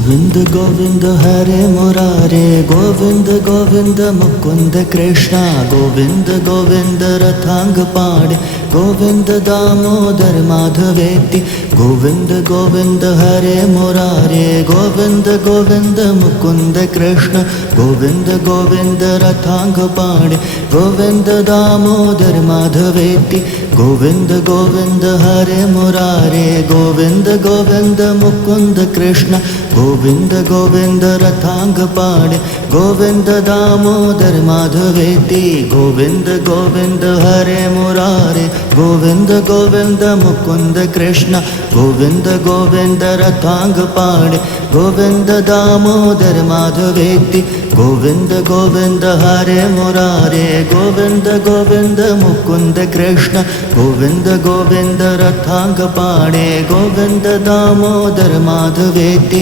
गोविंद गोविंद हरे मुरारे गोविंद गोविंद मुकुंद कृष्णा गोविंद गोविंद रथांग पाणे गोविंद दामोदर माधवेति गोविंद गोविंद हरे मुरारे गोविंद गोविंद मुकुंद कृष्ण गोविंद गोविंद रथांग पाणे गोविंद दामोदर माधवेति गोविंद गोविंद हरे मुरारे गोविंद गोविंद मुकुंद कृष्ण गोविंद गोविंद रथांग पाणे गोविंद दामोदर माधवेति गोविंद गोविंद हरे मुरारे गोविंद गोविंद मुकुंद कृष्ण गोविंद गोविंद रथांग पाणे गोविंद दामोदर माधवेति गोविंद गोविंद हरे मुरारे गोविंद गोविंद मुकुंद कृष्ण गोविंद गोविंद रथांग पाणे गोविंद दामोदर माधवेति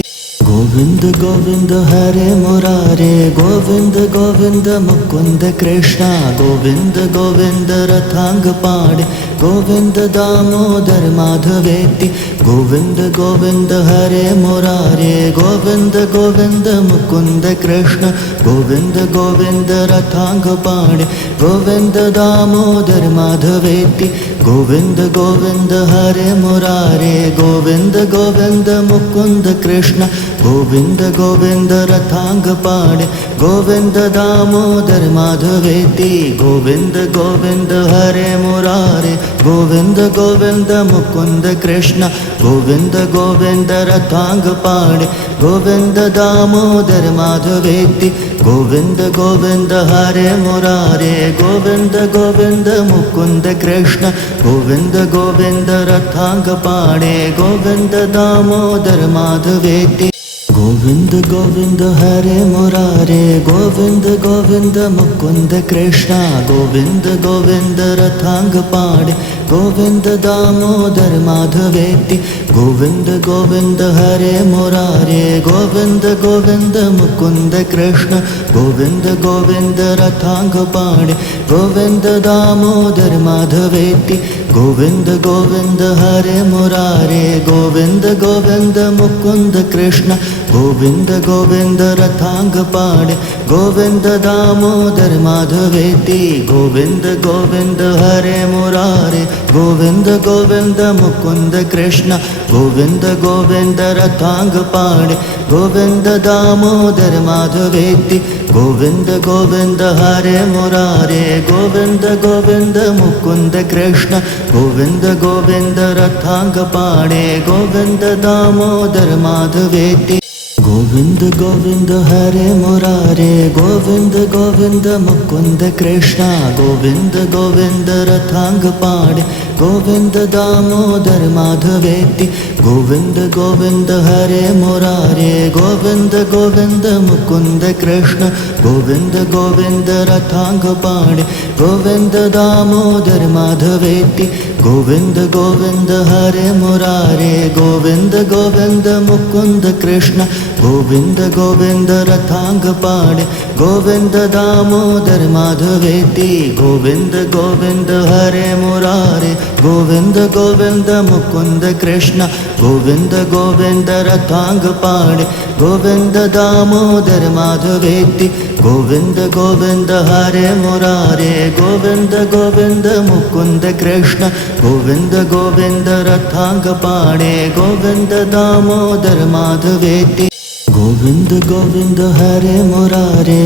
गोविंद गोविंद हरे मुरारे गोविंद गोविंद मुकुंद कृष्ण गोविंद गोविंद रथांग पाणे गोविंद दामोदर माधवेति गोविंद गोविंद हरे मुरारे गोविंद गोविंद मुकुंद कृष्ण गोविंद गोविंद रथांग पाणे गोविंद दामोदर माधवेति गोविंद गोविंद हरे मुरारे गोविंद गोविंद मुकुंद कृष्ण गोविंद गोविंद रथांग पाणे गोविंद दामोदर माधवेति गोविंद गोविंद हरे मुरारे गोविंद गोविंद मुकुंद कृष्ण गोविंद गोविंद रथांग पाणे गोविंद दामोदर माधवेति गोविंद गोविंद हरे मुरारे गोविंद गोविंद मुकुंद कृष्ण गोविंद गोविंद रथांग पाणे गोविंद दामोदर माधवेति गोविंद गोविंद हरे मुरारे गोविंद गोविंद मुकुंद कृष्ण गोविंद गोविंद रथांग पाणे गोविंद दामोदर माधवेति गोविंद गोविंद हरे मुरारे गोविंद गोविंद मुकुंद कृष्ण गोविंद गोविंद रथांग पाणे गोविंद दामोदर माधवेति गोविंद गोविंद हरे मुरारे गोविंद गोविंद मुकुंद कृष्ण गोविंद गोविंद रथांग पाणे गोविंद दामोदर माधवेति गोविंद गोविंद हरे मुरारे गोविंद गोविंद मुकुंद कृष्ण गोविंद गोविंद रथांग पाणे गोविंद दामोदर माधवेति गोविंद गोविंद हरे मुरारे गोविंद गोविंद मुकुंद कृष्ण गोविंद गोविंद रथांग पाणे गोविंद दामोदर माधवेति गोविंद गोविंद हरे मुरारे गोविंद गोविंद मुकुंद कृष्ण गोविंद गोविंद रथांग पाणे गोविंद दामोदर माधवेति गोविंद गोविंद हरे मुरारे गोविंद गोविंद मुकुंद कृष्ण गोविंद गोविंद रथांग पाणे गोविंद दामोदर माधवेति गोविंद गोविंद हरे मुरारे गोविंद गोविंद मुकुंद कृष्ण गोविंद गोविंद रथांग पाणे गोविंद दामोदर माधवेति गोविंद गोविंद हरे मुरारे गोविंद गोविंद मुकुंद कृष्ण गोविंद गोविंद रथांग पाणे गोविंद दामोदर माधवेति गोविंद गोविंद हरे मुरारे गोविंद गोविंद मुकुंद कृष्ण गोविंद गोविंद रथांग पाणे गोविंद दामोदर माधवेति गोविंद गोविंद हरे मुरारे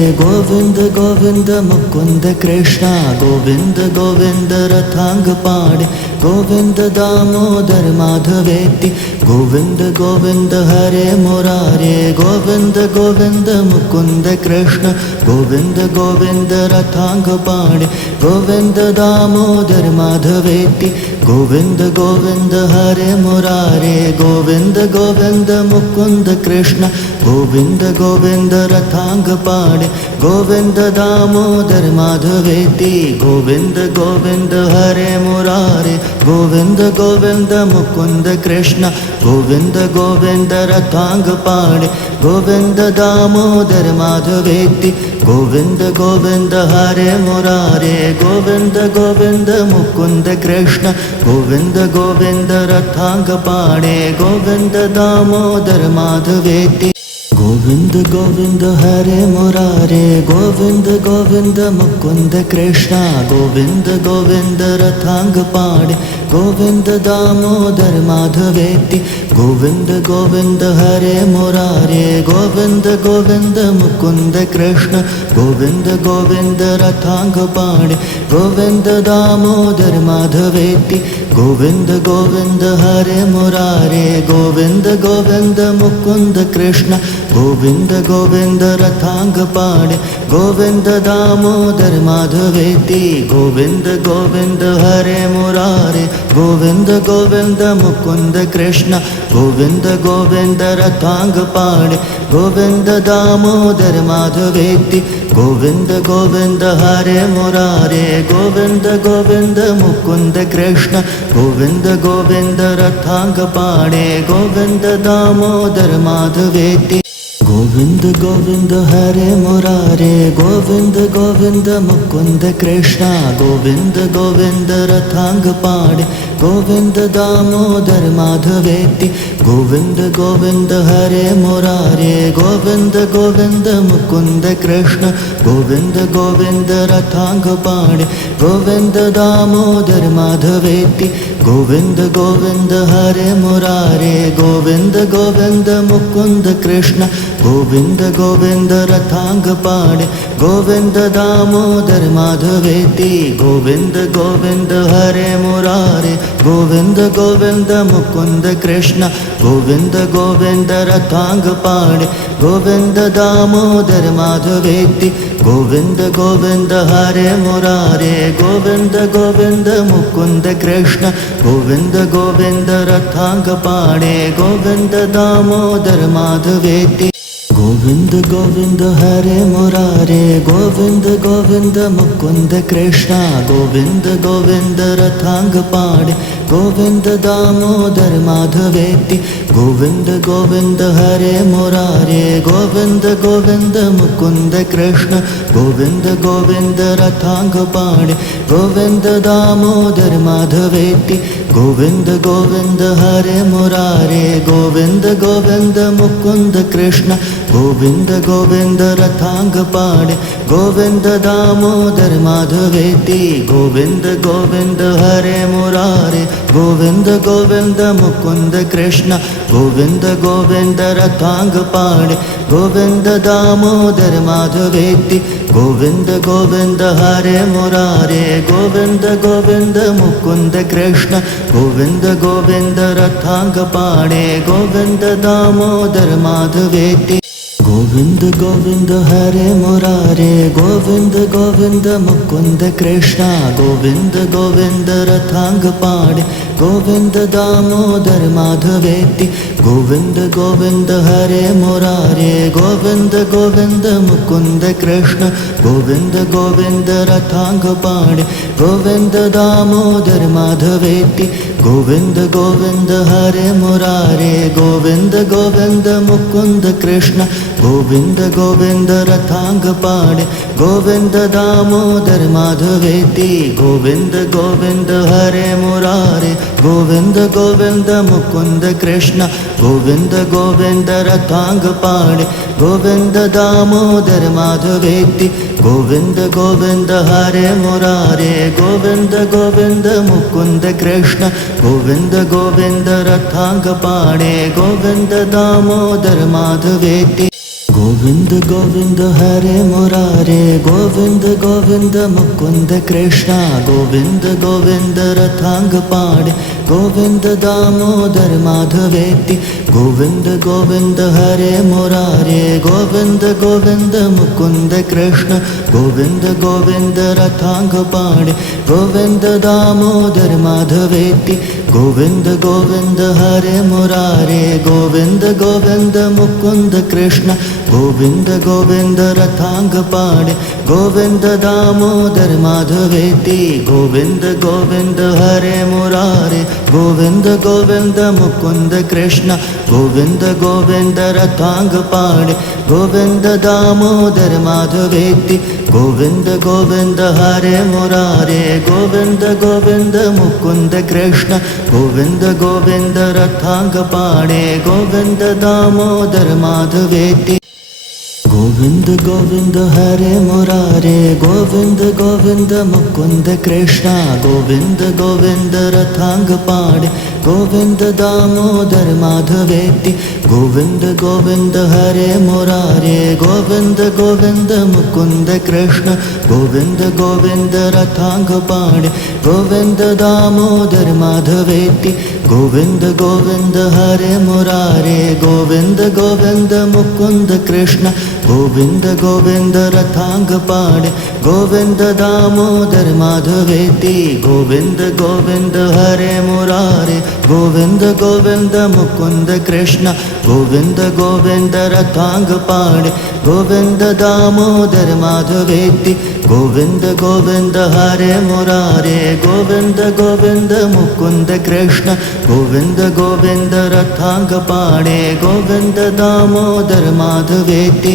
गोविंद गोविंद मुकुंद कृष्ण गोविंद गोविंद रथांग पाणे गोविंद दामोदर माधवेति गोविंद गोविंद हरे मुरारे गोविंद गोविंद मुकुंद कृष्ण गोविंद गोविंद रथांग पाणे गोविंद दामोदर माधवेति गोविंद गोविंद हरे मुरारे गोविंद गोविंद मुकुंद कृष्ण गोविंद गोविंद रथांग पाणे गोविंद दामोदर माधवेति गोविंद गोविंद हरे मुरारे गोविंद गोविंद मुकुंद कृष्ण गोविंद गोविंद रथांग पाणे गोविंद दामोदर माधवेति गोविंद गोविंद हरे मुरारे गोविंद गोविंद मुकुंद कृष्ण गोविंद गोविंद रथांग पाणे गोविंद दामोदर माधवेति गोविंद गोविंद हरे मुरारे गोविंद गोविंद मुकुंद कृष्णा गोविंद गोविंद रथांग पाणे गोविंद दामोदर माधवेति गोविंद गोविंद हरे मुरारे गोविंद गोविंद मुकुंद कृष्ण गोविंद गोविंद रथांग पाणे गोविंद दामोदर माधवेति गोविंद गोविंद हरे मुरारे गोविंद गोविंद मुकुंद कृष्ण गोविंद गोविंद रथांग पाणे गोविंद दामोदर माधवेति गोविंद गोविंद हरे मुरारे गोविंद गोविंद मुकुंद कृष्ण गोविंद गोविंद रथांग पाणे गोविंद दामोदर माधवेति गोविंद गोविंद हरे मुरारे गोविंद गोविंद मुकुंद कृष्ण गोविंद गोविंद रथांग पाणे गोविंद दामोदर माधवेति गोविंद गोविंद हरे मुरारे गोविंद गोविंद मुकुंद कृष्णा गोविंद गोविंद रथांग पाणे गोविंद दामोदर माधवेति गोविंद गोविंद हरे मुरारे गोविंद गोविंद मुकुंद कृष्ण गोविंद गोविंद रथांग पाणे गोविंद दामोदर माधवेति गोविंद गोविंद हरे मुरारे गोविंद गोविंद मुकुंद कृष्ण गोविंद गोविंद रथांग पाणे गोविंद दामोदर माधवेति गोविंद गोविंद हरे मुरारे गोविंद गोविंद मुकुंद कृष्ण गोविंद गोविंद रथांग पाणे गोविंद दामोदर माधवेति गोविंद गोविंद हरे मुरारे गोविंद गोविंद मुकुंद कृष्ण गोविंद गोविंद रथांग पाणे गोविंद दामोदर माधवेति गोविंद गोविंद हरे मुरारे गोविंद गोविंद मुकुंद कृष्णा गोविंद गोविंद रथांग पाणे गोविंद दामोदर माधवेति गोविंद गोविंद हरे मुरारे गोविंद गोविंद मुकुंद कृष्ण गोविंद गोविंद रथांग पाणे गोविंद दामोदर माधवेति गोविंद गोविंद हरे मुरारे गोविंद गोविंद मुकुंद कृष्ण गोविंद गोविंद रथांग पाणे गोविंद दामोदर माधवेति गोविंद गोविंद हरे मुरारे गोविंद गोविंद मुकुंद कृष्ण गोविंद गोविंद रथांग पाणे गोविंद दामोदर माधवेति गोविंद गोविंद हरे मुरारे गोविंद गोविंद मुकुंद कृष्ण गोविंद गोविंद रथांग पाणे गोविंद दामोदर माधवेति गोविंद गोविंद हरे मुरारे गोविंद गोविंद मुकुंद कृष्णा गोविंद गोविंद रथांग पाणे गोविंद दामोदर माधवेति गोविंद गोविंद हरे मुरारे गोविंद गोविंद मुकुंद कृष्ण गोविंद गोविंद रथांग पाणे गोविंद दामोदर माधवेति गोविंद गोविंद हरे मुरारे गोविंद गोविंद मुकुंद कृष्ण गोविंद गोविंद रथांग पाणे गोविंद दामोदर माधवेति गोविंद गोविंद हरे मुरारे गोविंद गोविंद मुकुंद कृष्ण गोविंद गोविंद रथांग पाणे गोविंद दामोदर माधवेति गोविंद गोविंद हरे मुरारे गोविंद गोविंद मुकुंद कृष्ण गोविंद गोविंद रथांग पाणे गोविंद दामोदर माधवेति गोविंद गोविंद हरे मुरारे गोविंद गोविंद मुकुंद कृष्णा गोविंद गोविंद रथांग पाणे गोविंद दामोदर माधवेति गोविंद गोविंद हरे मुरारे गोविंद गोविंद मुकुंद कृष्ण गोविंद गोविंद रथांग पाणे गोविंद दामोदर माधवेति गोविंद गोविंद हरे मुरारे गोविंद गोविंद मुकुंद कृष्ण गोविंद गोविंद रथांग पाणे गोविंद दामोदर माधवेति गोविंद गोविंद हरे मुरारे गोविंद गोविंद मुकुंद कृष्ण गोविंद गोविंद रथांग पाणे गोविंद दामोदर माधवेति गोविंद गोविंद हरे मुरारे गोविंद गोविंद मुकुंद कृष्ण गोविंद गोविंद रथांग पाणे गोविंद दामोदर माधवेति गोविंद गोविंद हरे मुरारे गोविंद गोविंद मुकुंद कृष्णा गोविंद गोविंद रथांग पाणे गोविंद दामोदर माधवेति गोविंद गोविंद हरे मुरारे गोविंद गोविंद मुकुंद कृष्ण गोविंद गोविंद रथांग पाणे गोविंद दामोदर माधवेति गोविंद गोविंद हरे मुरारे गोविंद गोविंद मुकुंद कृष्ण गोविंद गोविंद रथांग पाणे गोविंद दामोदर माधवेति गोविंद गोविंद हरे मुरारे गोविंद गोविंद मुकुंद कृष्ण गोविंद गोविंद रथांग पाणे गोविंद दामोदर माधवेति गोविंद गोविंद हरे मुरारे गोविंद गोविंद मुकुंद कृष्ण गोविंद गोविंद रथांग पाणे गोविंद दामोदर माधवेति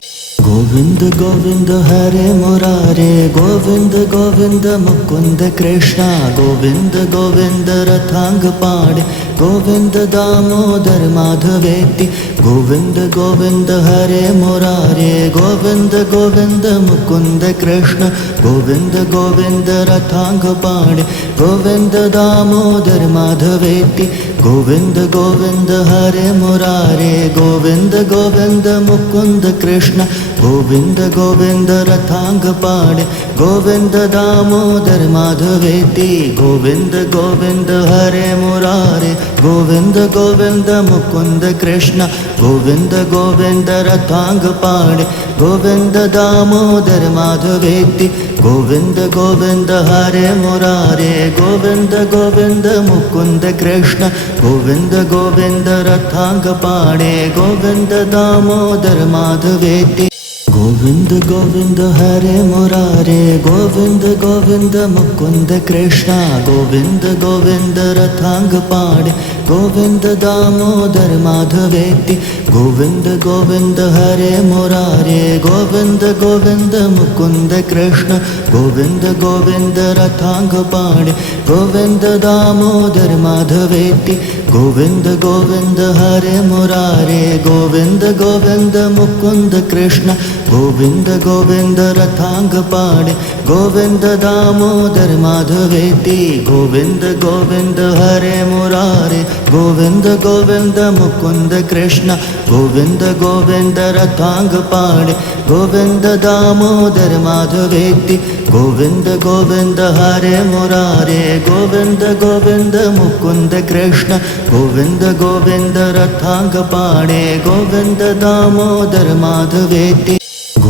गोविंद गोविंद हरे मुरारे गोविंद गोविंद मुकुंद कृष्णा गोविंद गोविंद रथांग पाणे गोविंद दामोदर माधवेति गोविंद गोविंद हरे मुरारे गोविंद गोविंद मुकुंद कृष्ण गोविंद गोविंद रथांग पाणे गोविंद दामोदर माधवेति गोविंद गोविंद हरे मुरारे गोविंद गोविंद मुकुंद कृष्ण गोविंद गोविंद रथांग पाणे गोविंद दामोदर माधवेति गोविंद गोविंद हरे मुरारे गोविंद गोविंद मुकुंद कृष्ण गोविंद गोविंद रथांग पाणे गोविंद दामोदर माधवेति गोविंद गोविंद हरे मुरारे गोविंद गोविंद मुकुंद कृष्ण गोविंद गोविंद रथांग पाणे गोविंद दामोदर माधवेति गोविंद गोविंद हरे मुरारे गोविंद गोविंद मुकुंद कृष्णा गोविंद गोविंद रथांग पाणे गोविंद दामोदर माधवेति गोविंद गोविंद हरे मुरारे गोविंद गोविंद मुकुंद कृष्ण गोविंद गोविंद रथांग पाणे गोविंद दामोदर माधवेति गोविंद गोविंद हरे मुरारे गोविंद गोविंद मुकुंद कृष्ण गोविंद गोविंद रथांग पाणे गोविंद दामोदर माधवेति गोविंद गोविंद हरे मुरारे गोविंद गोविंद मुकुंद कृष्ण गोविंद गोविंद रथांग पाणे गोविंद दामोदर माधवेति गोविंद गोविंद हरे मुरारे गोविंद गोविंद मुकुंद कृष्ण गोविंद गोविंद रथांग पाणे गोविंद दामोदर माधवेति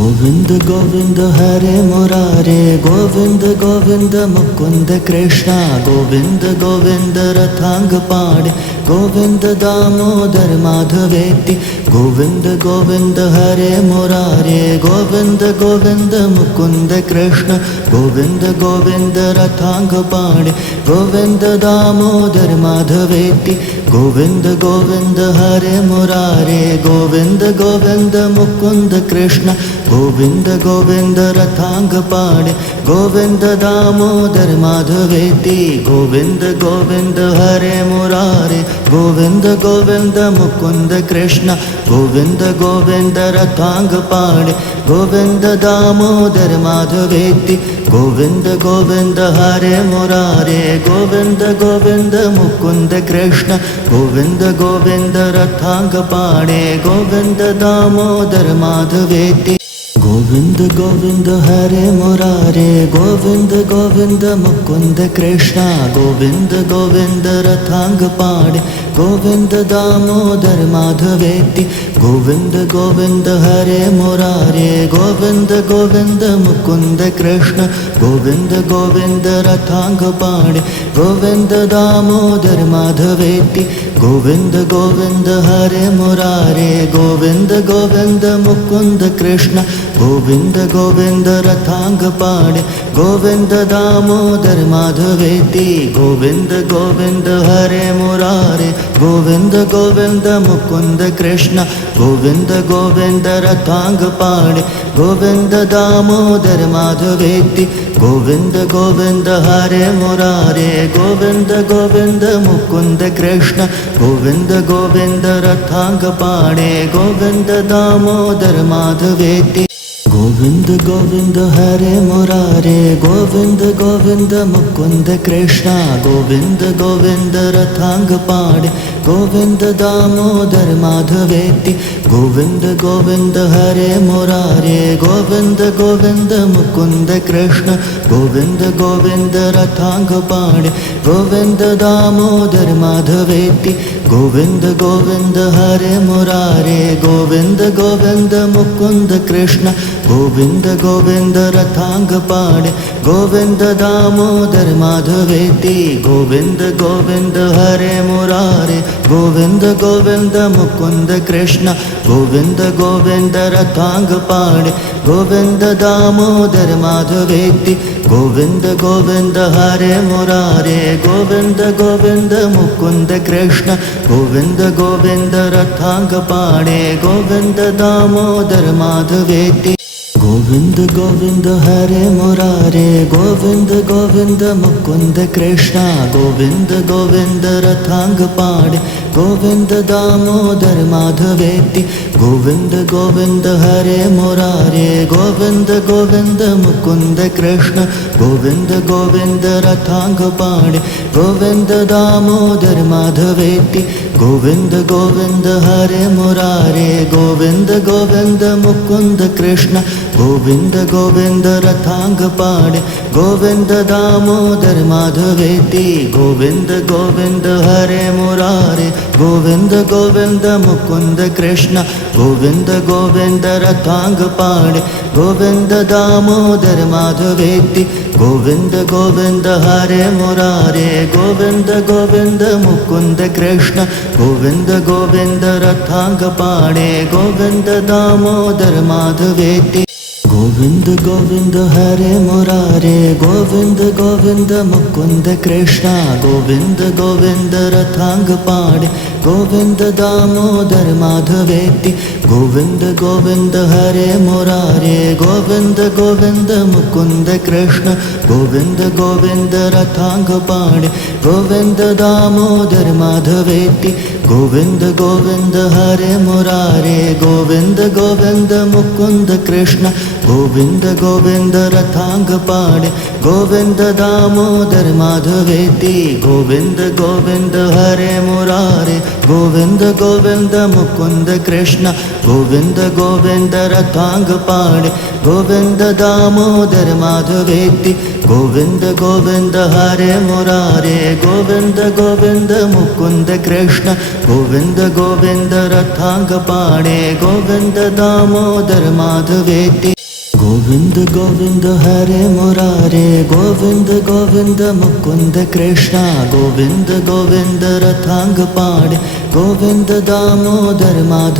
गोविंद गोविंद हरे मुरारे गोविंद गोविंद मुकुंद कृष्णा गोविंद गोविंद रथांग पाणे गोविंद दामोदर माधवेति गोविंद गोविंद हरे मुरारे गोविंद गोविंद मुकुंद कृष्ण गोविंद गोविंद रथांग पाणे गोविंद दामोदर माधवेति गोविंद गोविंद हरे मुरारे गोविंद गोविंद मुकुंद कृष्ण गोविंद गोविंद रथांग पाणे गोविंद दामोदर माधवेति गोविंद गोविंद हरे मुरारे गोविंद गोविंद मुकुंद कृष्ण गोविंद गोविंद रथांग पाणे गोविंद दामोदर माधवेति गोविंद गोविंद हरे मुरारे गोविंद गोविंद मुकुंद कृष्ण गोविंद गोविंद रथांग पाणे गोविंद दामोदर माधवेति गोविंद गोविंद हरे मुरारे गोविंद गोविंद मुकुंद कृष्णा गोविंद गोविंद रथांग पाणे गोविंद दामोदर माधवेति गोविंद गोविंद हरे मुरारे गोविंद गोविंद मुकुंद कृष्ण गोविंद गोविंद रथांग पाणे गोविंद दामोदर माधवेति गोविंद गोविंद हरे मुरारे गोविंद गोविंद मुकुंद कृष्ण गोविंद गोविंद रथांग पाणे गोविंद दामोदर माधवेति गोविंद गोविंद हरे मुरारे गोविंद गोविंद मुकुंद कृष्ण गोविन्द गोविन्द रथांग पाणे गोविन्द दामोदर माधवेति गोविन्द गोविन्द हरे मुरारे गोविन्द गोविन्द मुकुन्द कृष्ण गोविन्द गोविन्द रथांग पाणे गोविन्द दामोदर माधवेति गोविन्द गोविन्द हरे मुरारे गोविन्द गोविन्द मुकुन्द कृष्ण गोविन्द गोविन्द रथांग पाणे गोविन्द दामोदर माधवेति गोविन्द गोविन्द हरे मुरारे गोविन्द गोविन्द मुकुन्द कृष्ण गोविन्द गोविन्द रथांग पाणे गोविन्द दामोदर माधवेति गोविन्द गोविन्द हरे मुरारे गोविन्द गोविन्द मुकुन्द कृष्ण गोविन्द गोविन्द रथांग पाणे गोविन्द दामोदर माधवेति गोविन्द गोविन्द हरे मुरारे गोविन्द गोविन्द मुकुन्द कृष्ण गोविन्द गोविन्द रथांग पाणे गोविन्द दामोदर माधवेति गोविन्द गोविन्द हरे मुरारे गोविन्द गोविन्द मुकुन्द कृष्ण गोविन्द गोविन्द रथांग पाणे गोविन्द दामोदर माधवेति गोविन्द गोविन्द हरे मुरारे गोविन्द गोविन्द मुकुन्द कृष्ण गोविन्द गोविन्द रथांग पाणे गोविन्द दामोदर माधवेति गोविन्द गोविन्द हरे मुरारे गोविन्द गोविन्द मुकुन्द कृष्ण गोविन्द गोविन्द रथांग पाणे गोविन्द दामोदर माधवेति गोविन्द गोविन्द हरे मुरारे गोविन्द गोविन्द मुकुन्द कृष्ण गोविन्द गोविन्द रथांग पाणे गोविन्द दामोदर माधवेति गोविन्द गोविन्द हरे मुरारे गोविन्द गोविन्द मुकुन्द कृष्ण गोविन्द गोविन्द रथांग पाणे गोविन्द दामोदर माधवेति गोविन्द गोविन्द हरे मुरारे गोविन्द गोविन्द मुकुन्द कृष्ण गोविन्द गोविन्द रथांग पाणे गोविन्द दामोदर माधवेति गोविन्द गोविन्द हरे मुरारे गोविन्द गोविन्द मुकुन्द कृष्ण गोविन्द गोविन्द रथांग पाणे गोविन्द दामोदर माधवेति गोविन्द गोविन्द हरे मुरारे गोविन्द गोविन्द मुकुन्द कृष्ण गोविन्द गोविन्द रथांग पाणे गोविन्द दामोदर माधवेति गोविन्द गोविन्द हरे मुरारे गोविन्द गोविन्द मुकुन्द कृष्ण गोविन्द गोविन्द रथांग पाणे गोविन्द दामोदर माधवेति गोविन्द गोविन्द हरे मुरारे गोविन्द गोविन्द मुकुन्द कृष्ण गोविन्द गोविन्द रथांग पाणे गोविन्द दामोदर माधवेति गोविन्द गोविन्द हरे मुरारे गोविन्द गोविन्द मुकुन्द कृष्ण गोविन्द गोविन्द रथांग पाणे गोविन्द दामोदर माधवेति गोविन्द गोविन्द हरे मुरारे गोविन्द गोविन्द मुकुन्द कृष्ण गोविन्द गोविन्द रथांग पाणे गोविन्द दामोदर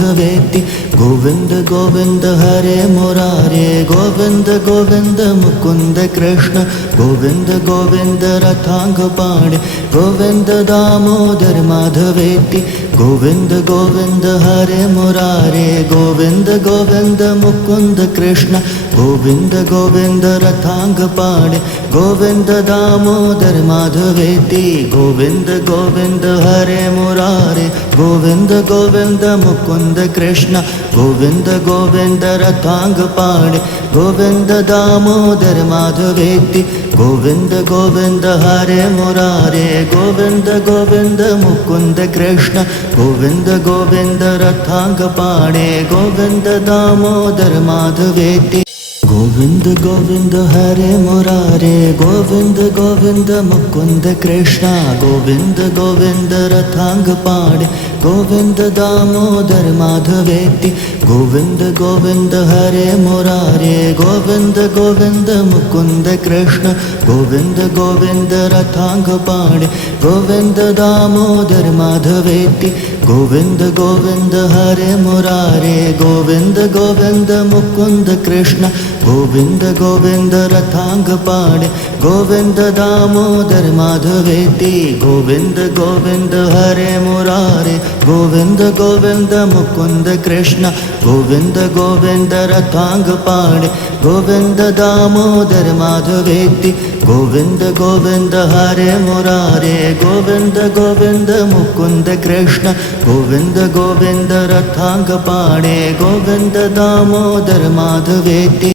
माधवेति गोविन्द गोविन्द हरे मुरारे गोविन्द गोविन्द मुकुन्द कृष्ण गोविन्द गोविन्द रथांग पाणे गोविन्द दामोदर माधवेति गोविन्द गोविन्द हरे मुरारे गोविन्द गोविन्द मुकुन्द कृष्ण गोविन्द गोविन्द रथांग पाणे गोविन्द दामोदर माधवेति गोविन्द गोविन्द हरे मुरारे गोविन्द गोविन्द मुकुन्द कृष्ण गोविन्द गोविन्द रथांग पाणे गोविन्द दामोदर माधवेति गोविन्द गोविन्द हरे मुरारे गोविन्द गोविन्द मुकुन्द कृष्ण गोविन्द गोविन्द रथांग पाणे गोविन्द दामोदर माधवेति गोविन्द गोविन्द हरे मुरारे गोविन्द गोविन्द मुकुन्द कृष्ण गोविन्द गोविन्द रथांग पाणे गोविन्द दामोदर माधवेति गोविन्द गोविन्द हरे मुरारे गोविन्द गोविन्द मुकुन्द कृष्ण गोविन्द गोविन्द रथांग पाणे गोविन्द दामोदर माधवेति गोविन्द गोविन्द हरे मुरारे गोविन्द गोविन्द मुकुंद कृष्ण गोविंद गोविंद रथांग पाणे गोविंद दामोदर माधवेति गोविंद गोविंद हरे मुरारे गोविंद गोविंद मुकुंद कृष्ण गोविंद गोविंद रथांग पाणे गोविंद दामोदर माधवेति गोविंद गोविंद हरे मुरारे गोविंद गोविंद मुकुंद कृष्ण गोविंद गोविंद रथांग पाणे गोविंद दामोदर माधवेति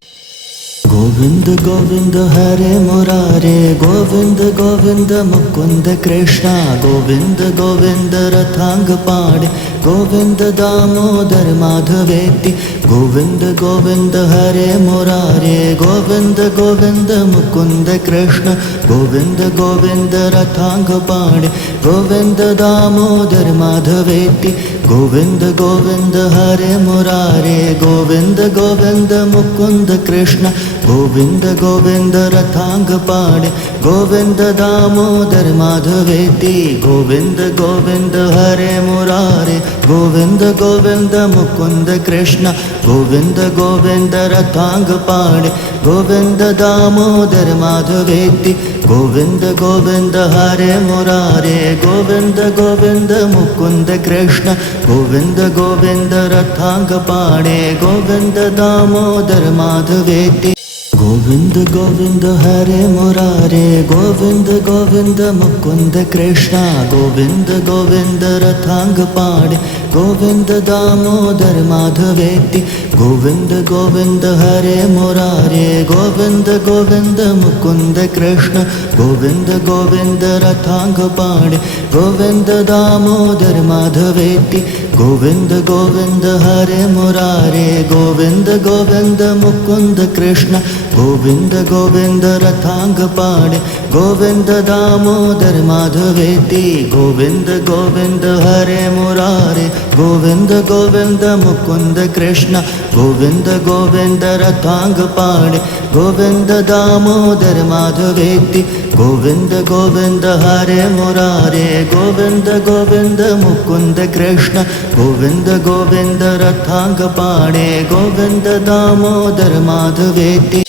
गोविंद गोविंद हरे मुरारे गोविंद गोविंद मुकुंद कृष्ण गोविंद गोविंद रथांग पाणे गोविंद दामोदर माधवेति गोविंद गोविंद हरे मुरारे गोविंद गोविंद मुकुंद कृष्ण गोविंद गोविंद रथांग पाणे गोविंद दामोदर माधवेति गोविंद गोविंद हरे मुरारे गोविंद गोविंद मुकुंद कृष्ण गोविंद गोविंद रथांग पाणे गोविंद दामोदर माधवेति गोविंद गोविंद हरे मुरारे गोविंद गोविंद मुकुंद कृष्ण गोविंद गोविंद रथांग पाणे गोविंद दामोदर माधवेति गोविंद गोविंद हरे मुरारे गोविंद गोविंद मुकुंद कृष्ण गोविंद गोविंद रथांग पाणे गोविंद दामोदर माधवेति गोविंद गोविंद हरे मुरारे गोविंद गोविंद मुकुंद कृष्ण गोविंद गोविंद रथांग पाणे गोविंद दामोदर माधवेति गोविंद गोविंद हरे मुरारे गोविंद गोविंद मुकुंद कृष्ण गोविंद गोविंद रथांग पाणे गोविंद दामोदर माधवेति गोविंद गोविंद हरे मुरारे गोविंद गोविंद मुकुंद कृष्ण गोविंद गोविंद रथांग पाणे गोविंद दामोदर माधवेति गोविंद गोविंद हरे मुरारे गोविंद गोविंद मुकुंद कृष्ण गोविंद गोविंद रथांग पाणे गोविंद दामोदर माधवेति गोविंद गोविंद हरे मुरारे गोविंद गोविंद मुकुंद कृष्ण गोविंद गोविंद रथांग पाणे गोविंद दामोदर माधवेति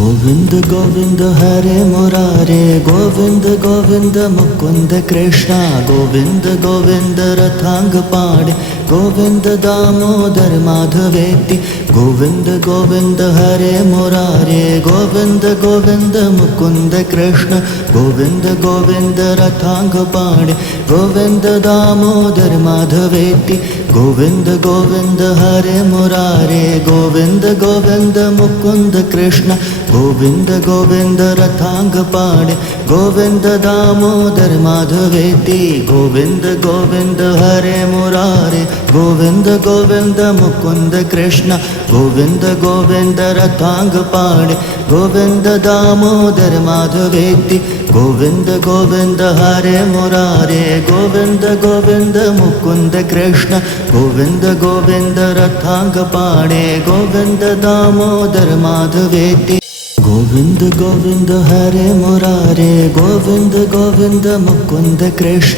गोविंद गोविंद हरे मुरारे गोविंद गोविंद मुकुंद कृष्ण गोविंद गोविंद रथांग पाणे गोविंद दामोदर माधवेति गोविंद गोविंद हरे मुरारे गोविंद गोविंद मुकुंद कृष्ण गोविंद गोविंद रथांग पाणे गोविंद दामोदर माधवेति गोविंद गोविंद हरे मुरारे गोविंद गोविंद मुकुंद कृष्ण गोविंद गोविंद रथांग पाणे गोविंद दामोदर माधवेति गोविंद गोविंद हरे मुरारे गोविंद गोविंद मुकुंद कृष्ण गोविंद गोविंद रथांग पाणे गोविंद दामोदर माधवेति गोविंद गोविंद हरे मुरारे गोविंद गोविंद मुकुंद कृष्ण गोविंद गोविंद रथांग पाणे गोविंद दामोदर माधवेति गोविंद गोविंद हरे मुरारे गोविंद गोविंद मुकुंद कृष्ण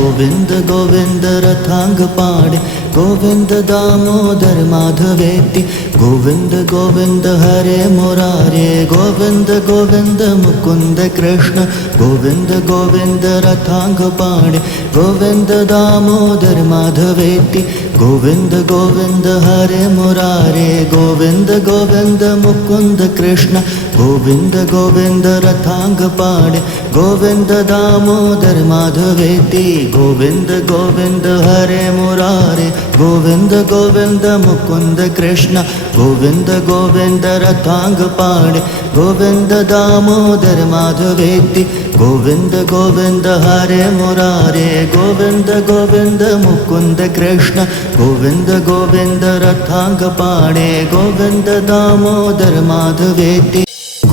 गोविंद गोविंद रथांग पाणे गोविंद दामोदर माधवेति गोविंद गोविंद हरे मुरारे गोविंद गोविंद मुकुंद कृष्ण गोविंद गोविंद रथांग पाणे गोविंद दामोदर माधवेति गोविंद गोविंद हरे मुरारे गोविंद गोविंद मुकुंद कृष्ण गोविंद गोविंद रथांग पाणे गोविंद दामोदर माधवेति गोविंद गोविंद हरे मुरारे गोविंद गोविंद मुकुंद कृष्ण गोविंद गोविंद रथांग पाणे गोविंद दामोदर माधवेति गोविंद गोविंद हरे मुरारे गोविंद गोविंद मुकुंद कृष्ण गोविंद गोविंद रथांग पाणे गोविंद दामोदर माधवेति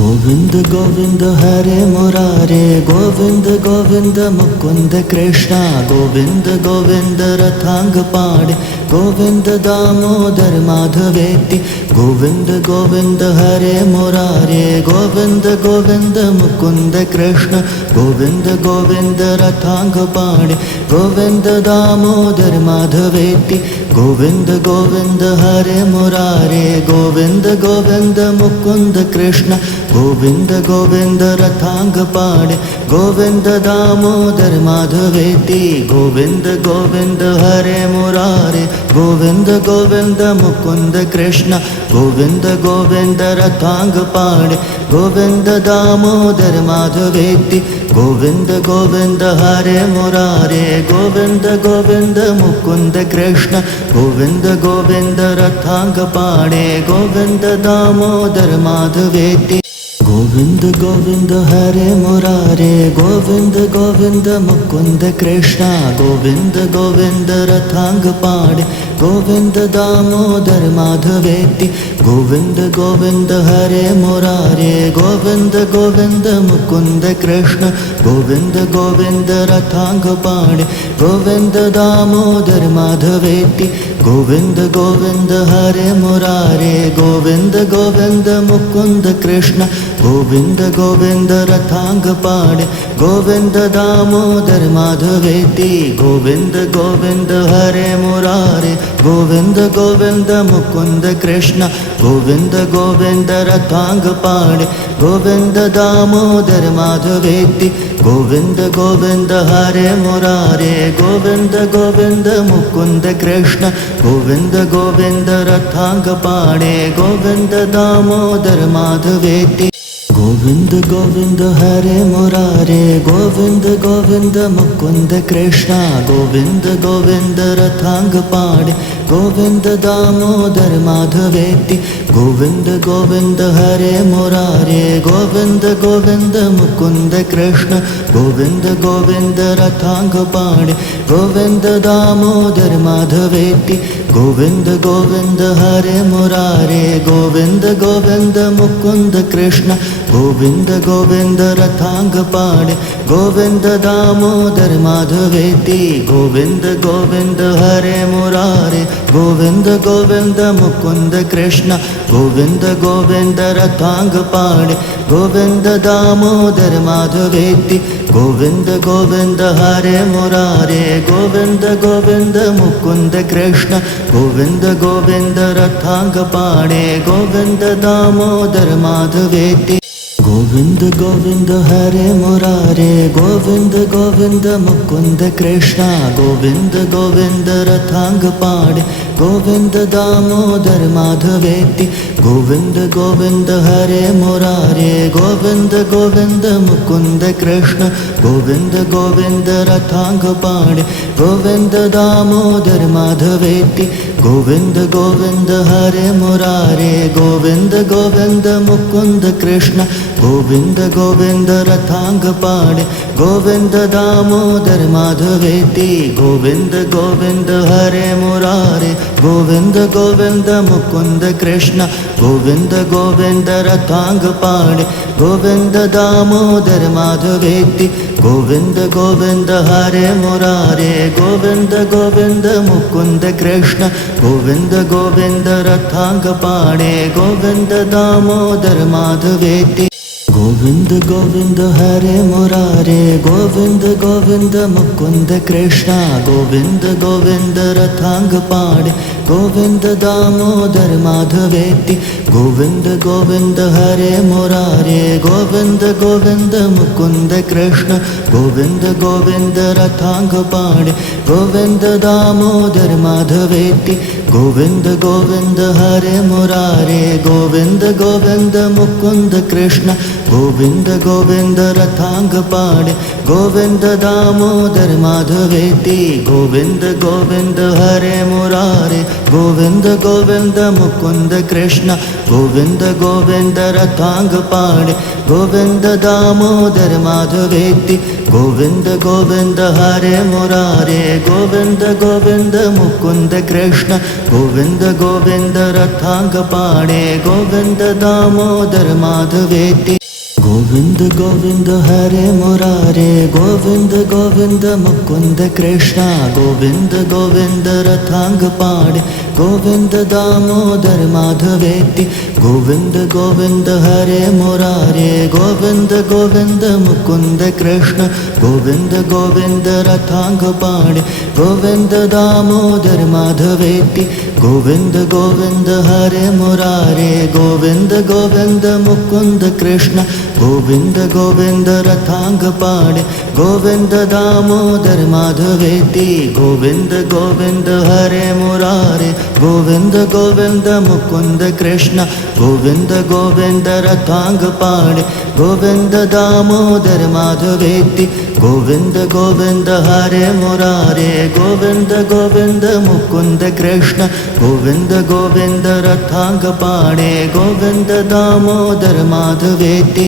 गोविंद गोविंद हरे मुरारे गोविंद गोविंद मुकुंद कृष्णा गोविंद गोविंद रथांग पाड़े गोविंद दामोदर माधवेति गोविंद गोविंद हरे मुरारे गोविंद गोविंद मुकुंद कृष्ण गोविंद गोविंद रथांग पाड़े गोविंद दामोदर माधवेति गोविंद गोविंद हरे मुरारे गोविंद गोविंद मुकुंद कृष्ण गोविंद गोविंद रथांग पाड़े गोविंद दामोदर माधवेति गोविंद गोविंद हरे मुरारे गोविंद गोविंद मुकुंद कृष्ण गोविंद गोविंद रथांग पाड़े गोविंद दामोदर माधवेति गोविंद गोविंद हरे मुरारे गोविंद गोविंद मुकुंद कृष्ण गोविंद गोविंद रथांग पाड़े गोविंद दामोदर माधवेति गोविंद गोविंद हरे मुरारे गोविंद गोविंद मुकुंद कृष्णा गोविंद गोविंद रथांग पाड़े गोविंद दामोदर माधवेति गोविंद गोविंद हरे मुरारे गोविंद गोविंद मुकुंद कृष्ण गोविंद गोविंद रथांग पाड़े गोविंद दामोदर माधवेति गोविंद गोविंद हरे मुरारे गोविंद गोविंद मुकुंद कृष्ण गोविंद गोविंद रथांग पाड़े गोविंद दामोदर माधवेति गोविंद गोविंद हरे मुरारे गोविंद गोविंद मुकुंद कृष्ण गोविंद गोविंद रथांग पाड़े गोविंद दामोदर माधवेति गोविंद गोविंद हरे मुरारे गोविंद गोविंद मुकुंद कृष्ण गोविंद गोविंद रथांग पाड़े गोविंद दामोदर माधवेति गोविंद गोविंद हरे मुरारे गोविंद गोविंद मुकुंद कृष्णा गोविंद गोविंद रथांग पाड़े गोविंद दामोदर माधवेति गोविंद गोविंद हरे मुरारे गोविंद गोविंद मुकुंद कृष्ण गोविंद गोविंद रथांग पाड़े गोविंद दामोदर माधवेति गोविंद गोविंद हरे मुरारे गोविंद गोविंद मुकुंद कृष्ण गोविंद गोविंद रथांग पाड़े गोविंद दामोदर माधवेति गोविंद गोविंद हरे मुरारे गोविंद गोविंद मुकुंद कृष्ण गोविंद गोविंद रथांग पाड़े गोविंद दामोदर माधवेति गोविंद गोविंद हरे मुरारे गोविंद गोविंद मुकुंद कृष्ण गोविंद गोविंद रथांग पाड़े गोविंद दामोदर माधवेति गोविंद गोविंद हरे मुरारे गोविंद गोविंद मुकुंद कृष्णा गोविंद गोविंद रथांग पाड़े गोविंद दामोदर माधवेति गोविंद गोविंद हरे मुरारे गोविंद गोविंद मुकुंद कृष्ण गोविंद गोविंद रथांग पाड़े गोविंद दामोदर माधवेति गोविंद गोविंद हरे मुरारे गोविंद गोविंद मुकुंद कृष्ण गोविंद गोविंद रथांग पाड़े गोविंद दामोदर माधवेति गोविंद गोविंद हरे मुरारे गोविंद गोविंद मुकुंद कृष्ण गोविंद गोविंद रथांग पाड़े गोविंद दामोदर माधवेति गोविंद गोविंद हरे मुरारे गोविंद गोविंद मुकुंद कृष्ण गोविंद गोविंद रथांग पाड़े गोविंद दामोदर माधवेति गोविंद गोविंद हरे मुरारे गोविंद गोविंद मुकुंद कृष्णा गोविंद गोविंद रथांग पाड़े गोविंद दामोदर माधवेति गोविंद गोविंद हरे मुरारे गोविंद गोविंद मुकुंद कृष्ण गोविंद गोविंद रथांग पाड़े गोविंद दामोदर माधवेति गोविंद गोविंद हरे मुरारे गोविंद गोविंद मुकुंद कृष्ण गोविंद गोविंद रथांग पाड़े गोविंद दामोदर माधवेति गोविंद गोविंद हरे मुरारे गोविंद गोविंद मुकुंद कृष्ण गोविंद गोविंद रथांग पाड़े गोविंद दामोदर माधवेति गोविन्द गोविन्द हरे मुरारे गोविन्द गोविन्द मुकुन्द कृष्ण गोविन्द गोविन्द रथाङ्गपाणे गोविन्द दामोदर माधवेति गोविन्द गोविन्द हरे मुरारे गोविन्द गोविन्द मुकुन्द कृष्ण गोविन्द गोविन्द रथाङ्गपाणे गोविन्द दामोदर माधवेति गोविन्द गोविन्द हरे मुरारे गोविन्द गोविन्द मुकुन्द कृष्ण गोविन्द गोविन्द रथाङ्गपाणे गोविन्द दामोदर माधवेति गोविन्द गोविन्द हरे मुरारे गोविन्द गोविन्द मुकुन्द कृष्ण गोविन्द गोविन्द रथाङ्गपाणे गोविन्द दामोदर माधवेति गोविन्द गोविन्द हरे मुरारे गोविन्द गोविन्द मुकुन्द कृष्ण गोविन्द गोविन्द रथाङ्गपाणे गोविन्द दामोदर माधवेति गोविन्द गोविन्द हरे मुरारे गोविन्द गोविन्द मुकुन्द कृष्ण गोविन्द गोविन्द रथाङ्गपाणे गोविन्द दामोदर माधवेति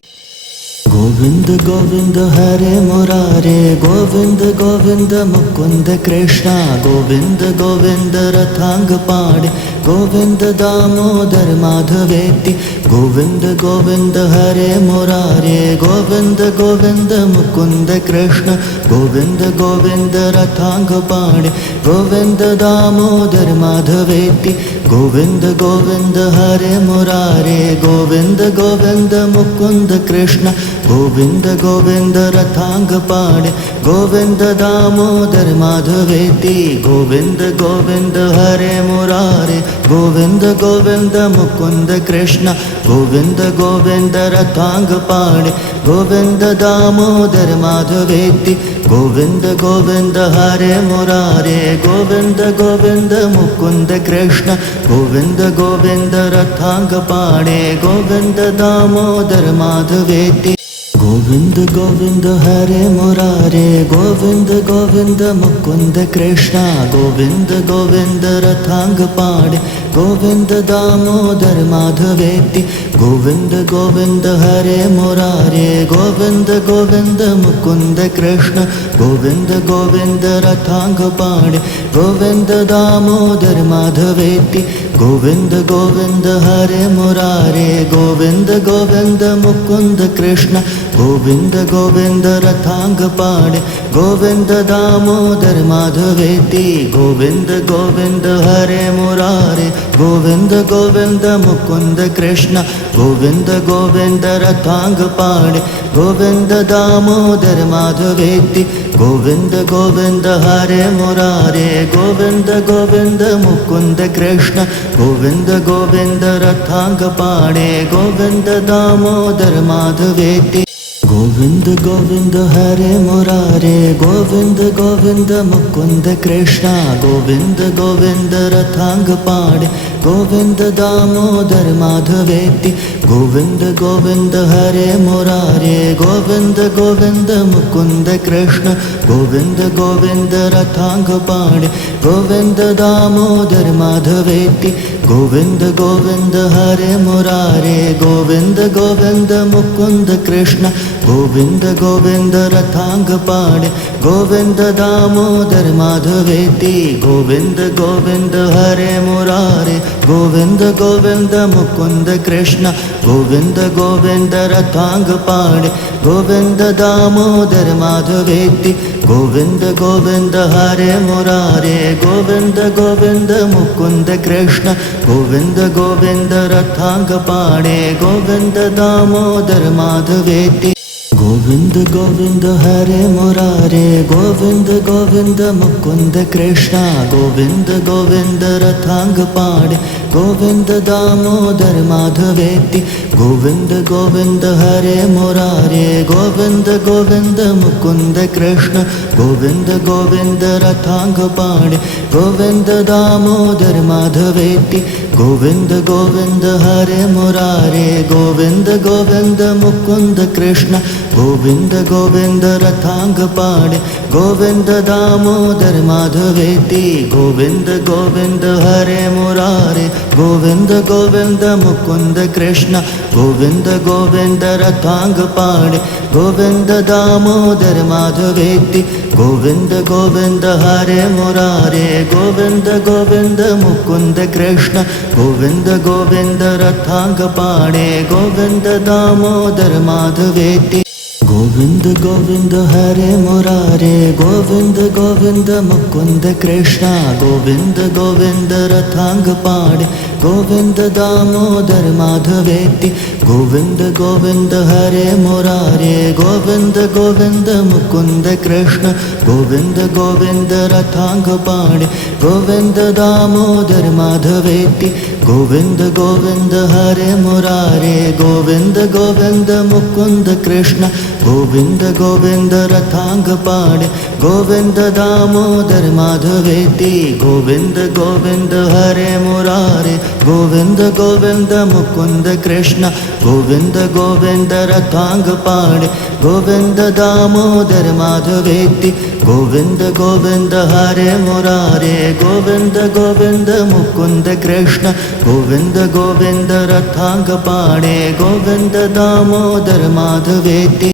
गोविन्द गोविन्द हरे मुरारे गोविन्द गोविन्द मुकुन्द कृष्ण गोविन्द गोविन्द रथाङ्गपाणे गोविन्द दामोदर माधवेति गोविन्द गोविन्द हरे मुरारे गोविन्द गोविन्द मुकुन्द कृष्ण गोविन्द गोविन्द रथाङ्गपाणे गोविन्द दामोदर माधवेति गोविन्द गोविन्द हरे मुरारे गोविन्द गोविन्द मुकुन्द कृष्ण गोविन्द गोविन्द रथाङ्गपाणे गोविन्द दामोदर माधवेति गोविन्द गोविन्द हरे मुरारे गोविन्द गोविन्द मुकुन्द कृष्ण गोविन्द गोविन्द रथाङ्गपाणे गोविन्द दामोदर माधवेति गोविन्द गोविन्द हरे मुरारे गोविन्द गोविन्द मुकुन्द कृष्ण गोविन्द गोविन्द रथाङ्गपाणे गोविन्द दामोदर माधवेति गोविन्द गोविन्द हरे मुरारे गोविन्द गोविन्द मुकुन्द कृष्ण गोविन्द गोविन्द रथाङ्गपाणे गोविन्द दामोदर माधवेति गोविन्द गोविन्द हरे मुरारे गोविन्द गोविन्द मुकुन्द कृष्ण गोविन्द गोविन्द रथाङ्गपाणे गोविन्द दामोदर माधवेति गोविन्द गोविन्द हरे मुरारे गोविन्द गोविन्द मुकुन्द कृष्ण गोविन्द गोविन्द रथाङ्गपाणे गोविन्द दामोदर माधवेति गोविन्द गोविन्द हरे मुरारे गोविन्द गोविन्द मुकुन्द कृष्ण गोविन्द गोविन्द रथाङ्गपाणे गोविन्द दामोदर माधवेति गोविन्द गोविन्द हरे मुरारे गोविन्द गोविन्द मुकुन्द कृष्ण गोविन्द गोविन्द रथाङ्गपाणे गोविन्द दामोदर माधवेति गोविन्द गोविन्द हरे मुरारे गोविन्द गोविन्द मुकुन्द कृष्ण गोविन्द गोविन्द रथाङ्गपाणे गोविन्द दामोदर माधवेति गोविन्द गोविन्द हरे मुरारे गोविन्द गोविन्द मुकुन्द कृष्ण गोविन्द गोविन्द रथाङ्गपाणे गोविन्द दामोदर माधवेति गोविन्द गोविन्द हरे मुरारे गोविन्द गोविन्द मुकुन्द कृष्ण गोविन्द गोविन्द रथाङ्गपाणे गोविन्द दामोदर माधवेति गोविन्द गोविन्द हरे मुरारे गोविन्द गोविन्द मुकुन्द कृष्ण गोविन्द गोविन्द रथाङ्गपाणे गोविन्द दामोदर माधवेति गोविन्द गोविन्द हरे मुरारे गोविन्द गोविन्द मुकुन्द कृष्ण गोविन्द गोविन्द रथाङ्गपाणे गोविन्द दामोदर माधवेति गोविन्द गोविन्द हरे मुरारे गोविन्द गोविन्द मुकुन्द कृष्ण गोविन्द गोविन्द रथाङ्गपाणे गोविन्द दामोदर माधवेति गोविन्द गोविन्द हरे मुरारे गोविन्द गोविन्द मुकुन्द कृष्ण गोविन्द गोविन्द रथाङ्गपाणे गोविन्द दामोदर माधवेति गोविन्द गोविन्द हरे मुरारे गोविन्द गोविन्द मुकुन्द कृष्ण गोविन्द गोविन्द रथाङ्गपाणे गोविन्द दामोदर माधवेति गोविन्द गोविन्द हरे मुरारे गोविन्द गोविन्द मुकुन्द कृष्ण गोविन्द गोविन्द रथाङ्गपाणे गोविन्द दामोदर माधवेति गोविन्द गोविन्द हरे मुरारे गोविन्द गोविन्द मुकुन्द कृष्ण गोविन्द गोविन्द रथाङ्गपाणे गोविन्द दामोदर माधवेति गोविन्द गोविन्द हरे मुरारे गोविन्द गोविन्द मुकुन्द कृष्ण गोविन्द गोविन्द रथाङ्गपाणे गोविन्द दामोदर माधवेति गोविन्द गोविन्द हरे मुरारे गोविन्द गोविन्द मुकुन्द कृष्ण गोविन्द गोविन्द रथाङ्गपाणे गोविन्द दामोदर माधवेति गोविन्द गोविन्द हरे मुरारे गोविन्द गोविन्द मुकुन्द कृष्ण गोविन्द गोविन्द रथाङ्गपाणे गोविन्द दामोदर माधवेति गोविन्द गोविन्द हरे मुरारे गोविन्द गोविन्द मुकुन्द कृष्ण गोविन्द गोविन्द रथाङ्गपाणे गोविन्द दामोदर माधवेति गोविन्द गोविन्द हरे मुरारे गोविन्द गोविन्द मुकुन्द कृष्ण गोविन्द गोविन्द रथाङ्गपाणे गोविन्द दामोदर माधवेति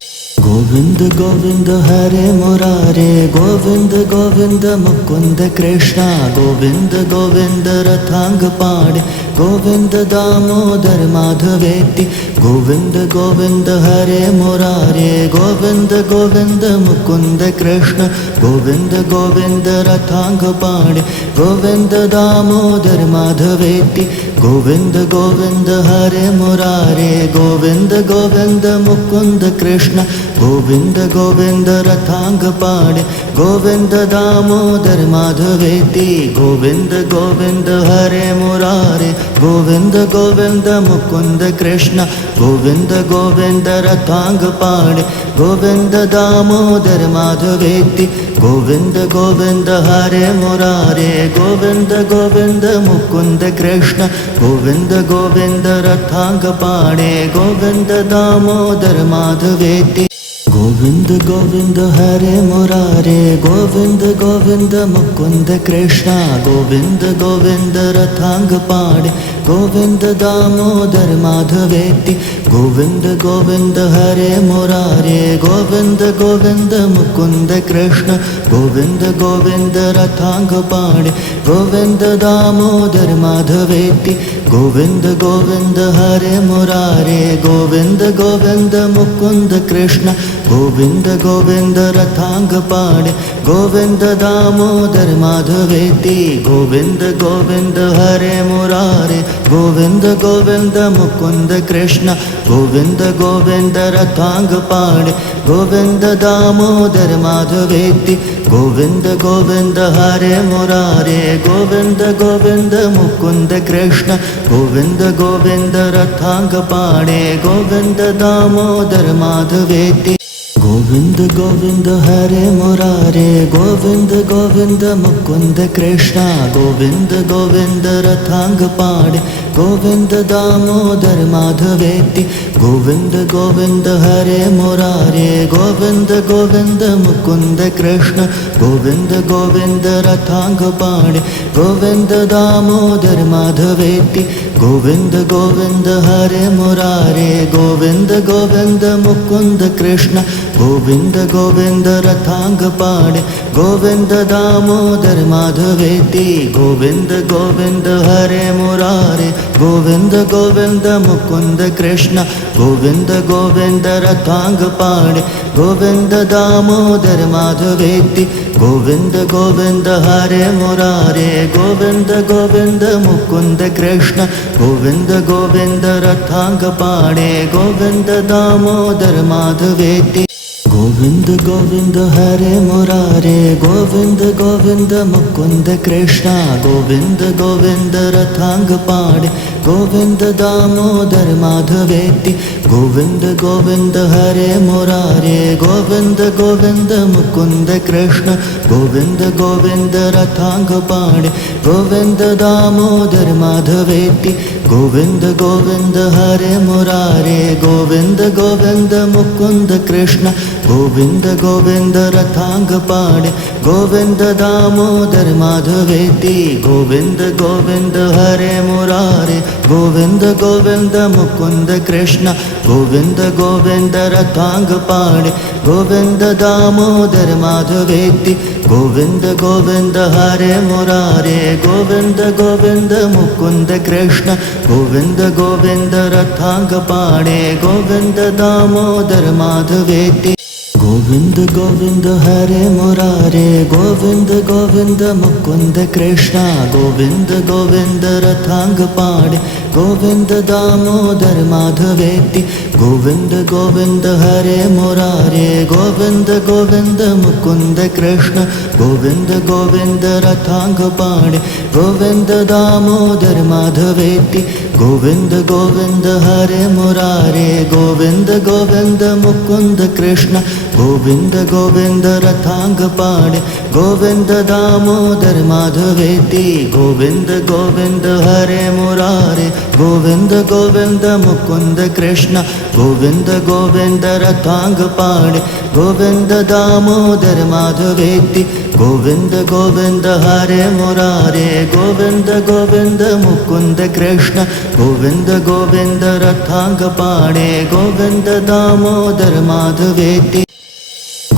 गोविन्द गोविन्द हरे मुरारे गोविन्द गोविन्द मुकुन्द कृष्ण गोविन्द गोविन्द रथाङ्गपाणे गोविन्द दामोदर माधवेति गोविन्द गोविन्द हरे मुरारे गोविन्द गोविन्द मुकुन्द कृष्ण गोविन्द गोविन्द रथाङ्गपाणे गोविन्द दामोदर माधवेति गोविन्द गोविन्द हरे मुरारे गोविन्द गोविन्द मुकुन्द कृष्ण गोविन्द गोविन्द रथाङ्गपाणे गोविन्द दामोदर माधवेति गोविन्द गोविन्द हरे मुरारे गोविन्द गोविन्द मुकुन्द कृष्ण गोविन्द गोविन्द रथाङ्गपाणे गोविन्द दामोदर माधवेति गोविन्द गोविन्द हरे मुरारे गोविन्द गोविन्द मुकुन्द कृष्ण गोविन्द गोविन्द रथाङ्गपाणे गोविन्द दामोदर माधवेति गोविन्द गोविन्द हरे मुरारे गोविन्द गोविन्द मुकुन्द कृष्ण गोविन्द गोविन्द रथाङ्गपाणे गोविन्द दामोदर माधवेति गोविन्द गोविन्द हरे मुरारे गोविन्द गोविन्द मुकुन्द कृष्ण गोविन्द गोविन्द रथाङ्गपाणे गोविन्द दामोदर माधवेति गोविन्द गोविन्द हरे मुरारे गोविन्द गोविन्द मुकुन्द कृष्ण गोविन्द गोविन्द रथाङ्गपाणे गोविन्द दामोदर माधवेति गोविन्द गोविन्द हरे मुरारे गोविन्द गोविन्द मुकुन्द कृष्ण गोविन्द गोविन्द रथाङ्गपाणे गोविन्द दामोदर माधवेति गोविन्द गोविन्द हरे मुरारे गोविन्द गोविन्द मुकुन्द कृष्ण गोविन्द गोविन्द रथाङ्गपाणे गोविन्द दामोदर माधवेति गोविन्द गोविन्द हरे मुरारे गोविन्द गोविन्द मुकुन्द कृष्ण गोविन्द गोविन्द रथाङ्गपाणे गोविन्द दामोदर माधवेति गोविन्द गोविन्द हरे मुरारे गोविन्द गोविन्द मुकुन्द कृष्ण गोविन्द गोविन्द रथाङ्गपाणे गोविन्द दामोदर माधवेति गोविन्द गोविन्द हरे मुरारे गोविन्द गोविन्द मुकुन्द कृष्ण गोविन्द गोविन्द रथाङ्गपाणे गोविन्द दामोदर माधवेति गोविन्द गोविन्द हरे मुरारे गोविन्द गोविन्द मुकुन्द कृष्ण गोविन्द गोविन्द रथाङ्गपाणे गोविन्द दामोदर माधवेति गोविन्द गोविन्द हरे मुरारे गोविन्द गोविन्द मुकुन्द कृष्ण गोविन्द गोविन्द रथाङ्गपाणे गोविन्द दामोदर माधवेति गोविन्द गोविंद गोविंद हरे मुरारे गोविंद गोविंद मुकुंद कृष्णा गोविंद गोविंद रथांग पाणे गोविंद दामोदर माधवेति गोविंद गोविंद हरे मुरारे गोविंद गोविंद मुकुंद कृष्ण गोविंद गोविंद रथांग पाणे गोविंद दामोदर माधवेति गोविंद गोविंद हरे मुरारे गोविंद गोविंद मुकुंद कृष्ण गोविंद गोविंद रथांग पाणे गोविंद दामोदर माधवेति गोविंद गोविंद हरे मुरारे गोविंद गोविंद मुकुंद कृष्ण गोविंद गोविंद रथांग पाणे गोविंद दामोदर माधवेति गोविंद गोविंद हरे मुरारे गोविंद गोविंद मुकुंद कृष्ण गोविंद गोविंद रथांग पाणे गोविंद दामोदर माधवेति गोविंद गोविंद हरे मुरारे गोविंद गोविंद मुकुंद कृष्णा गोविंद गोविंद रथांग पाणे गोविंद दामोदर माधवेति गोविंद गोविंद हरे मुरारे गोविंद गोविंद मुकुंद कृष्ण गोविंद गोविंद रथांग पाणे गोविंद दामोदर माधवेति गोविंद गोविंद हरे मुरारे गोविंद गोविंद मुकुंद कृष्ण गोविंद गोविंद रथांग पाणे गोविंद दामोदर माधवेति गोविंद गोविंद हरे मुरारे गोविंद गोविंद मुकुंद कृष्ण गोविंद गोविंद रथांग पाणे गोविंद दामोदर माधवेति गोविंद गोविंद हरे मुरारे गोविंद गोविंद मुकुंद कृष्ण गोविंद गोविंद रथांग पाणे गोविंद दामोदर माधवेति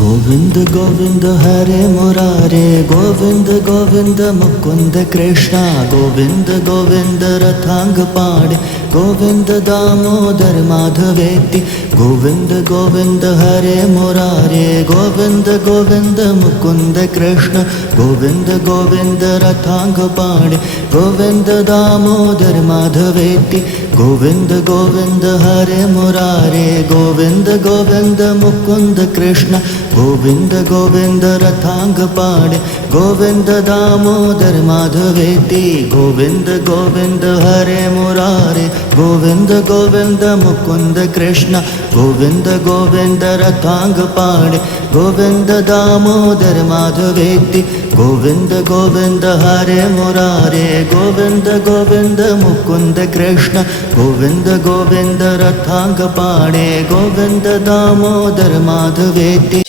गोविंद गोविंद हरे मुरारे गोविंद गोविंद मुकुंद कृष्णा गोविंद गोविंद रथांग पाणे गोविंद दामोदर माधवेति गोविंद गोविंद हरे मुरारे गोविंद गोविंद मुकुंद कृष्ण गोविंद गोविंद रथांग पाणे गोविंद दामोदर माधवेति गोविंद गोविंद हरे मुरारे गोविंद गोविंद मुकुंद कृष्ण गोविंद गोविंद रथांग पाणे गोविंद दामोदर माधवेति गोविंद गोविंद हरे मुरारे गोविंद गोविंद मुकुंद कृष्ण गोविंद गोविंद रथांग पाणे गोविंद दामोदर माधवेति गोविंद गोविंद हरे मुरारे गोविंद गोविंद मुकुंद कृष्ण गोविंद गोविंद रथांग पाणे गोविंद दामोदर माधवेति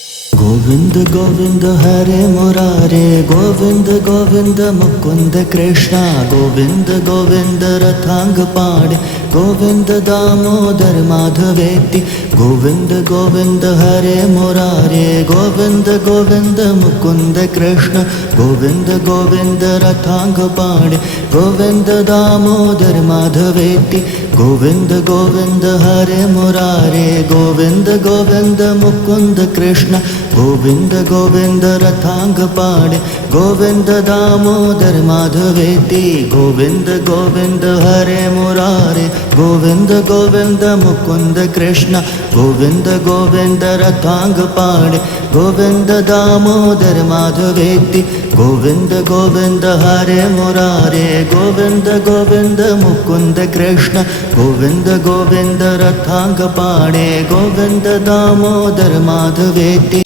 गोविंद गोविंद हरे मुरारे गोविंद गोविंद मुकुंद कृष्णा गोविंद गोविंद रथांग पाणे गोविंद दामोदर माधवेति गोविंद गोविंद हरे मुरारे गोविंद गोविंद मुकुंद कृष्ण गोविंद गोविंद रथांग पाणे गोविंद दामोदर माधवेति गोविंद गोविंद हरे मुरारे गोविंद गोविंद मुकुंद कृष्ण गोविंद गोविंद रथांग पाणे गोविंद दामोदर माधवेति गोविंद गोविंद हरे मुरारे गोविंद गोविंद मुकुंद कृष्ण गोविंद गोविंद रथांग पाणे गोविंद दामोदर माधवेति गोविंद गोविंद हरे मुरारे गोविंद गोविंद मुकुंद कृष्ण गोविंद गोविंद रथांग पाणे गोविंद दामोदर माधवेति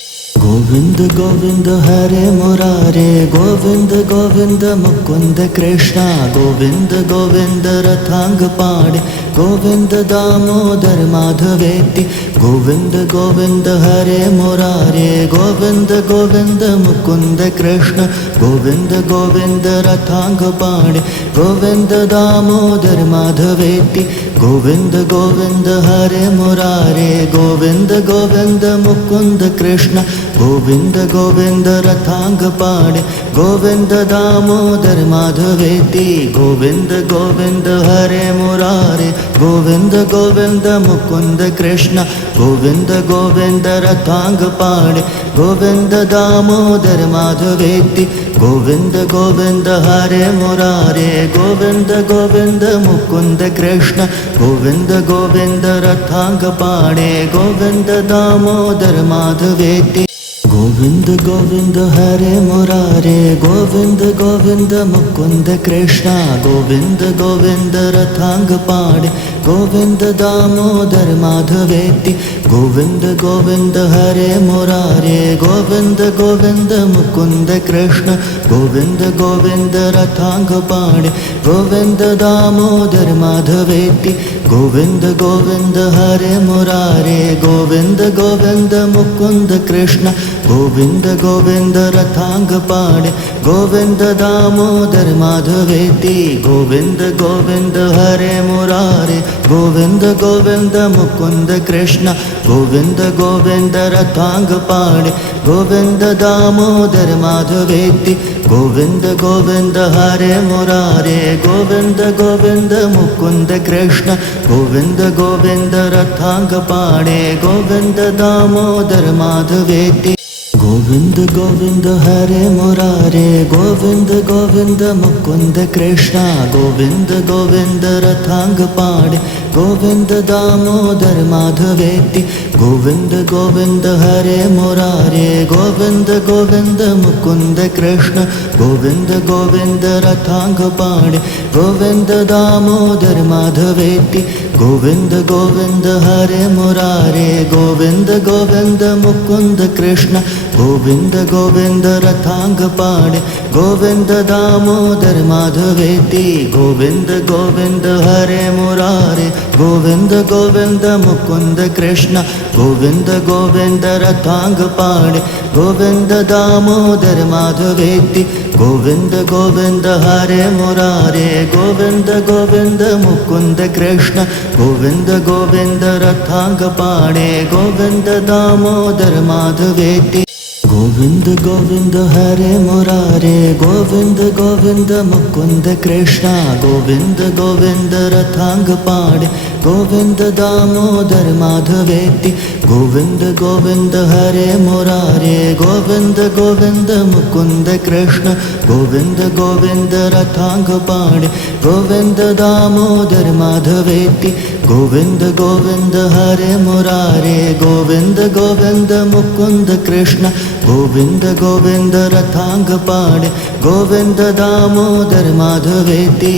गोविंद गोविंद हरे मुरारे गोविंद गोविंद मुकुंद कृष्णा गोविंद गोविंद रथांग पाणे गोविंद दामोदर माधवेति गोविंद गोविंद हरे मुरारे गोविंद गोविंद मुकुंद कृष्ण गोविंद गोविंद रथांग पाणे गोविंद दामोदर माधवेति गोविंद गोविंद हरे मुरारे गोविंद गोविंद मुकुंद कृष्ण गोविंद गोविंद रथांग पाणे गोविंद दामोदर माधवेति गोविंद गोविंद हरे मुरारे गोविंद गोविंद मुकुंद कृष्ण गोविन्द गोविन्द रथांग पाणे गोविन्द दामोदर माधवेति गोविन्द गोविन्द हरे मुरारे गोविन्द गोविन्द मुकुन्द कृष्ण गोविन्द गोविन्द रथांग पाणे गोविन्द दामोदर माधवेति गोविन्द गोविन्द हरे मुरारे गोविन्द गोविन्द मुकुन्द कृष्ण गोविन्द गोविन्द रथांग पाणे गोविन्द दामोदर माधवेति गोविन्द गोविन्द हरे मुरारे गोविन्द गोविन्द मुकुन्द कृष्ण गोविन्द गोविन्द रथांग पाणे गोविन्द दामोदर माधवेति गोविन्द गोविन्द हरे मुरारे गोविन्द गोविन्द मुकुन्द कृष्ण गोविन्द गोविन्द रथांग पाणे गोविन्द दामोदर माधवेति गोविन्द गोविन्द हरे मुरारे गोविन्द गोविन्द मुकुन्द कृष्ण गोविन्द गोविन्द रथांग पाणे गोविन्द दामोदर माधवेति गोविन्द गोविन्द हरे मुरारे गोविन्द गोविन्द मुकुन्द कृष्ण गोविन्द गोविन्द रथांग पाणे गोविन्द दामोदर माधवेति गोविन्द गोविन्द हरे मुरारे गोविन्द गोविन्द मुकुन्द कृष्ण गोविन्द गोविन्द रथांग पाणे गोविन्द दामोदर माधवेति गोविन्द गोविन्द हरे मुरारे गोविन्द गोविन्द मुकुन्द कृष्ण गोविन्द गोविन्द रथांग पाणे गोविन्द दामोदर माधवेति गोविन्द गोविन्द हरे मुरारे गोविन्द गोविन्द मुकुन्द कृष्ण गोविन्द गोविन्द रथांग पाणे गोविन्द दामोदर माधवेति गोविन्द गोविन्द हरे मुरारे गोविन्द गोविन्द मुकुन्द कृष्ण गोविन्द गोविन्द रथांग पाणे गोविन्द दामोदर माधवेति गोविन्द गोविन्द हरे मुरारे गोविन्द गोविन्द मुकुन्द कृष्ण गोविन्द गोविन्द रथांग पाणे गोविन्द दामोदर माधवेति गोविन्द गोविन्द हरे मुरारे गोविन्द गोविन्द मुकुन्द कृष्ण गोविन्द गोविन्द रथांग पाणे गोविन्द दामोदर माधवेति गोविन्द गोविन्द हरे मुरारे गोविन्द गोविन्द मुकुन्द कृष्ण गोविन्द गोविन्द रथांग पाणे गोविन्द दामोदर माधवेति गोविन्द गोविन्द हरे मुरारे गोविन्द गोविन्द मुकुन्द कृष्ण गोविन्द गोविन्द रथांग पाणे गोविन्द दामोदर माधवेति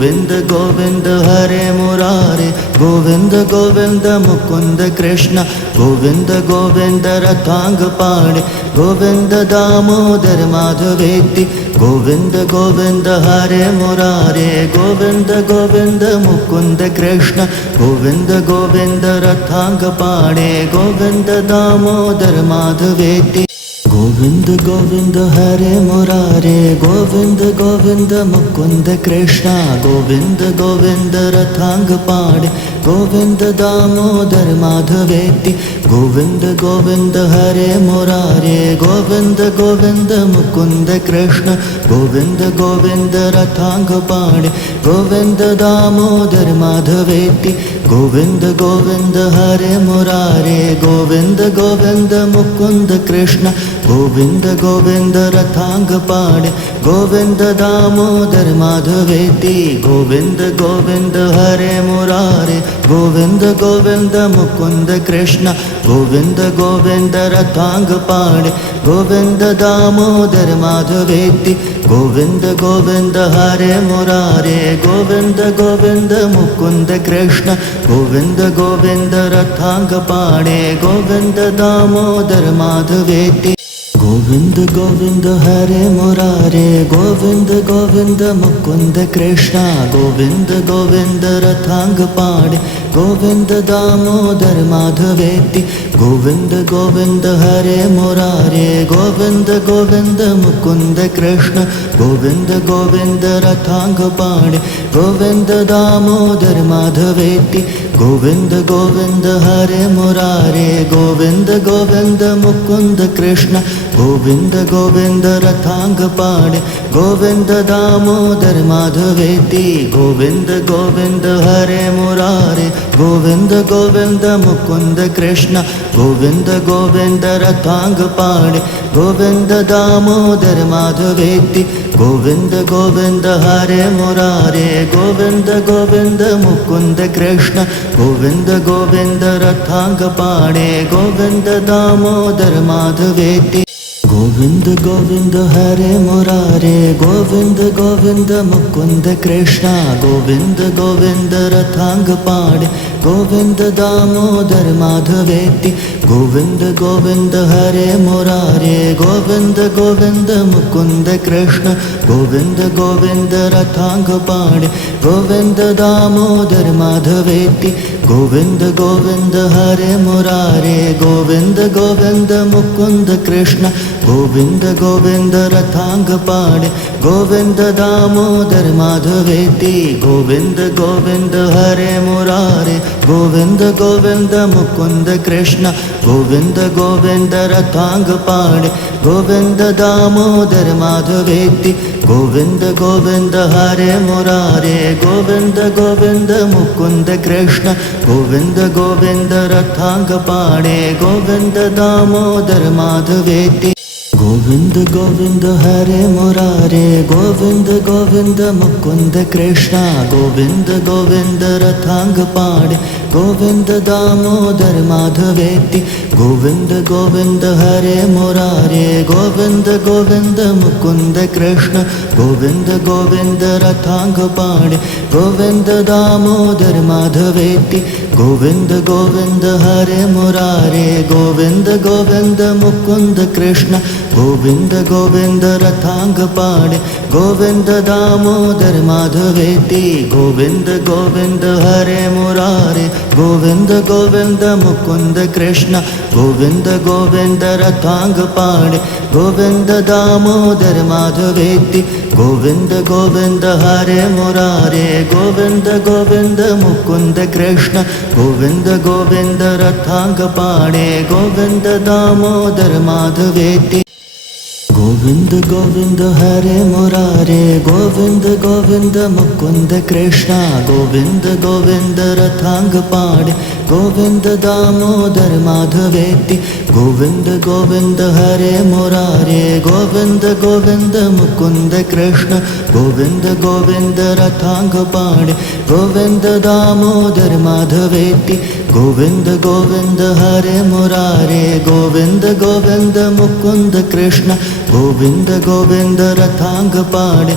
गोविन्द गोविन्द हरे मुरारे गोविन्द गोविन्द मुकुन्द कृष्ण गोविन्द गोविन्द रथांग पाणे गोविन्द दामोदर माधवेति गोविन्द गोविन्द हरे मुरारे गोविन्द गोविन्द मुकुन्द कृष्ण गोविन्द गोविन्द रथांग पाणे गोविन्द दामोदर माधवेति गोविन्द गोविन्द हरे मुरारे गोविन्द गोविन्द मुकुन्द कृष्ण गोविन्द गोविन्द रथांग पाणे गोविन्द दामोदर माधवेति गोविन्द गोविन्द हरे मुरारे गोविन्द गोविन्द मुकुन्द कृष्ण गोविन्द गोविन्द रथांग पाणे गोविन्द दामोदर माधवेति गोविन्द गोविन्द हरे मुरारे गोविन्द गोविन्द मुकुन्द कृष्ण गोविन्द गोविन्द रथांग पाणे गोविन्द दामोदर माधवेति गोविन्द गोविन्द हरे मुरारे गोविन्द गोविन्द मुकुन्द कृष्ण गोविन्द गोविन्द रथांग पाणे गोविन्द दामोदर माधवेति गोविन्द गोविन्द हरे मुरारे गोविन्द गोविन्द मुकुन्द कृष्ण गोविन्द गोविन्द रथांग पाणे गोविन्द दामोदर माधवेति गोविन्द गोविन्द हरे मुरारे गोविन्द गोविन्द मुकुन्द कृष्ण गोविन्द गोविन्द रथांग पाणे गोविन्द दामोदर माधवेति गोविन्द गोविन्द हरे मुरारे गोविन्द गोविन्द मुकुन्द कृष्ण गोविन्द गोविन्द रथांग पाणे गोविन्द दामोदर माधवेति गोविन्द गोविन्द हरे मुरारे गोविन्द गोविन्द मुकुन्द कृष्ण गोविन्द गोविन्द रथांग पाणे गोविन्द दामोदर माधवेति गोविन्द गोविन्द हरे मुरारे गोविन्द गोविन्द मुकुन्द कृष्ण गोविन्द गोविन्द रथाङ्ग पाणे गोविन्द दामोदर माधवेति गोविन्द गोविन्द हरे मुरारे गोविन्द गोविन्द मुकुन्द कृष्ण गोविन्द गोविन्द रथाङ्ग पाणे गोविन्द दामोदर माधवेति गोविन्द गोविन्द हरे मुरारे गोविन्द गोविन्द मुकुन्द कृष्ण गोविन्द गोविन्द रथाङ्ग पाणे गोविन्द दामोदर माधवेति गोविन्द गोविन्द हरे मुरारे गोविन्द गोविन्द मुकुन्द कृष्ण गोविन्द गोविन्द रथाङ्ग पाणे गोविन्द दामोदर माधवेति गोविन्द गोविन्द हरे मुरारे गोविन्द गोविन्द मुकुन्द कृष्ण गोविन्द गोविन्द रथाङ्ग पाणे गोविन्द दामोदर माधवेति गोविन्द गोविन्द हरे मुरारे गोविन्द गोविन्द मुकुन्द कृष्ण गोविन्द गोविन्द रथाङ्ग पाणे गोविन्द दामोदर माधवेति गोविन्द गोविन्द हरे मुरारे गोविन्द गोविन्द मुकुन्द कृष्ण गोविन्द गोविन्द रथाङ्ग पाणे गोविन्द दामोदर माधवेति गोविन्द गोविन्द हरे मुरारे गोविन्द गोविन्द मुकुन्द कृष्ण गोविन्द गोविन्द रथाङ्ग पाणे गोविन्द दामोदर माधवेति गोविन्द गोविन्द हरे मुरारे गोविन्द गोविन्द मुकुन्द कृष्ण गोविन्द गोविन्द रथाङ्ग पाणे गोविन्द दामोदर माधवेति गोविन्द गोविन्द हरे मुरारे गोविन्द गोविन्द मुकुन्द कृष्ण गोविन्द गोविन्द रथाङ्ग पाणे गोविन्द दामोदर माधवेति गोविन्द गोविन्द हरे मुरारे गोविन्द गोविन्द मुकुन्द कृष्ण गोविन्द गोविन्द रथाङ्ग पाणे गोविन्द दामोदर माधवेति गोविन्द गोविन्द हरे मुरारे गोविन्द गोविन्द मुकुन्द कृष्ण गोविन्द गोविन्द रथाङ्ग पाणे गोविन्द दामोदर माधवेति गोविन्द गोविन्द हरे मुरारे गोविन्द गोविन्द मुकुन्द कृष्ण गोविन्द गोविन्द रथाङ्ग पाणे गोविन्द दामोदर माधवेति गोविन्द गोविन्द हरे मुरारे गोविन्द गोविन्द मुकुन्द कृष्ण गोविन्द गोविन्द रथाङ्ग पाणे गोविन्द दामोदर माधवेति गोविन्द गोविन्द हरे मुरारे गोविन्द गोविन्द मुकुन्द कृष्ण गोविन्द गोविन्द रथाङ्ग पाणे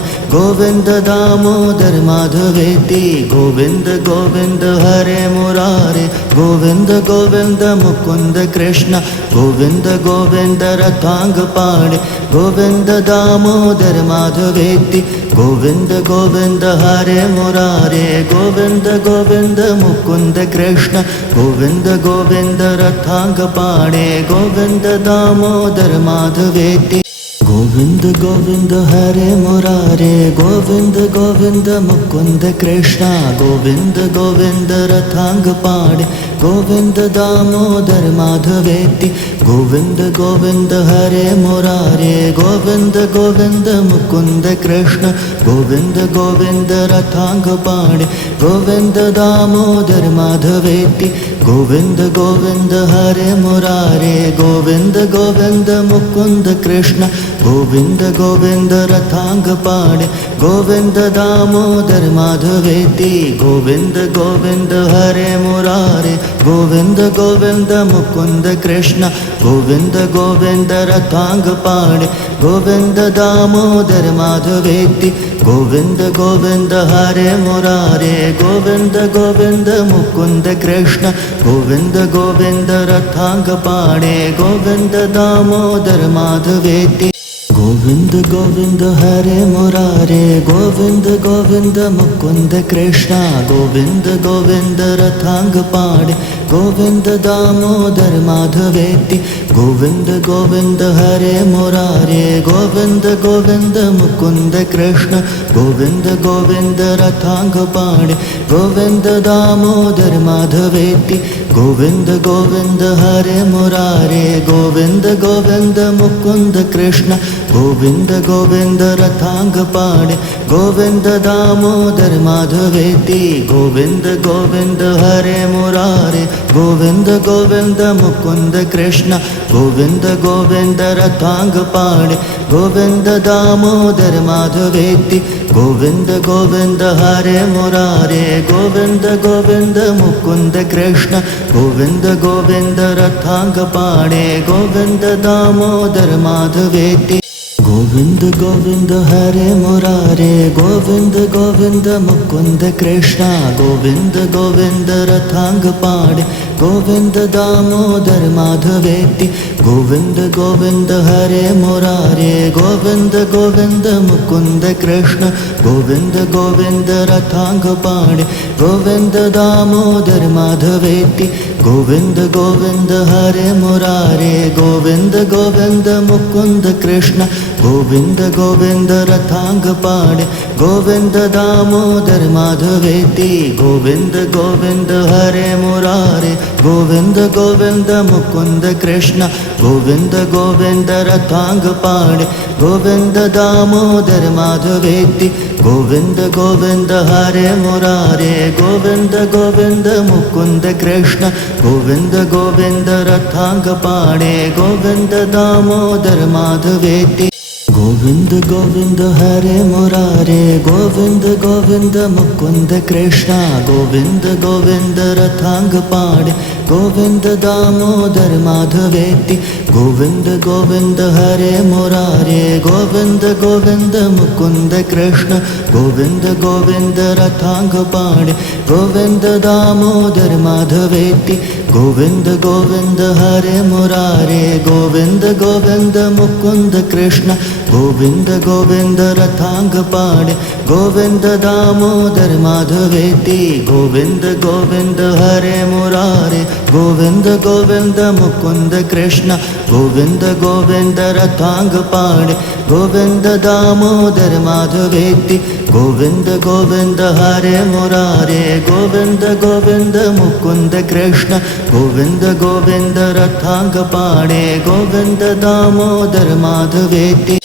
गोविन्द दामोदर माधवेति गोविन्द गोविन्द हरे मुरारे गोविन्द गोविन्द मुकुन्द कृष्ण गोविन्द गोविन्द रथाङ्ग पाणे गोविन्द दामोदर माधवेति गोविन्द गोविन्द हरे मुरारे गोविन्द गोविन्द मुकुन्द कृष्ण गोविन्द गोविन्द रथाङ्ग पाणे गोविन्द दामोदर माधवेति गोविन्द गोविन्द हरे मुरारे गोविन्द गोविन्द मुकुन्द कृष्ण गोविन्द गोविन्द रथाङ्ग पाणे गोविन्द दामोदर माधवेति गोविन्द गोविन्द हरे मुरारे गोविन्द गोविन्द मुकुन्द कृष्ण गोविन्द गोविन्द रथाङ्ग पाणे गोविन्द दामोदर माधवेति गोविन्द गोविन्द हरे मुरारे गोविन्द गोविन्द मुकुन्द कृष्ण गोविन्द गोविन्द रथाङ्ग पाणे गोविन्द दामोदर माधवेति गोविन्द गोविन्द हरे मुरारे गोविन्द गोविन्द मुकुन्द कृष्ण गोविन्द गोविन्द रथाङ्ग पाणे गोविन्द दामोदर माधवेति गोविन्द गोविन्द हरे मुरारे गोविन्द गोविन्द मुकुन्द कृष्ण गोविन्द गोविन्द रथाङ्ग पाणे गोविन्द दामोदर माधवेति गोविन्द गोविन्द हरे मुरारे गोविन्द गोविन्द मुकुन्द कृष्ण गोविन्द गोविन्द रथाङ्ग पाणे गोविन्द दामोदर माधवेति गोविन्द गोविन्द हरे मुरारे गोविन्द गोविन्द मुकुन्द कृष्ण गोविन्द गोविन्द रथाङ्ग पाणे गोविन्द दामोदर माधवेति गोविन्द गोविन्द हरे मुरारे गोविन्द गोविन्द मुकुन्द कृष्ण गोविन्द गोविन्द रथांग पाणे गोविन्द दामोदर माधवेति गोविन्द गोविन्द हरे मुरारे गोविन्द गोविन्द मुकुन्द कृष्ण गोविन्द गोविन्द रथांग पाणे गोविन्द दामोदर माधवेति गोविन्द गोविन्द हरे मुरारे गोविन्द गोविन्द मुकुन्द कृष्ण गोविन्द गोविन्द रथांग पाणे गोविन्द दामोदर माधवेति गोविन्द गोविन्द हरे मुरारे गोविन्द गोविन्द मुकुन्द कृष्ण गोविन्द गोविन्द रथांग पाणे गोविन्द दामोदर माधवेति गोविन्द गोविन्द हरे मुरारे गोविन्द गोविन्द मुकुन्द कृष्ण गोविन्द गोविन्द रथांग पाणे गोविन्द दामोदर माधवेति गोविन्द गोविन्द हरे मुरारे गोविन्द गोविन्द मुकुन्द कृष्ण गोविन्द गोविन्द रथांग पाणे गोविन्द दामोदर माधवेति गोविन्द गोविन्द हरे मुरारे गोविन्द गोविन्द मुकुन्द कृष्ण गोविन्द गोविन्द रथांग पाणे गोविन्द दामोदर माधवेति गोविन्द गोविन्द हरे मुरारे गोविन्द गोविन्द मुकुन्द कृष्ण गोविन्द गोविन्द रथांग पाणे गोविन्द दामोदर माधवेति गोविन्द गोविन्द हरे मुरारे गोविन्द गोविन्द मुकुन्द कृष्ण गोविन्द गोविन्द रथांग पाणे गोविन्द दामोदर माधवेति गोविन्द गोविन्द हरे मुरारे गोविन्द गोविन्द मुकुन्द कृष्ण गोविन्द गोविन्द रथांग पाणे गोविन्द दामोदर माधवेति गोविन्द गोविन्द हरे मुरारे गोविन्द गोविन्द मुकुन्द कृष्ण गोविन्द गोविन्द रथांग पाणे गोविन्द दामोदर माधवेति गोविन्द गोविन्द हरे मुरारे गोविन्द गोविन्द मुकुन्द कृष्ण गोविन्द गोविन्द रथांग पाणे गोविन्द दामोदर माधवेति गोविन्द गोविन्द हरे मुरारे गोविन्द गोविन्द मुकुन्द कृष्ण गोविन्द गोविन्द रथांग पाणे गोविन्द दामोदर माधवेति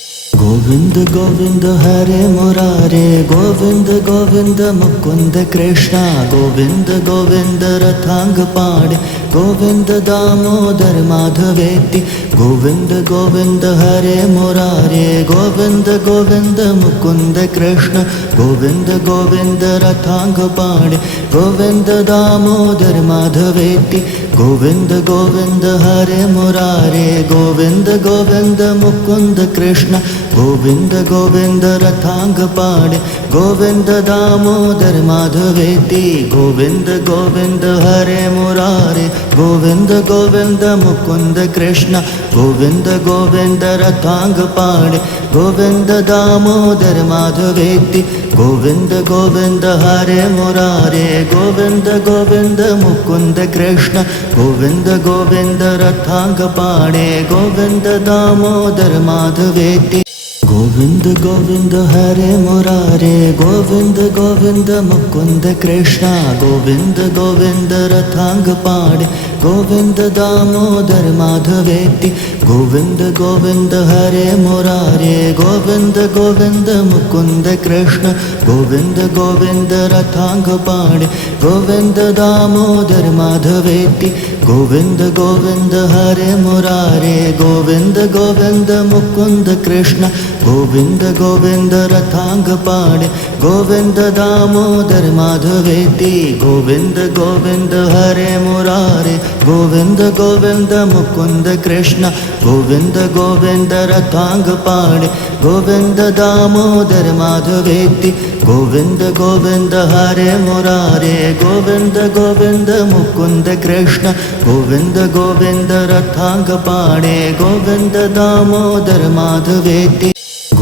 गोविन्द गोविन्द हरे मुरारे गोविन्द गोविन्द मुकुन्द कृष्ण गोविन्द गोविन्द रथांग पाणे गोविन्द दामोदर माधवेति गोविन्द गोविन्द हरे मुरारे गोविन्द गोविन्द मुकुन्द कृष्ण गोविन्द गोविन्द रथांग पाणे गोविन्द दामोदर माधवेति गोविन्द गोविन्द हरे मुरारे गोविन्द गोविन्द मुकुन्द कृष्ण गोविन्द गोविन्द रथांग पाणे गोविन्द दामोदर माधवेति गोविन्द गोविन्द हरे मुरारे गोविन्द गोविन्द मुकुन्द कृष्ण गोविन्द गोविन्द रथांग पाणे गोविन्द दामोदर माधवेति गोविन्द गोविन्द हरे मुरारे गोविन्द गोविन्द मुकुन्द कृष्ण गोविन्द गोविन्द रथांग पाणे गोविन्द दामोदर माधवेति गोविन्द गोविन्द हरे मुरारे गोविन्द गोविन्द मुकुन्द कृष्ण गोविन्द गोविन्द रथांग पाणे गोविन्द दामोदर माधवेति गोविन्द गोविन्द हरे मुरारे गोविन्द गोविन्द मुकुन्द कृष्ण गोविन्द गोविन्द रथांग पाणे गोविन्द दामोदर माधवेति गोविन्द गोविन्द हरे मुरारे गोविन्द गोविन्द मुकुन्द कृष्ण गोविन्द गोविन्द रथांग पाणे गोविन्द दामोदर माधवेति गोविन्द गोविन्द हरे मुरारे गोविन्द गोविन्द मुकुन्द कृष्ण गोविन्द गोविन्द रथांग पाणे गोविन्द दामोदर माधवेति गोविन्द गोविन्द हरे मुरारे गोविन्द गोविन्द मुकुन्द कृष्ण गोविन्द गोविन्द रथांग पाणे गोविन्द दामोदर माधवेति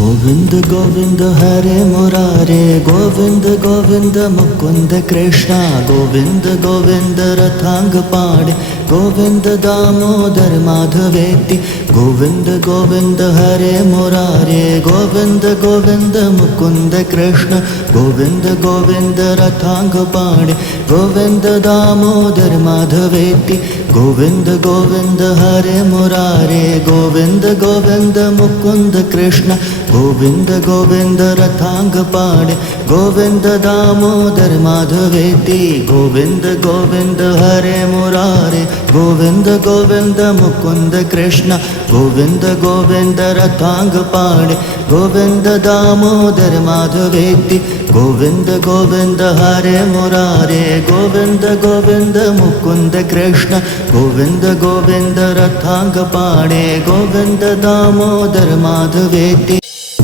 गोविन्द गोविन्द हरे मुरारे गोविन्द गोविन्द मुकुन्द कृष्ण गोविन्द गोविन्द रथाङ्गपाणि गोविन्द दामोदर माधवेति गोविन्द गोविन्द हरे मुरारे गोविन्द गोविन्द मुकुन्द कृष्ण गोविन्द गोविन्द रथाङ्गपाणि गोविन्द दामोदर माधवेति गोविन्द गोविन्द हरे मुरारे गोविन्द गोविन्द मुकुन्द कृष्ण गोविन्द गोविन्द रथाङ्गपाणि गोविन्द दामोदर माधवेति गोविन्द गोविन्द हरे मुरारे गोविन्द गोविन्द मुकुन्द कृष्ण गोविन्द गोविन्द रथाङ्गपाणि गोविन्द दामोदर माधवेति गोविन्द गोविन्द हरे मुरारे गोविन्द गोविन्द मुकुन्द कृष्ण गोविन्द गोविन्द रथाङ्गपाणि गोविन्द दामोदर माधवेति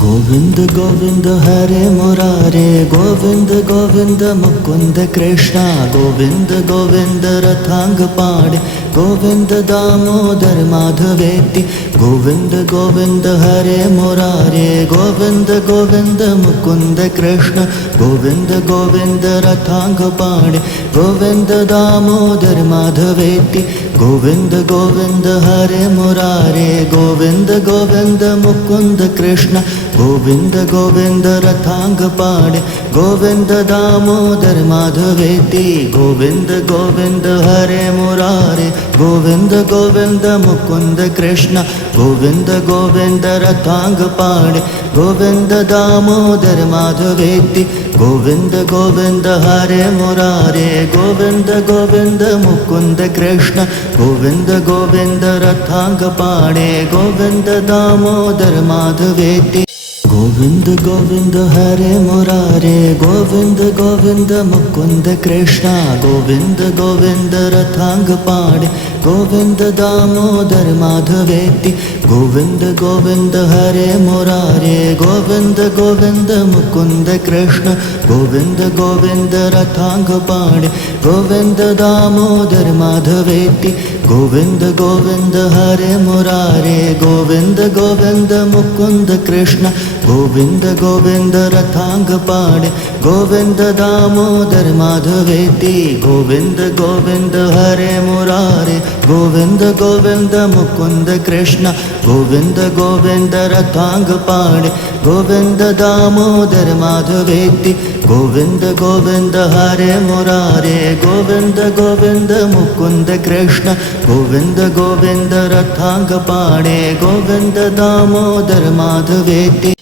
गोविन्द गोविन्द हरे मुरारे गोविन्द गोविन्द मुकुन्द कृष्ण गोविन्द गोविन्द रथाङ्गपाणि गोविन्द दामोदर माधवेति गोविन्द गोविन्द हरे मुरारे गोविन्द गोविन्द मुकुन्द कृष्ण गोविन्द गोविन्द रथाङ्गपाणि गोविन्द दामोदर माधवेति गोविन्द गोविन्द हरे मुरारे गोविन्द गोविन्द मुकुन्द कृष्ण गोविन्द गोविन्द रथाङ्गपाणि गोविन्द दामोदर माधवेति गोविन्द गोविन्द हरे मुरारे गोविन्द गोविन्द मुकुन्द कृष्ण गोविन्द गोविन्द रथाङ्गपाणि गोविन्द दामोदर माधवेति गोविन्द गोविन्द हरे मुरारे गोविन्द गोविन्द मुकुन्द कृष्ण गोविन्द गोविन्द रथाङ्गपाणि गोविन्द दामोदर माधवेति गोविन्द गोविन्द हरे मुरारे गोविन्द गोविन्द मुकुन्द कृष्ण गोविन्द गोविन्द रथाङ्गपाणि गोविन्द दामोदर माधवेति गोविन्द गोविन्द हरे मुरारे गोविन्द गोविन्द मुकुन्द कृष्ण गोविन्द गोविन्द रथाङ्गपाणि गोविन्द दामोदर माधवेति गोविन्द गोविन्द हरे मुरारे गोविन्द गोविन्द मुकुन्द कृष्ण गोविन्द गोविन्द रथाङ्गपाणि गोविन्द दामोदर माधवेति गोविन्द गोविन्द हरे मुरारे गोविन्द गोविन्द मुकुन्द कृष्ण गोविन्द गोविन्द रथाङ्गपाणि गोविन्द दामोदर माधवेति गोविन्द गोविन्द हरे मुरारे गोविन्द गोविन्द मुकुन्द कृष्ण गोविन्द गोविन्द रथाङ्गपाणि गोविन्द दामोदर माधवेति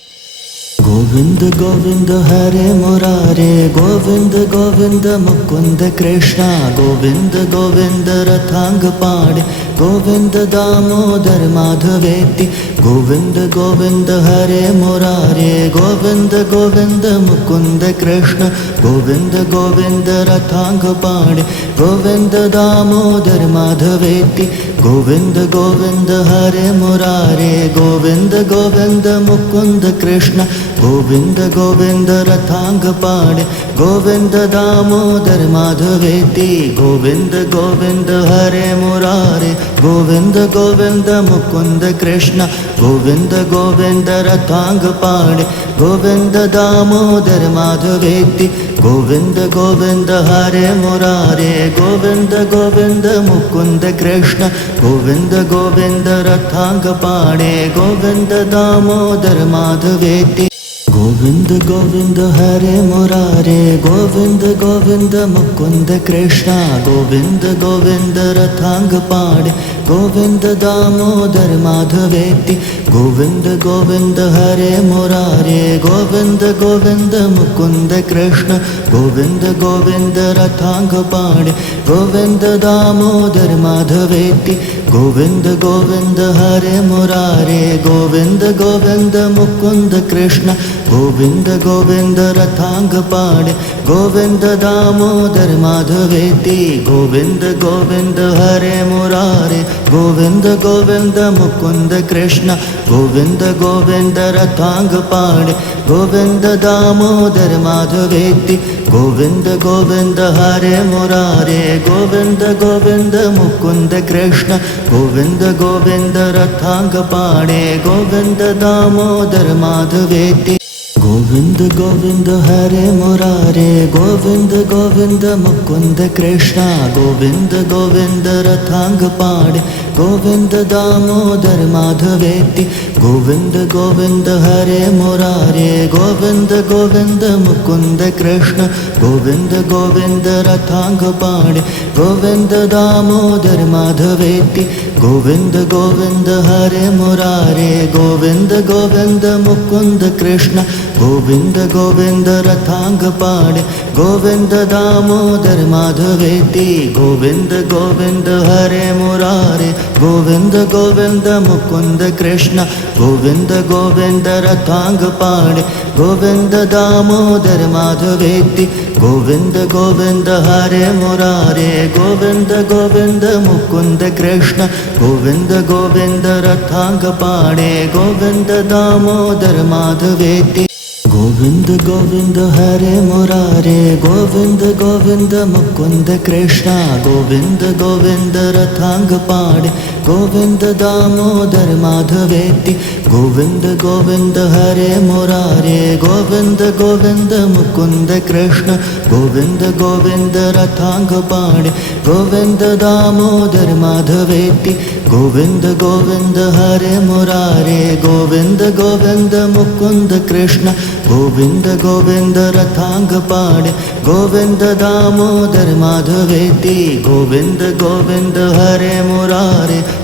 गोविन्द गोविन्द हरे मुरारे गोविन्द गोविन्द मुकुन्द कृष्ण गोविन्द गोविन्द रथाङ्गपाणि गोविन्द दामोदर माधवेति गोविन्द गोविन्द हरे मुरारे गोविन्द गोविन्द मुकुन्द कृष्ण गोविन्द गोविन्द रथाङ्गपाणि गोविन्द दामोदर माधवेति गोविन्द गोविन्द हरे मुरारे गोविन्द गोविन्द मुकुन्द कृष्ण गोविन्द गोविन्द रथाङ्गपाणि गोविन्द दामोदर माधवेति गोविन्द गोविन्द हरे मुरारे गोविन्द गोविन्द मुकुन्द कृष्ण गोविन्द गोविन्द रथाङ्गपाणि गोविन्द दामोदर माधवेति गोविन्द गोविन्द हरे मुरारे गोविन्द गोविन्द मुकुन्द कृष्ण गोविन्द गोविन्द रथाङ्गपाणि गोविन्द दामोदर माधवेति गोविन्द गोविन्द हरे मुरारे गोविन्द गोविन्द मुकुन्द कृष्ण गोविन्द गोविन्द रथाङ्गपाणि गोविन्द दामोदर माधवेति गोविन्द गोविन्द हरे मुरारे गोविन्द गोविन्द मुकुन्द कृष्ण गोविन्द गोविन्द रथाङ्गपाणि गोविन्द दामोदर माधवेति गोविन्द गोविन्द हरे मुरारे गोविन्द गोविन्द मुकुन्द कृष्ण गोविन्द गोविन्द रथाङ्गपाणि गोविन्द दामोदर माधवेति गोविन्द गोविन्द हरे मुरारे गोविन्द गोविन्द मुकुन्द कृष्ण गोविन्द गोविन्द रथाङ्गपाणि गोविन्द दामोदर माधवेति गोविन्द गोविन्द हरे मुरारे गोविन्द गोविन्द मुकुन्द कृष्ण गोविन्द गोविन्द रथाङ्गपाणे गोविन्द दामोदर माधवेति गोविन्द गोविन्द हरे मुरारे गोविन्द गोविन्द मुकुन्द कृष्ण गोविन्द गोविन्द रथाङ्गपाणे गोविन्द दामोदर माधवेति गोविन्द गोविन्द हरे मुरारे गोविन्द गोविन्द मुकुन्द कृष्ण गोविन्द गोविन्द रथाङ्गपाणे गोविन्द दामोदर माधवेति गोविन्द गोविन्द हरे मुरारे गोविन्द गोविन्द मुकुन्द कृष्ण गोविन्द गोविन्द रथाङ्गपाणे गोविन्द दामोदर माधवेति गोविन्द गोविन्द हरे मुरारे गोविन्द गोविन्द मुकुन्द कृष्ण गोविन्द गोविन्द रथाङ्गपाणे गोविन्द दामोदर माधवेति गोविन्द गोविन्द हरे मुरारे गोविन्द गोविन्द मुकुन्द कृष्ण गोविन्द गोविन्द रथाङ्गपाणे गोविन्द दामोदर माधवेति गोविन्द गोविन्द हरे मुरारे गोविन्द गोविन्द मुकुन्द कृष्ण गोविन्द गोविन्द रथाङ्गपाणे गोविन्द दामोदर माधवेति गोविन्द गोविन्द हरे मुरारे गोविन्द गोविन्द मुकुन्द कृष्ण गोविन्द गोविन्द रथाङ्गपाणे गोविन्द दामोदर माधवेति गोविन्द गोविन्द हरे मुरारे गोविन्द गोविन्द मुकुन्द कृष्ण गोविन्द गोविन्द रथाङ्गपाणे गोविन्द दामोदर माधवेति गोविन्द गोविन्द हरे मुरारे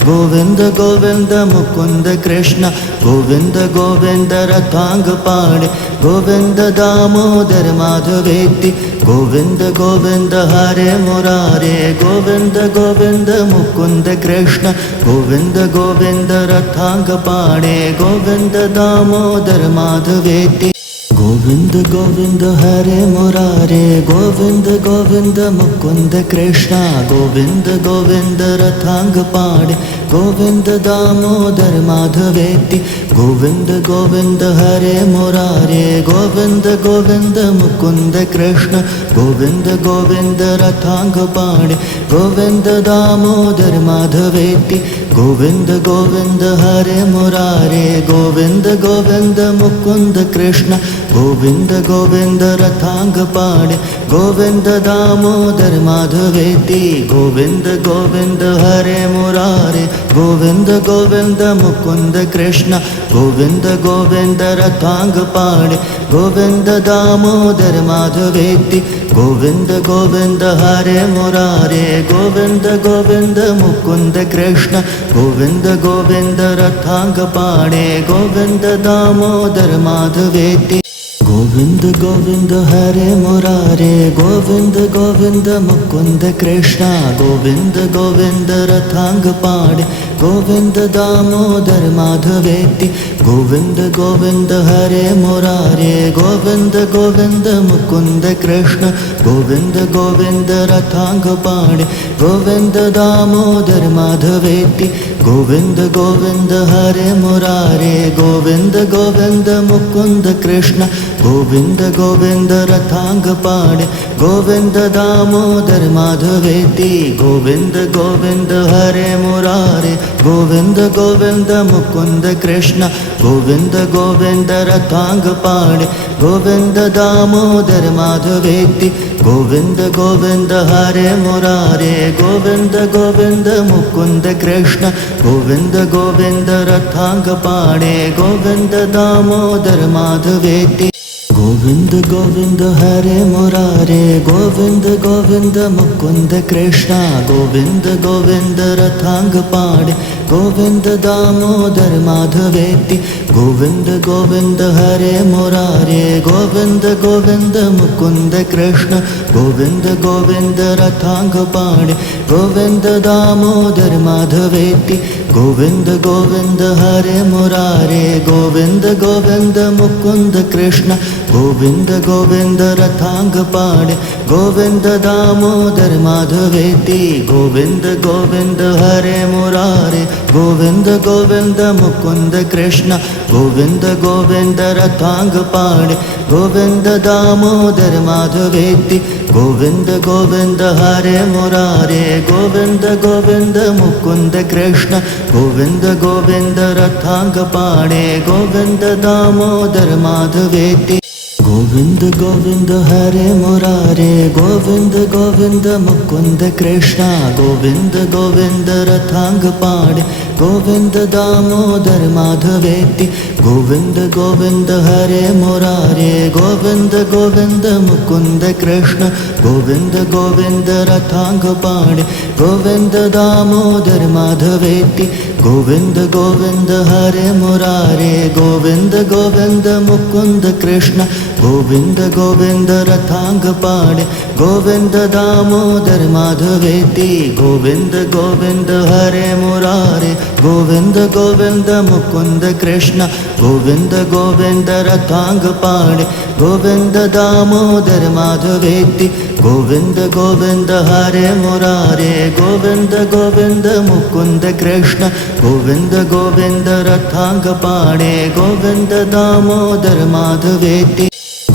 गोविन्द गोविन्द मुकुन्द कृष्ण गोविन्द गोविन्द रथाङ्गपाणे गोविन्द दामोदर माधवेति गोविन्द गोविन्द हरे मुरारे गोविन्द गोविन्द मुकुन्द कृष्ण गोविन्द गोविन्द रथाङ्गपाणे गोविन्द दामोदर माधवेति गोविन्द गोविन्द हरे मुरारे गोविन्द गोविन्द मुकुन्द कृष्ण गोविन्द गोविन्द रथाङ्गपाणे गोविन्द दामोदर माधवेति गोविन्द गोविन्द हरे मुरारे गोविन्द गोविन्द मुकुन्द कृष्ण गोविन्द गोविन्द रथाङ्गपाणे गोविन्द दामोदर माधवेति गोविन्द गोविन्द हरे मुरारे गोविन्द गोविन्द मुकुन्द कृष्ण गोविन्द गोविन्द रथाङ्गपाणे गोविन्द दामोदर माधवेति गोविन्द गोविन्द हरे मुरारे गोविन्द गोविन्द मुकुन्द कृष्ण गोविन्द गोविन्द रथाङ्गपाणे गोविन्द दामोदर माधवेति गोविन्द गोविन्द हरे मुरारे गोविन्द गोविन्द मुकुन्द कृष्ण गोविन्द गोविन्द रथाङ्गपाणे गोविन्द दामोदर माधवेति गोविन्द गोविन्द हरे मुरारे गोविन्द गोविन्द मुकुन्द कृष्ण गोविन्द गोविन्द रथाङ्गपाणे गोविन्द दामोदर माधवेति गोविन्द गोविन्द हरे मुरारे गोविन्द गोविन्द मुकुन्द कृष्ण गोविन्द गोविन्द रथाङ्गपाणे गोविन्द दामोदर माधवेति गोविन्द गोविन्द हरे मुरारे गोविन्द गोविन्द मुकुन्द कृष्ण गोविन्द गोविन्द रथाङ्गपाणे गोविन्द दामोदर माधवेति गोविन्द गोविन्द हरे मुरारे गोविन्द गोविन्द मुकुन्द कृष्ण गोविन्द गोविन्द रथाङ्गपाणे गोविन्द दामोदर माधवेति गोविन्द गोविन्द हरे मुरारे गोविन्द गोविन्द मुकुन्द कृष्ण गोविन्द गोविन्द रथाङ्गपाणे गोविन्द दामोदर माधवेति गोविन्द गोविन्द हरे मुरारे गोविन्द गोविन्द मुकुन्द कृष्ण गोविन्द गोविन्द रथाङ्गपाणे गोविन्द दामोदर माधवेति गोविन्द गोविन्द हरे मुरारे गोविन्द गोविन्द मुकुन्द कृष्ण गोविन्द गोविन्द रथाङ्गपाणे गोविन्द दामोदर माधवेति गोविन्द गोविन्द हरे मुरारे गोविन्द गोविन्द मुकुन्द कृष्ण गोविन्द गोविन्द गोविन्द रथाङ्ग पाणे गोविन्द दामोदर माधवेति गोविन्द गोविन्द हरे मुरारे गोविन्द गोविन्द मुकुन्द कृष्ण गोविन्द गोविन्द रथाङ्ग पाणे गोविन्द दामोदर माधवेति गोविन्द गोविन्द हरे मुरारे गोविन्द गोविन्द मुकुन्द कृष्ण गोविन्द गोविन्द रथाङ्ग पाणे गोविन्द दामोदर माधवेति गोविन्द गोविन्द हरे मुरारे गोविन्द गोविन्द मुकुन्द कृष्ण गोविन्द गोविन्द रथाङ्ग पाणे गोविन्द दामोदर माधवेति गोविन्द गोविन्द हरे मुरारे गोविन्द गोविन्द मुकुन्द कृष्ण गोविन्द गोविन्द रथाङ्ग पाणे गोविन्द दामोदर माधवेति गोविन्द गोविन्द हरे मुरारे गोविन्द गोविन्द मुकुन्द कृष्ण गोविन्द गोविन्द रथाङ्ग पाणे गोविन्द दामोदर माधवेति गोविन्द गोविन्द हरे मुरारे गोविन्द गोविन्द मुकुन्द कृष्ण गोविन्द गोविन्द रथाङ्ग पाणे गोविन्द दामोदर माधवेति गोविन्द गोविन्द हरे मुरारे गोविन्द गोविन्द मुकुन्द कृष्ण गोविन्द गोविन्द रथाङ्ग पाणे गोविन्द दामोदर माधवेति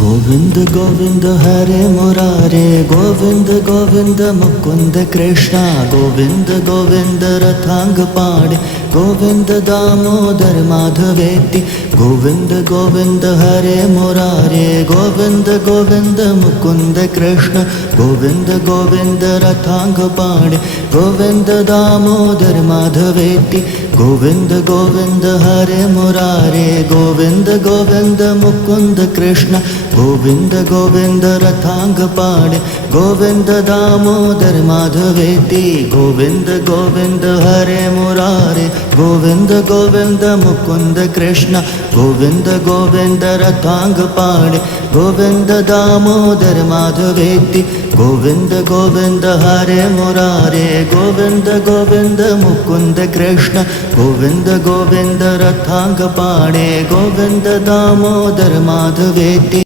गोविन्द गोविन्द हरे मुरारे गोविन्द गोविन्द मुकुन्द कृष्ण गोविन्द गोविन्द रथाङ्ग पाणे गोविन्द दामोदर माधवेति गोविन्द गोविन्द हरे मुरारे गोविन्द गोविन्द मुकुन्द कृष्ण गोविन्द गोविन्द रथाङ्ग पाणे गोविन्द दामोदर माधवेति गोविन्द गोविन्द हरे मुरारे गोविन्द गोविन्द मुकुन्द कृष्ण गोविन्द गोविन्द रथाङ्ग पाणे गोविन्द दामोदर माधवेति गोविन्द गोविन्द हरे मुरारे गोविन्द गोविन्द मुकुन्द कृष्ण गोविन्द गोविन्द रथाङ्ग पाणे गोविन्द दामोदर माधवेति गोविन्द गोविन्द हरे मुरारे गोविन्द गोविन्द मुकुन्द कृष्ण गोविन्द गोविन्द रथाङ्ग पाणे गोविन्द दामोदर माधवेति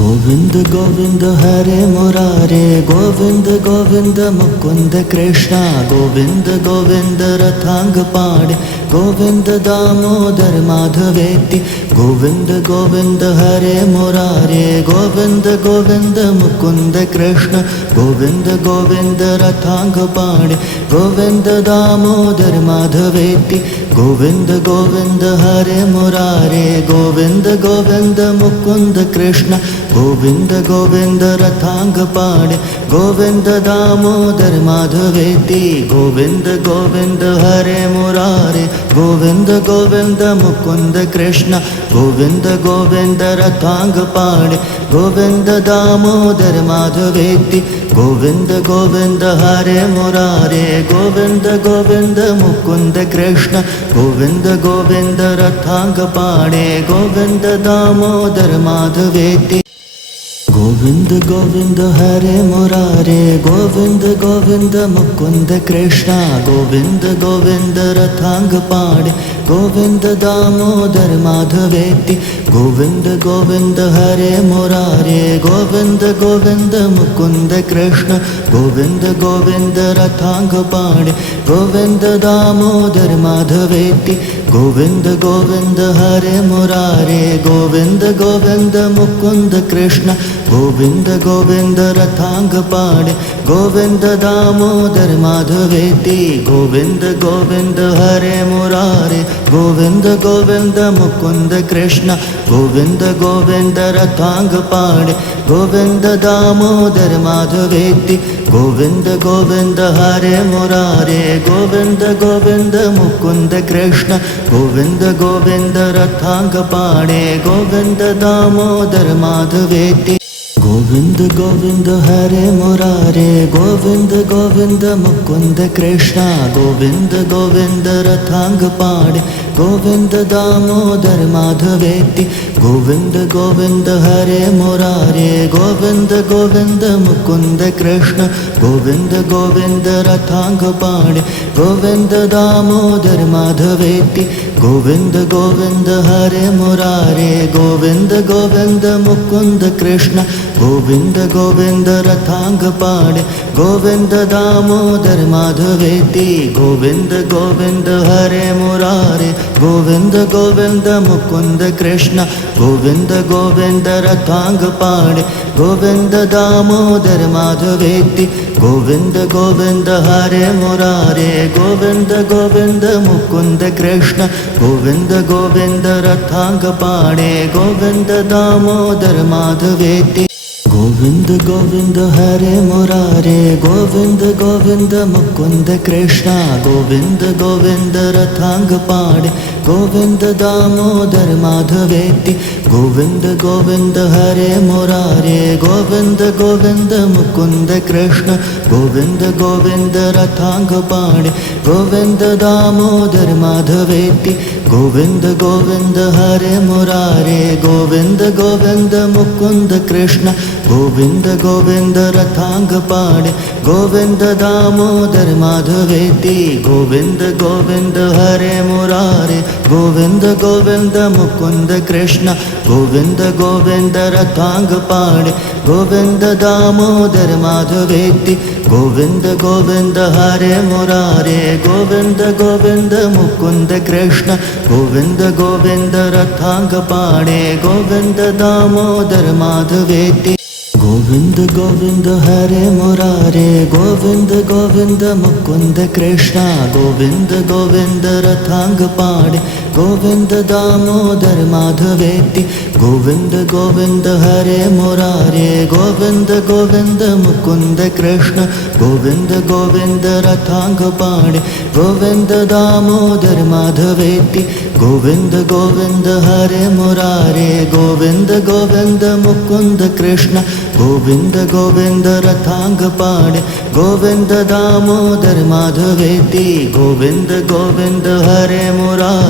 गोविन्द गोविन्द हरे मुरारे गोविन्द गोविन्द मुकुन्द कृष्ण गोविन्द गोविन्द रथाङ्ग पाणे गोविन्द दामोदर माधवेति गोविन्द गोविन्द हरे मुरारे गोविन्द गोविन्द मुकुन्द कृष्ण गोविन्द गोविन्द रथाङ्ग पाणे गोविन्द दामोदर माधवेति गोविन्द गोविन्द हरे मुरारे गोविन्द गोविन्द मुकुन्द कृष्ण गोविन्द गोविन्द रथाङ्ग पाणे गोविन्द दामोदर माधवेति गोविन्द गोविन्द हरे मुरारे गोविन्द गोविन्द मुकुन्द कृष्ण गोविन्द गोविन्द रथाङ्ग पाणे गोविन्द दामोदर माधवेति गोविन्द गोविन्द हरे मुरारे गोविन्द गोविन्द मुकुन्द कृष्ण गोविन्द गोविन्द रथाङ्ग पाणे गोविन्द दामोदर माधवेति गोविन्द गोविन्द हरे मुरारे गोविन्द गोविन्द मुकुन्द कृष्ण गोविन्द गोविन्द रथाङ्ग पाणे गोविन्द दामोदर माधवेति गोविन्द गोविन्द हरे मुरारे गोविन्द गोविन्द मुकुन्द कृष्ण गोविन्द गोविन्द रथाङ्ग पाणे गोविन्द दामोदर माधवेति गोविन्द गोविन्द हरे मुरारे गोविन्द गोविन्द मुकुन्द कृष्ण गोविन्द गोविन्द रथाङ्ग पाणे गोविन्द दामोदर माधवेति गोविन्द गोविन्द हरे मुरारे गोविन्द गोविन्द मुकुन्द कृष्ण गोविन्द गोविन्द रथाङ्ग पाणे गोविन्द दामोदर माधवेति गोविन्द गोविन्द हरे मुरारे गोविन्द गोविन्द मुकुन्द कृष्ण गोविन्द गोविन्द रथाङ्ग पाणे गोविन्द दामोदर माधवेति गोविंद गोविंद हरे मुरारे गोविंद गोविंद मुकुंद कृष्णा गोविंद गोविंद रथांग पाड़े गोविंद दामोदर माधवेति गोविंद गोविंद हरे मुरारे गोविंद गोविंद मुकुंद कृष्ण गोविंद गोविंद रथांग पाड़े गोविंद दामोदर माधवेति गोविंद गोविंद हरे मुरारे गोविंद गोविंद मुकुंद कृष्ण गोविंद गोविंद रथांग पाड़े गोविंद दामोदर माधवेति गोविंद गोविंद हरे मुरारे गोविंद गोविंद मुकुंद कृष्ण गोविंद गोविंद रथांग पाड़े गोविंद दामोदर माधवेति गोविंद गोविंद हरे मुरारे गोविंद गोविंद मुकुंद कृष्ण गोविंद गोविंद रथांग पाड़े गोविंद दामोदर माधवेति गोविंद गोविंद हरे मुरारे गोविंद गोविंद मुकुंद कृष्णा गोविंद गोविंद रथांग पाड़े गोविंद दामोदर माधवेति गोविंद गोविंद हरे मुरारे गोविंद गोविंद मुकुंद कृष्ण गोविंद गोविंद रथांग पाड़े गोविंद दामोदर माधवेति गोविंद गोविंद हरे मुरारे गोविंद गोविंद मुकुंद कृष्ण गोविंद गोविंद रथांग पाड़े गोविंद दामोदर माधवेति गोविंद गोविंद हरे मुरारे गोविंद गोविंद मुकुंद कृष्ण गोविंद गोविंद रथांग पाड़े गोविंद दामोदर माधवेति गोविंद गोविंद हरे मुरारे गोविंद गोविंद मुकुंद कृष्ण गोविंद गोविंद रथांग पाड़े गोविंद दामोदर माधवेति गोविंद गोविंद हरे मुरारे गोविंद गोविंद मुकुंद कृष्णा गोविंद गोविंद रथांग पाड़े गोविंद दामोदर माधवेति गोविंद गोविंद हरे मुरारे गोविंद गोविंद मुकुंद कृष्ण गोविंद गोविंद रथांग पाड़े गोविंद दामोदर माधवेति गोविंद गोविंद हरे मुरारे गोविंद गोविंद मुकुंद कृष्ण गोविंद गोविंद रथांग पाड़े गोविंद दामोदर माधवेति गोविंद गोविंद हरे मुरारे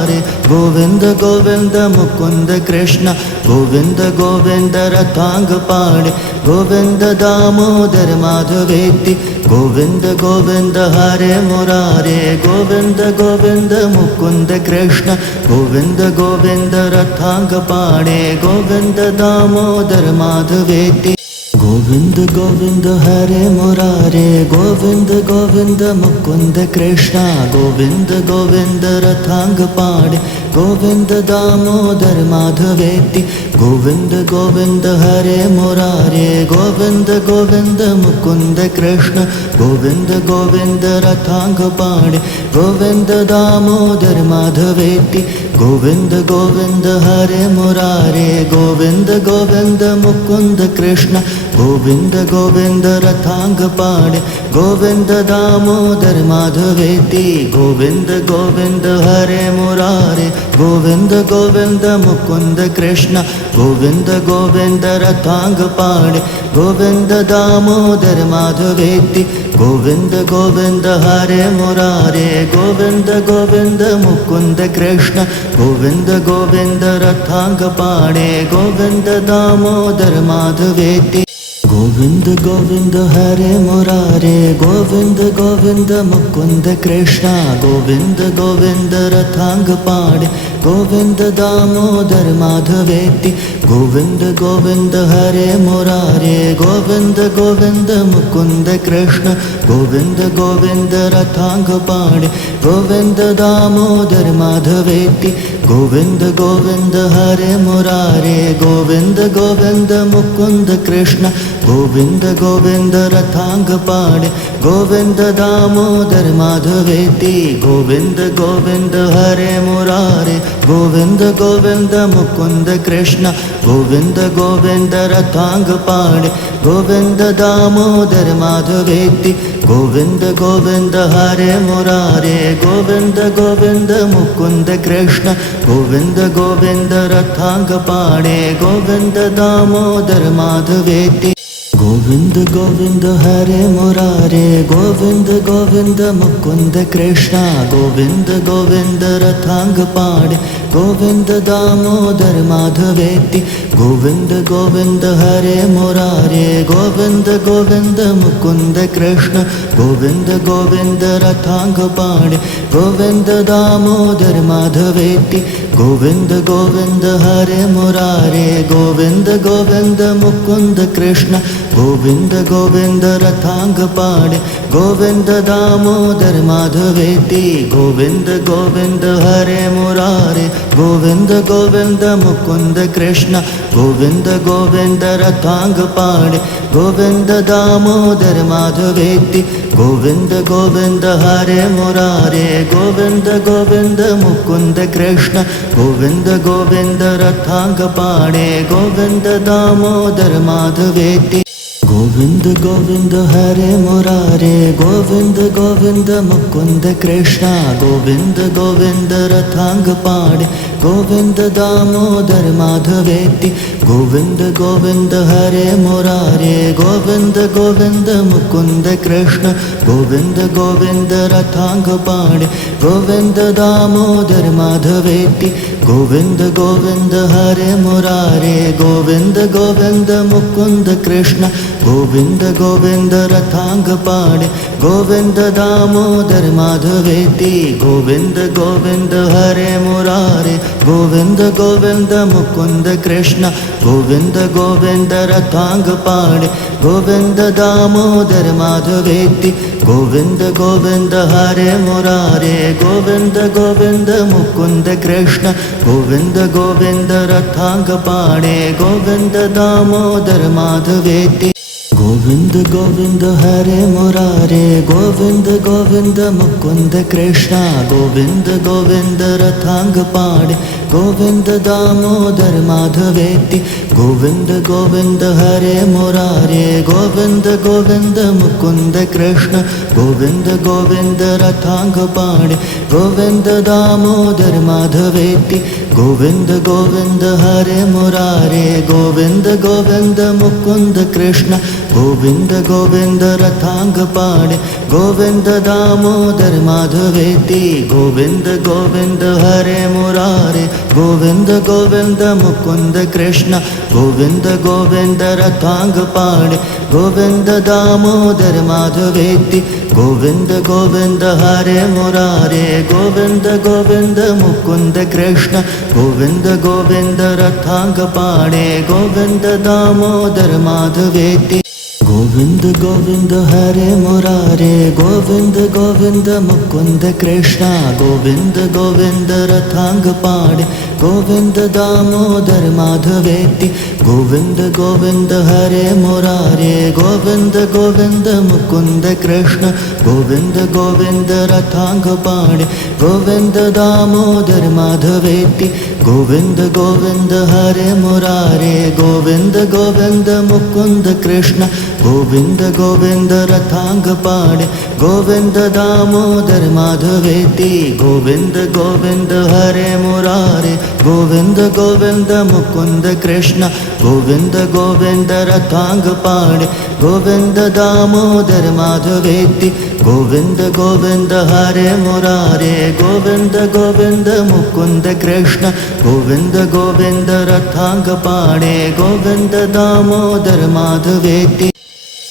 गोविंद गोविंद मुकुंद कृष्ण गोविंद गोविंद रथांग पाड़े गोविंद दामोदर माधवेति गोविंद गोविंद हरे मुरारे गोविंद गोविंद मुकुंद कृष्ण गोविंद गोविंद रथांग पाड़े गोविंद दामोदर माधवेति गोविंद गोविंद हरे मुरारे गोविंद गोविंद मुकुंद कृष्णा गोविंद गोविंद रथांग पाड़े गोविंद दामोदर माधवेति गोविंद गोविंद हरे मुरारे गोविंद गोविंद मुकुंद कृष्ण गोविंद गोविंद रथांग पाड़े गोविंद दामोदर माधवेति गोविंद गोविंद हरे मुरारे गोविंद गोविंद मुकुंद कृष्ण गोविंद गोविंद रथांग पाड़े गोविंद दामोदर माधवेति गोविंद गोविंद हरे मुरारे गोविंद गोविंद मुकुंद कृष्ण गोविंद गोविंद रथांग पाड़े गोविंद दामोदर माधवेति गोविंद गोविंद हरे मुरारे गोविंद गोविंद मुकुंद कृष्ण गोविंद गोविंद रथांग पाड़े गोविंद दामोदर माधवेति गोविंद गोविंद हरे मुरारे गोविंद गोविंद मुकुंद कृष्णा गोविंद गोविंद रथांग पाड़े गोविंद दामोदर माधवेति गोविंद गोविंद हरे मुरारे गोविंद गोविंद मुकुंद कृष्ण गोविंद गोविंद रथांग पाड़े गोविंद दामोदर माधवेति गोविंद गोविंद हरे मुरारे गोविंद गोविंद मुकुंद कृष्ण गोविंद गोविंद रथांग पाड़े गोविंद दामोदर माधवेति गोविंद गोविंद हरे मुरारे गोविंद गोविंद मुकुंद कृष्ण गोविंद गोविंद रथांग पाड़े गोविंद दामोदर माधवेति गोविंद गोविंद हरे मुरारे गोविंद गोविंद मुकुंद कृष्ण गोविंद गोविंद रथांग पाड़े गोविंद दामोदर माधवेति गोविंद गोविंद हरे मुरारे गोविंद गोविंद मुकुंद कृष्णा गोविंद गोविंद रथांग पाणे गोविंद दामोदर माधवेति गोविंद गोविंद हरे मुरारे गोविंद गोविंद मुकुंद कृष्ण गोविंद गोविंद रथांग पाणे गोविंद दामोदर माधवेति गोविंद गोविंद हरे मुरारे गोविंद गोविंद मुकुंद कृष्ण गोविंद गोविंद रथांग पाणे गोविंद दामोदर माधवेति गोविंद गोविंद हरे मुरारे गोविंद गोविंद मुकुंद कृष्ण गोविंद गोविंद रथांग पाणे गोविंद दामोदर माधवेति गोविंद गोविंद हरे मुरारे गोविंद गोविंद मुकुंद कृष्ण गोविंद गोविंद रथांग पाणे गोविंद दामोदर माधवेति गोविंद गोविंद हरे मुरारे गोविंद गोविंद मुकुंद कृष्णा गोविंद गोविंद रथांग पाणे गोविंद दामोदर माधवेति गोविंद गोविंद हरे मुरारे गोविंद गोविंद मुकुंद कृष्ण गोविंद गोविंद रथांग पाणे गोविंद दामोदर माधवेति गोविंद गोविंद हरे मुरारे गोविंद गोविंद मुकुंद कृष्ण गोविंद गोविंद रथांग पाणे गोविंद दामोदर माधवेति गोविंद गोविंद हरे मुरारे गोविंद गोविंद मुकुंद कृष्ण गोविंद गोविंद रथांग पाणे गोविंद दामोदर माधवेति गोविंद गोविंद हरे मुरारे गोविंद गोविंद मुकुंद कृष्ण गोविंद गोविंद रथांग पाणे गोविंद दामोदर माधवेति गोविंद गोविंद हरे मुरारे गोविंद गोविंद मुकुंद कृष्णा गोविंद गोविंद रथांग पाणे गोविंद दामोदर माधवेति गोविंद गोविंद हरे मुरारे गोविंद गोविंद मुकुंद कृष्ण गोविंद गोविंद रथांग पाणे गोविंद दामोदर माधवेति गोविंद गोविंद हरे मुरारे गोविंद गोविंद मुकुंद कृष्ण गोविंद गोविंद रथांग पाणे गोविंद दामोदर माधवेति गोविंद गोविंद हरे मुरारे गोविंद गोविंद मुकुंद कृष्ण गोविंद गोविंद रथांग पाणे गोविंद दामोदर माधवेति गोविंद गोविंद हरे मुरारे गोविंद गोविंद मुकुंद कृष्ण गोविंद गोविंद रथांग पाणे गोविंद दामोदर माधवेति गोविंद गोविंद हरे मुरारे गोविंद गोविंद मुकुंद कृष्णा गोविंद गोविंद रथांग पाणे गोविंद दामोदर माधवेति गोविंद गोविंद हरे मुरारे गोविंद गोविंद मुकुंद कृष्ण गोविंद गोविंद रथांग पाणे गोविंद दामोदर माधवेति गोविंद गोविंद हरे मुरारे गोविंद गोविंद मुकुंद कृष्ण गोविंद गोविंद रथांग पाणे गोविंद दामोदर माधवेति गोविंद गोविंद हरे मुरारे गोविंद गोविंद मुकुंद कृष्ण गोविंद गोविंद रथांग पाणे गोविंद दामोदर माधवेति गोविंद गोविंद हरे मुरारे गोविंद गोविंद मुकुंद कृष्ण गोविंद गोविंद रथांग पाणे गोविंद दामोदर माधवेति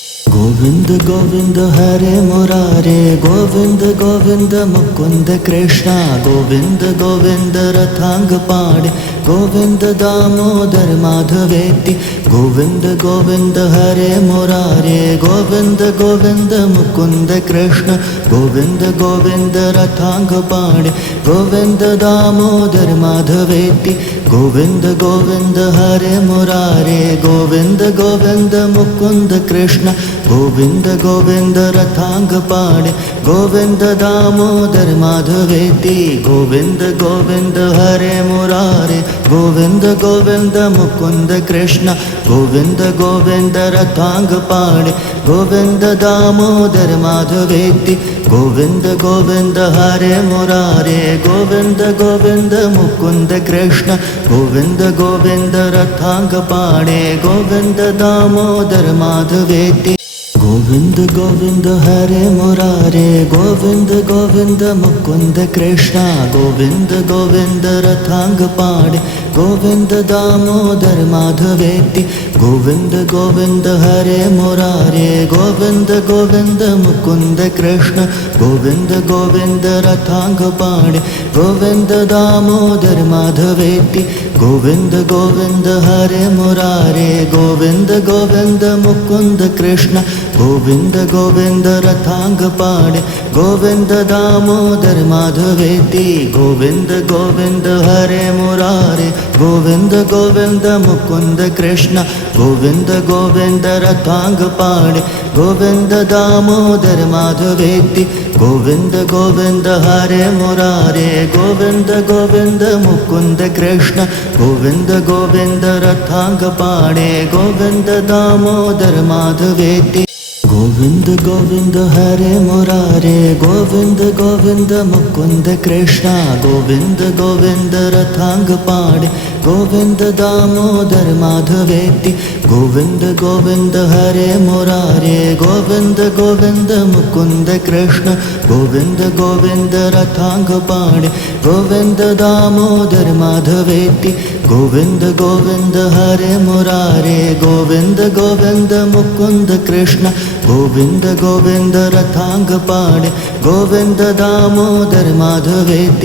गोविंद गोविंद हरे मुरारे गोविंद गोविंद मुकुंद कृष्णा गोविंद गोविंद रथांग पाणे गोविंद दामोदर माधवेति गोविंद गोविंद हरे मुरारे गोविंद गोविंद मुकुंद कृष्ण गोविंद गोविंद रथांग पाणे गोविंद दामोदर माधवेति गोविंद गोविंद हरे मुरारे गोविंद गोविंद मुकुंद कृष्ण गोविंद गोविंद रथांग पाणे गोविंद दामोदर माधवेति गोविंद गोविंद हरे मुरारे गोविंद गोविंद मुकुंद कृष्ण गोविंद गोविंद रथांग पाणे गोविन्द दामोदर माधवेति गोविन्द गोविन्द हरे मुरारे गोविन्द गोविन्द मुकुन्द कृष्ण गोविन्द गोविन्द रथाङ्गपाणे गोविन्द दामोदर माधवेति गोविन्द गोविन्द हरे मुरारे गोविन्द गोविन्द मुकुन्द कृष्ण गोविन्द गोविन्द रथाङ्गपाणे गोविन्द दामोदर माधवेति गोविन्द गोविन्द हरे मुरारे गोविन्द गोविन्द मुकुन्द कृष्ण गोविन्द गोविन्द रथाङ्गपाणे गोविन्द दामोदर माधवेति गोविन्द गोविन्द हरे मुरारे गोविन्द गोविन्द मुकुन्द कृष्ण गोविन्द गोविन्द रथाङ्गपाणे गोविन्द दामोदर माधवेति गोविन्द गोविन्द हरे मुरारे गोविन्द गोविन्द मुकुन्द कृष्ण गोविन्द गोविन्द रथाङ्गपाणे गोविन्द दामोदर माधवेति गोविन्द गोविन्द हरे मुरारे गोविन्द गोविन्द मुकुन्द कृष्ण गोविन्द गोविन्द रथाङ्गपाणे गोविन्द दामोदर माधवेति गोविन्द गोविन्द हरे मुरारे गोविन्द गोविन्द मुकुन्द कृष्ण गोविन्द गोविन्द रथाङ्गपाणे गोविन्द दामोदर माधवेति गोविन्द गोविन्द हरे मुरारे गोविन्द गोविन्द मुकुन्द कृष्ण गोविन्द गोविन्द रथाङ्गपाणे गोविन्द दामोदर माधवेति गोविन्द गोविन्द हरे मुरारे गोविन्द गोविन्द मुकुन्द कृष्ण गोविन्द गोविन्द रथाङ्गपाणे गोविन्द दामोदर माधवेति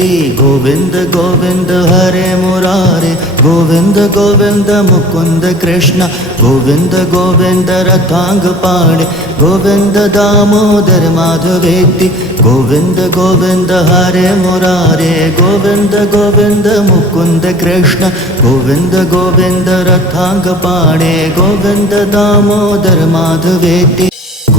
गोविन्द गोविन्द हरे मुरारे गोविन्द गोविन्द मुकुन्द कृष्ण गोविन्द गोविन्द रथाङ्गपाणे गोविन्द दामोदर माधवेति गोविन्द गोविन्द हरे मुरारे गोविन्द गोविन्द मुकुन्द कृष्ण गोविन्द गोविन्द रथाङ्गपाणे गोविन्द दामोदर माधवेति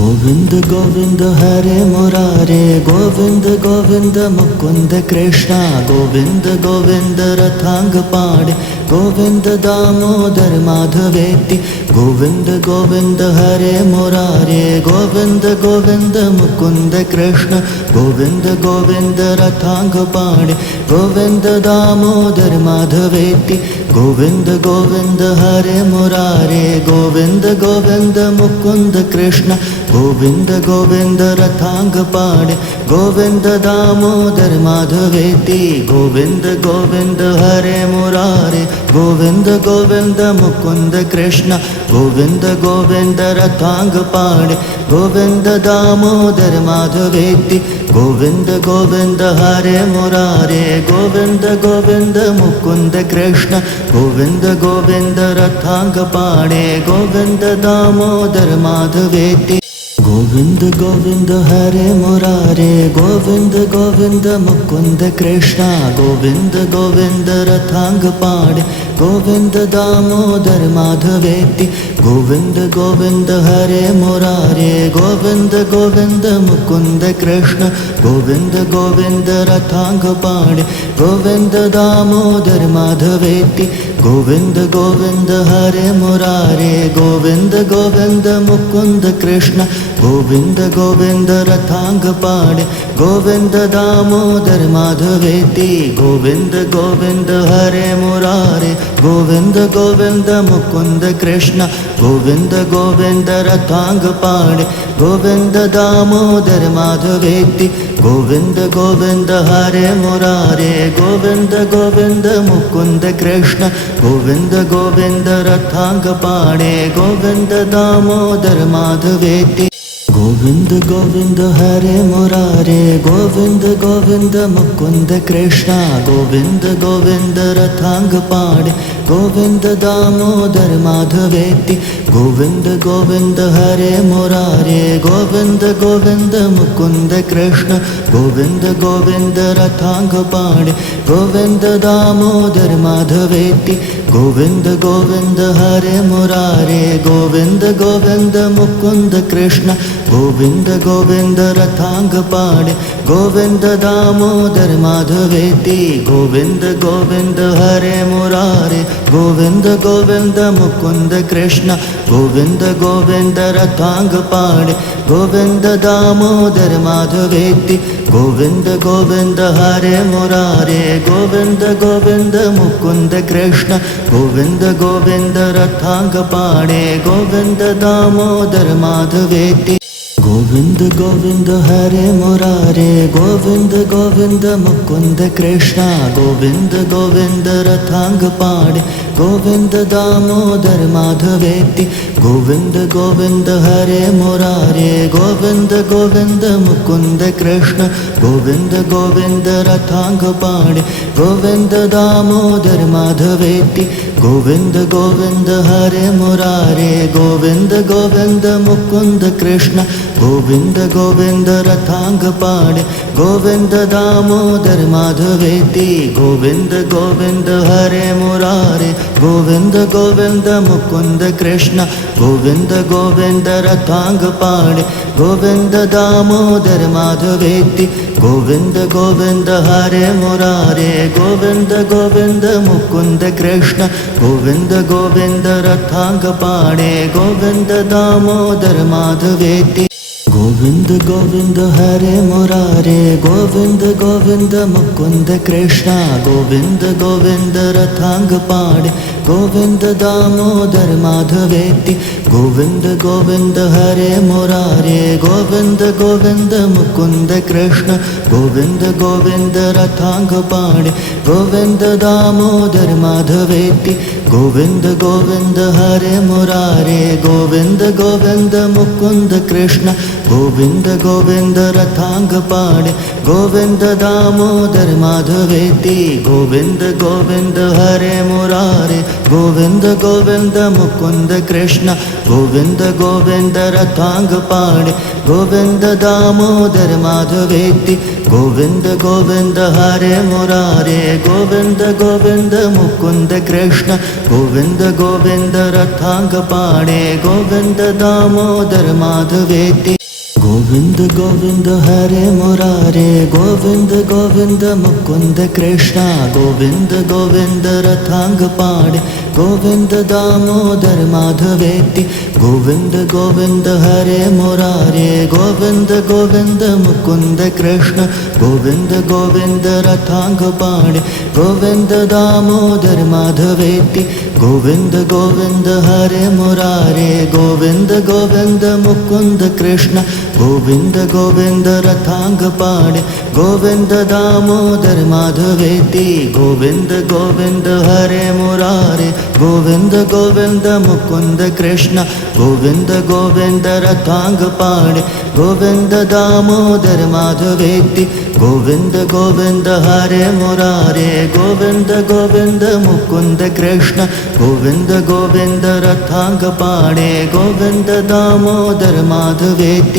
गोविन्द गोविन्द हरे मुरारे गोविन्द गोविन्द मुकुन्द कृष्ण गोविन्द गोविन्द रथाङ्गपाणे गोविन्द दामोदर माधवेति गोविन्द गोविन्द हरे मुरारे गोविन्द गोविन्द मुकुन्द कृष्ण गोविन्द गोविन्द रथाङ्गपाणे गोविन्द दामोदर माधवेति गोविन्द गोविन्द हरे मुरारे गोविन्द गोविन्द मुकुन्द कृष्ण गोविन्द गोविन्द रथाङ्गपाणे गोविन्द दामोदर माधवेति गोविन्द गोविन्द हरे मुरारे गोविन्द गोविन्द मुकुन्द कृष्ण गोविन्द गोविन्द रथाङ्गपाणे गोविन्द दामोदर माधवेति गोविन्द गोविन्द हरे मुरारे गोविन्द गोविन्द मुकुन्द कृष्ण गोविन्द गोविन्द रथाङ्गपाणे गोविन्द दामोदर माधवेति गोविन्द गोविन्द हरे मुरारे गोविन्द गोविन्द मुकुन्द कृष्ण गोविन्द गोविन्द रथाङ्गपाणे गोविन्द दामोदर माधवेति गोविन्द गोविन्द हरे मुरारे गोविन्द गोविन्द मुकुन्द कृष्ण गोविन्द गोविन्द रथाङ्गपाणे गोविन्द दामोदर माधवेति गोविन्द गोविन्द हरे मुरारे गोविन्द गोविन्द मुकुन्द कृष्ण गोविन्द गोविन्द रथाङ्गपाणे गोविन्द दामोदर माधवेति गोविन्द गोविन्द हरे मुरारे गोविन्द गोविन्द मुकुन्द कृष्ण गोविन्द गोविन्द रथाङ्गपाणे गोविन्द दामोदर माधवेति गोविन्द गोविन्द हरे मुरारे गोविन्द गोविन्द मुकुन्द कृष्ण गोविन्द गोविन्द रथाङ्गपाणे गोविन्द दामोदर माधवेति गोविन्द गोविन्द हरे मुरारे गोविन्द गोविन्द मुकुन्द कृष्ण गोविन्द गोविन्द रथाङ्गपाणे गोविन्द दामोदर माधवेति गोविन्द गोविन्द हरे मुरारे गोविन्द गोविन्द मुकुन्द कृष्ण गोविन्द गोविन्द रथाङ्गपाणे गोविन्द दामोदर माधवेति गोविन्द गोविन्द हरे मुरारे गोविन्द गोविन्द मुकुन्द कृष्ण गोविन्द गोविन्द गोविन्द रथाङ्ग पाणे गोविन्द दामोदर माधवेति गोविन्द गोविन्द हरे मुरारे गोविन्द गोविन्द मुकुन्द कृष्ण गोविन्द गोविन्द रथाङ्ग पाणे गोविन्द दामोदर माधवेति गोविन्द गोविन्द हरे मुरारे गोविन्द गोविन्द मुकुन्द कृष्ण गोविन्द गोविन्द रथाङ्ग पाणे गोविन्द दामोदर माधवेति गोविन्द गोविन्द हरे मुरारे गोविन्द गोविन्द मुकुन्द कृष्ण गोविन्द गोविन्द रथाङ्ग पाणे गोविन्द दामोदर माधवेति गोविन्द गोविन्द हरे मुरारे गोविन्द गोविन्द मुकुन्द कृष्ण गोविन्द गोविन्द रथाङ्ग पाणे गोविन्द दामोदर माधवेति गोविन्द गोविन्द हरे मुरारे गोविन्द गोविन्द मुकुन्द कृष्ण गोविन्द गोविन्द रथाङ्ग पाणे गोविन्द दामोदर माधवेति गोविन्द गोविन्द हरे मुरारे गोविन्द गोविन्द मुकुन्द कृष्ण गोविन्द गोविन्द रथाङ्ग पाणे गोविन्द दामोदर माधवेति गोविन्द गोविन्द हरे मुरारे गोविन्द गोविन्द मुकुन्द कृष्ण गोविन्द गोविन्द रथाङ्ग पाणे गोविन्द दामोदर माधवेति गोविन्द गोविन्द हरे मुरारे गोविन्द गोविन्द मुकुन्द कृष्ण गोविन्द गोविन्द रथाङ्ग पाणे गोविन्द दामोदर माधवेति गोविन्द गोविन्द हरे मुरारे गोविन्द गोविन्द मुकुन्द कृष्ण गोविन्द गोविन्द रथाङ्ग पाणे गोविन्द दामोदर माधवेति गोविन्द गोविन्द हरे मुरारे गोविन्द गोविन्द मुकुन्द कृष्ण गोविन्द गोविन्द रथाङ्ग पाणे गोविन्द दामोदर माधवेति गोविन्द गोविन्द हरे मुरारे गोविन्द गोविन्द मुकुन्द कृष्ण गोविन्द गोविन्द रथाङ्ग पाणे गोविन्द दामोदर माधवेति गोविन्द गोविन्द हरे मुरारे गोविन्द गोविन्द मुकुन्द कृष्ण गोविन्द गोविन्द रथाङ्ग पाणे गोविन्द दामोदर माधवेति गोविन्द गोविन्द हरे मुरारे गोविन्द गोविन्द मुकुन्द कृष्ण गोविन्द गोविन्द रथाङ्ग पाणे गोविन्द दामोदर माधवेति गोविन्द गोविन्द हरे मुरारे गोविन्द गोविन्द मुकुन्द कृष्ण गोविन्द गोविन्द रथाङ्ग पाणे गोविन्द दामोदर माधवेति गोविन्द गोविन्द हरे मुरारे गोविन्द गोविन्द मुकुन्द कृष्ण गोविन्द गोविन्द रथाङ्ग पाणे गोविन्द दामोदर माधवेति गोविन्द गोविन्द हरे मुरारे गोविन्द गोविन्द मुकुन्द कृष्ण गोविन्द गोविन्द रथाङ्ग पाणे गोविन्द दामोदर माधवेति गोविन्द गोविन्द हरे मुरारे गोविन्द गोविन्द मुकुन्द कृष्ण गोविन्द गोविन्द रथाङ्ग पाणे गोविन्द दामोदर माधवेति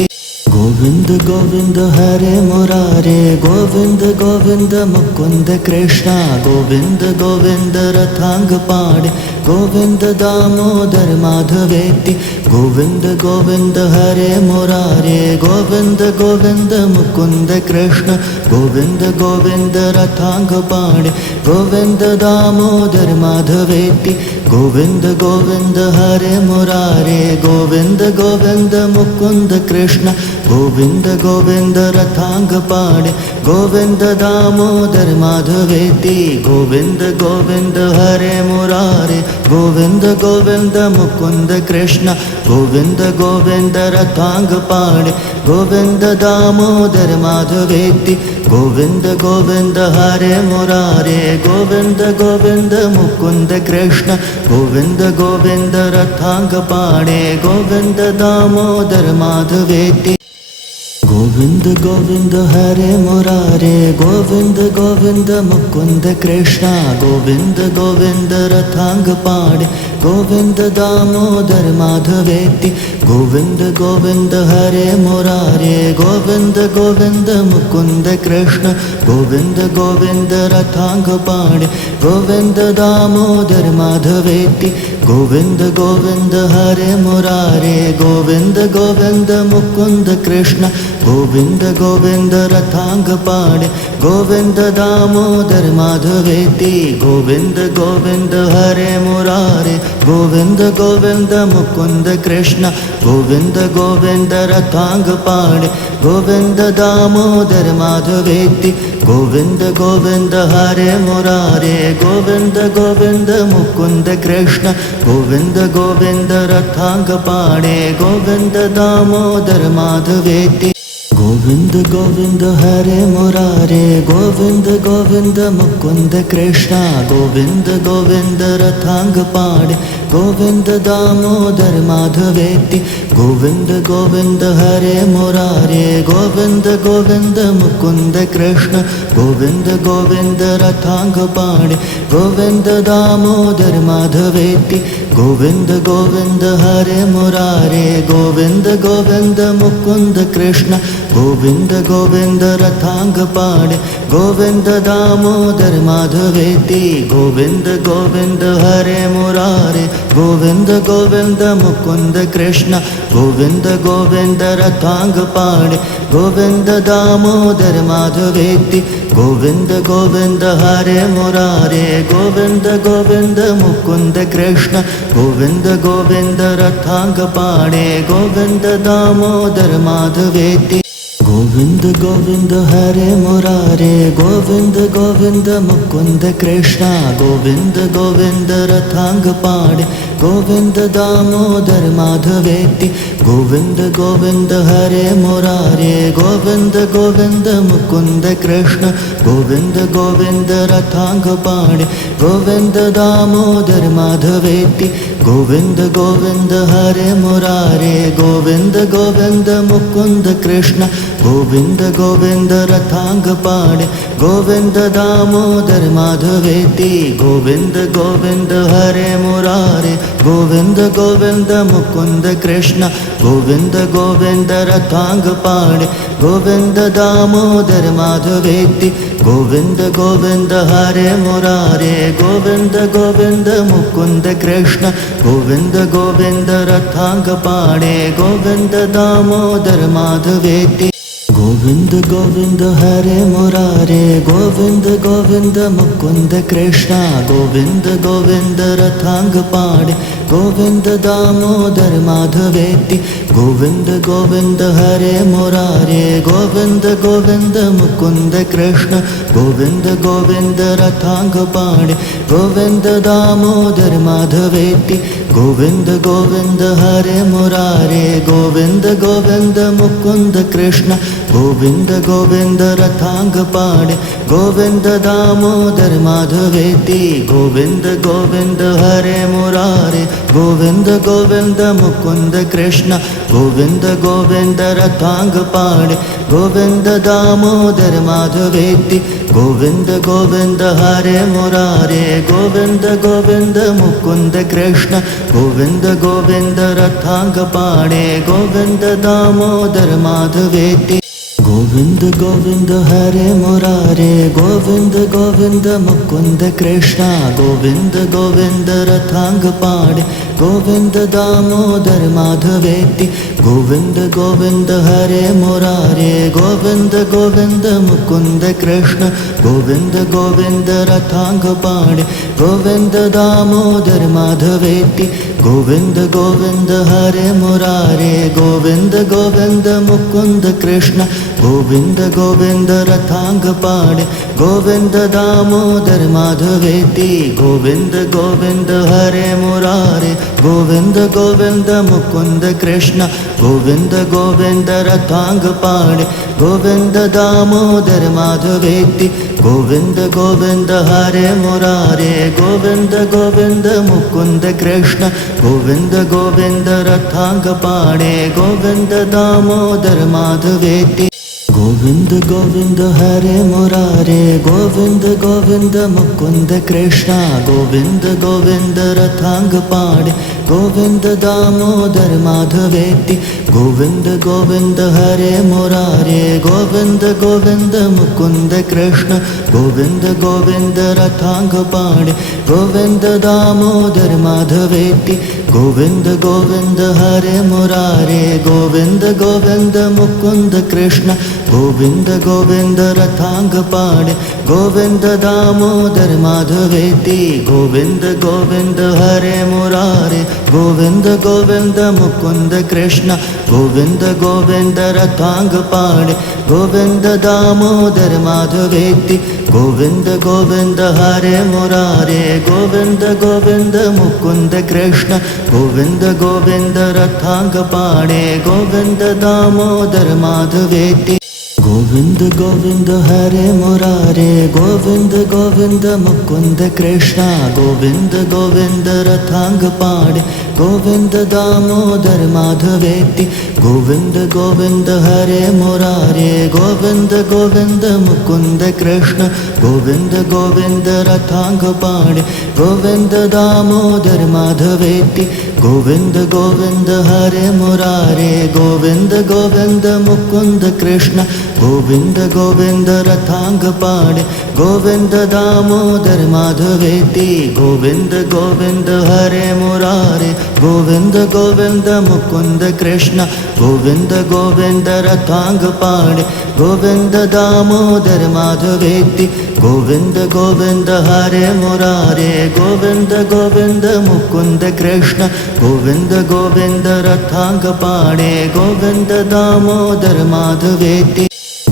गोविन्द गोविन्द हरे मुरारे गोविन्द गोविन्द मुकुन्द कृष्ण गोविन्द गोविन्द रथाङ्ग पाणे गोविन्द दामोदर माधवेति गोविन्द गोविन्द हरे मुरारे गोविन्द गोविन्द मुकुन्द कृष्ण गोविन्द गोविन्द रथाङ्ग पाणे गोविन्द दामोदर माधवेति गोविन्द गोविन्द हरे मुरारे गोविन्द गोविन्द मुकुन्द कृष्ण गोविन्द गोविन्द रथाङ्ग पाणे गोविन्द दामोदर माधवेति गोविन्द गोविन्द हरे मुरारे गोविन्द गोविन्द मुकुन्द कृष्ण गोविन्द गोविन्द रथाङ्ग पाणे गोविन्द दामोदर माधवेति गोविन्द गोविन्द हरे मुरारे गोविन्द गोविन्द मुकुन्द कृष्ण गोविन्द गोविन्द रथाङ्ग पाणे गोविन्द दामोदर माधवेति गोविन्द गोविन्द हरे मुरारे गोविन्द गोविन्द मुकुन्द कृष्ण गोविन्द गोविन्द रथाङ्ग पाणे गोविन्द दामोदर माधवेति गोविन्द गोविन्द हरे मुरारे गोविन्द गोविन्द मुकुन्द कृष्ण गोविन्द गोविन्द रथाङ्गपाणि गोविन्द दामोदर माधवेति गोविन्द गोविन्द हरे मुरारे गोविन्द गोविन्द मुकुन्द कृष्ण गोविन्द गोविन्द रथाङ्गपाणि गोविन्द दामोदर माधवेति गोविन्द गोविन्द हरे मुरारे गोविन्द गोविन्द मुकुन्द कृष्ण गोविन्द गोविन्द रथाङ्गपाणि गोविन्द दामोदर माधवेति गोविन्द गोविन्द हरे मुरारे गोविन्द गोविन्द मुकुन्द कृष्ण गोविन्द गोविन्द रथाङ्गपाणि गोविन्द दामोदर माधवेति गोविन्द गोविन्द हरे मुरारे गोविन्द गोविन्द मुकुन्द कृष्ण गोविन्द गोविन्द रथाङ्गपाणि गोविन्द दामोदर माधवेति गोविन्द गोविन्द हरे मुरारे गोविन्द गोविन्द मुकुन्द कृष्ण गोविन्द गोविन्द रथाङ्गपाणि गोविन्द दामोदर माधवेति गोविन्द गोविन्द हरे मुरारे गोविन्द गोविन्द मुकुन्द कृष्ण गोविन्द गोविन्द रथाङ्गपाणि गोविन्द दामोदर माधवेति गोविन्द गोविन्द हरे मुरारे गोविन्द गोविन्द मुकुन्द कृष्ण गोविन्द गोविन्द रथाङ्गपाणि गोविन्द दामोदर माधवेति गोविन्द गोविन्द हरे मुरारे गोविन्द गोविन्द मुकुन्द कृष्ण गोविन्द गोविन्द रथाङ्गपाणि गोविन्द दामोदर माधवेति गोविन्द गोविन्द हरे मुरारे गोविन्द गोविन्द मुकुन्द कृष्ण गोविन्द गोविन्द रथाङ्गपाणि गोविन्द दामोदर माधवेति गोविन्द गोविन्द हरे मुरारे गोविन्द गोविन्द मुकुन्द कृष्ण गोविन्द गोविन्द रथाङ्गपाणि गोविन्द दामोदर माधवेति गोविन्द गोविन्द हरे मुरारे गोविन्द गोविन्द मुकुन्द कृष्ण गोविन्द गोविन्द रथाङ्गपाणि गोविन्द दामोदर माधवेति गोविन्द गोविन्द हरे मुरारे गोविन्द गोविन्द मुकुन्द कृष्ण गोविन्द गोविन्द रथाङ्गपाणि गोविन्द दामोदर माधवेति गोविन्द गोविन्द हरे मुरारे गोविन्द गोविन्द मुकुन्द कृष्ण गोविन्द गोविन्द रथाङ्गपाणि गोविन्द दामोदर माधवेति गोविन्द गोविन्द हरे मुरारे गोविन्द गोविन्द मुकुन्द कृष्ण गोविन्द गोविन्द रथाङ्गपाणि गोविन्द दामोदर माधवेति गोविन्द गोविन्द हरे मुरारे गोविन्द गोविन्द मुकुन्द कृष्ण गोविन्द गोविन्द रथाङ्गपाणि गोविन्द दामोदर माधवेति गोविन्द गोविन्द हरे मुरारे गोविन्द गोविन्द मुकुन्द कृष्ण गोविन्द गोविन्द रथाङ्गपाणि गोविन्द दामोदर माधवेति गोविन्द गोविन्द हरे मुरारे गोविन्द गोविन्द मुकुन्द कृष्ण गोविन्द गोविन्द रथाङ्गपाणि गोविन्द दामोदर माधवेति गोविन्द गोविन्द हरे मुरारे गोविन्द गोविन्द मुकुन्द कृष्ण गोविन्द गोविन्द रथाङ्गपाणि गोविन्द दामोदर माधवेति गोविन्द गोविन्द हरे मुरारे गोविन्द गोविन्द मुकुन्द कृष्ण गोविन्द गोविन्द रथाङ्गपाणि गोविन्द दामोदर माधवेति गोविन्द गोविन्द हरे मुरारे गोविन्द गोविन्द मुकुन्द कृष्ण गोविन्द गोविन्द रथाङ्गपाणि गोविन्द दामोदर माधवेति गोविन्द गोविन्द हरे मुरारे गोविन्द गोविन्द मुकुन्द कृष्ण गोविन्द गोविन्द रथाङ्गपाणि गोविन्द दामोदर माधवेति गोविन्द गोविन्द हरे मुरारे गोविन्द गोविन्द मुकुन्द कृष्ण गोविन्द गोविन्द रथाङ्गपाणि गोविन्द दामोदर माधवेति गोविन्द गोविन्द हरे मुरारे गोविन्द गोविन्द मुकुन्द कृष्ण गोविन्द गोविन्द रथाङ्गपाणि गोविन्द दामोदर माधवेति गोविन्द गोविन्द हरे मुरारे गोविन्द गोविन्द मुकुन्द कृष्ण गोविन्द गोविन्द रथांग पाणे गोविन्द दामोदर माधवेति गोविन्द गोविन्द हरे मुरारे गोविन्द गोविन्द मुकुन्द कृष्ण गोविन्द गोविन्द रथांग पाणे गोविन्द दामोदर माधवेति गोविन्द गोविन्द हरे मुरारे गोविन्द गोविन्द मुकुन्द कृष्ण गोविन्द गोविन्द रथांग पाणे गोविन्द दामोदर माधवेति गोविन्द गोविन्द हरे मुरारे गोविन्द गोविन्द मुकुन्द कृष्ण गोविन्द गोविन्द रथांग पाणे गोविन्द दामोदर माधवेति गोविन्द गोविन्द हरे मुरारे गोविन्द गोविन्द मुकुन्द कृष्ण गोविन्द गोविन्द रथांग पाणे गोविन्द दामोदर माधवेति गोविन्द गोविन्द हरे मुरारे गोविन्द गोविन्द मुकुन्द कृष्ण गोविन्द गोविन्द रथांग पाणे गोविन्द दामोदर माधवेति गोविन्द गोविन्द हरे मुरारे गोविन्द गोविन्द मुकुन्द कृष्ण गोविन्द गोविन्द रथांग पाणे गोविन्द दामोदर माधवेति गोविन्द गोविन्द हरे मुरारे गोविन्द गोविन्द मुकुन्द कृष्ण गोविन्द गोविन्द रथांग पाणे गोविन्द दामोदर माधवेति गोविन्द गोविन्द हरे मुरारे गोविन्द गोविन्द मुकुन्द कृष्ण गोविन्द गोविन्द रथांग पाणे गोविन्द दामोदर माधवेति गोविन्द गोविन्द हरे मुरारे गोविन्द गोविन्द मुकुन्द कृष्ण गोविन्द गोविन्द रथांग पाणे गोविन्द दामोदर माधवेति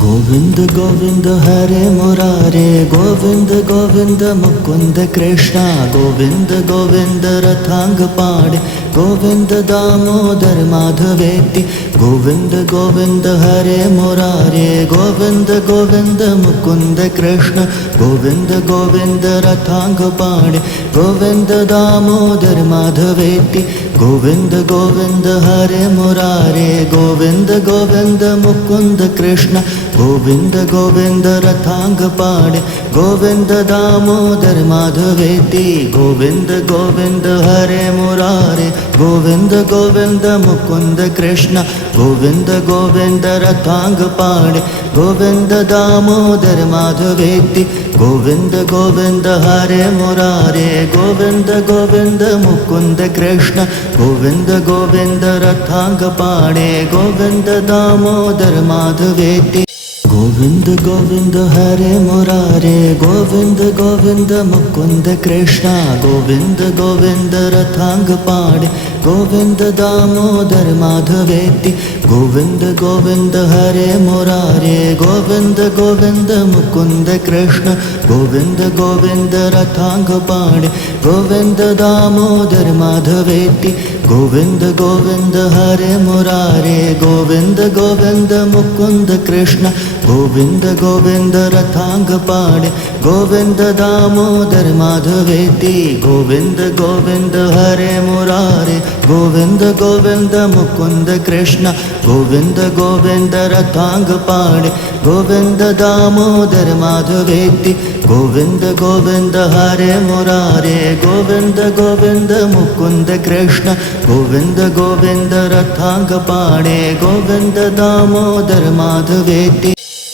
गोविन्द गोविन्द हरे मुरारे गोविन्द गोविन्द मुकुन्द कृष्ण गोविन्द गोविन्द रथांग पाणे गोविन्द दामोदर माधवेति गोविन्द गोविन्द हरे मुरारे गोविन्द गोविन्द मुकुन्द कृष्ण गोविन्द गोविन्द रथांग पाणे गोविन्द दामोदर माधवेति गोविन्द गोविन्द हरे मुरारे गोविन्द गोविन्द मुकुन्द कृष्ण गोविन्द गोविन्द रथांग पाणे गोविन्द दामोदर माधवेति गोविन्द गोविन्द हरे मुरारे गोविन्द गोविन्द मुकुन्द कृष्ण गोविन्द गोविन्द रथांग पाणे गोविन्द दामोदर माधवेति गोविन्द गोविन्द हरे मुरारे गोविन्द गोविन्द मुकुन्द कृष्ण गोविन्द गोविन्द रथांग पाणे गोविन्द दामोदर माधवेति गोविन्द गोविन्द हरे मुरारे गोविन्द गोविन्द मुकुन्द कृष्ण गोविन्द गोविन्द रथांग पाणे गोविन्द दामोदर माधवेति गोविन्द गोविन्द हरे मुरारे गोविन्द गोविन्द मुकुन्द कृष्ण गोविन्द गोविन्द रथांग पाणे गोविन्द दामोदर माधवेति गोविन्द गोविन्द हरे मुरारे गोविन्द गोविन्द मुकुन्द कृष्ण गोविन्द गोविन्द रथांग पाणे गोविन्द दामोदर माधवेति गोविन्द गोविन्द हरे मुरारे गोविन्द गोविन्द मुकुन्द कृष्ण गोविन्द गोविन्द रथांग पाणे गोविन्द दामोदर माधवेति गोविन्द गोविन्द हरे मुरारे गोविन्द गोविन्द मुकुन्द कृष्ण गोविन्द गोविन्द रथांग पाणे गोविन्द दामोदर माधवेति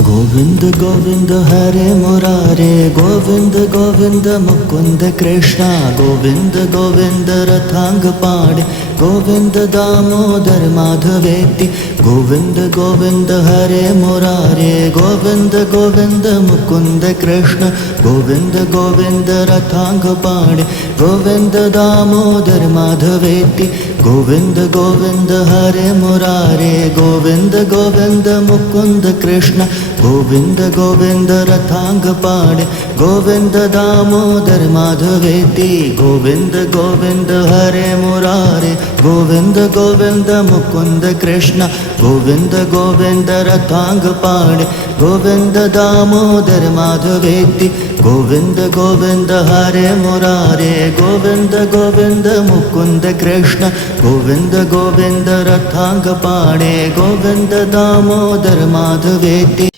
गोविन्द गोविन्द हरे मुरारे गोविन्द गोविन्द मुकुन्द कृष्ण गोविन्द गोविन्द रथांग पाणे गोविन्द दामोदर माधवेति गोविन्द गोविन्द हरे मुरारे गोविन्द गोविन्द मुकुन्द कृष्ण गोविन्द गोविन्द रथांग पाणे गोविन्द दामोदर माधवेति गोविन्द गोविन्द हरे मुरारे गोविन्द गोविन्द मुकुन्द कृष्ण गोविन्द गोविन्द रथांग पाणे गोविन्द दामोदर माधवेति गोविन्द गोविन्द हरे मुरारे गोविन्द गोविन्द मुकुन्द कृष्ण गोविन्द गोविन्द रथांग पाणे गोविन्द दामोदर माधवेति गोविन्द गोविन्द हरे मुरारे गोविन्द गोविन्द मुकुन्द कृष्ण गोविन्द गोविन्द रथांग पाणे गोविन्द दामोदर माधवेति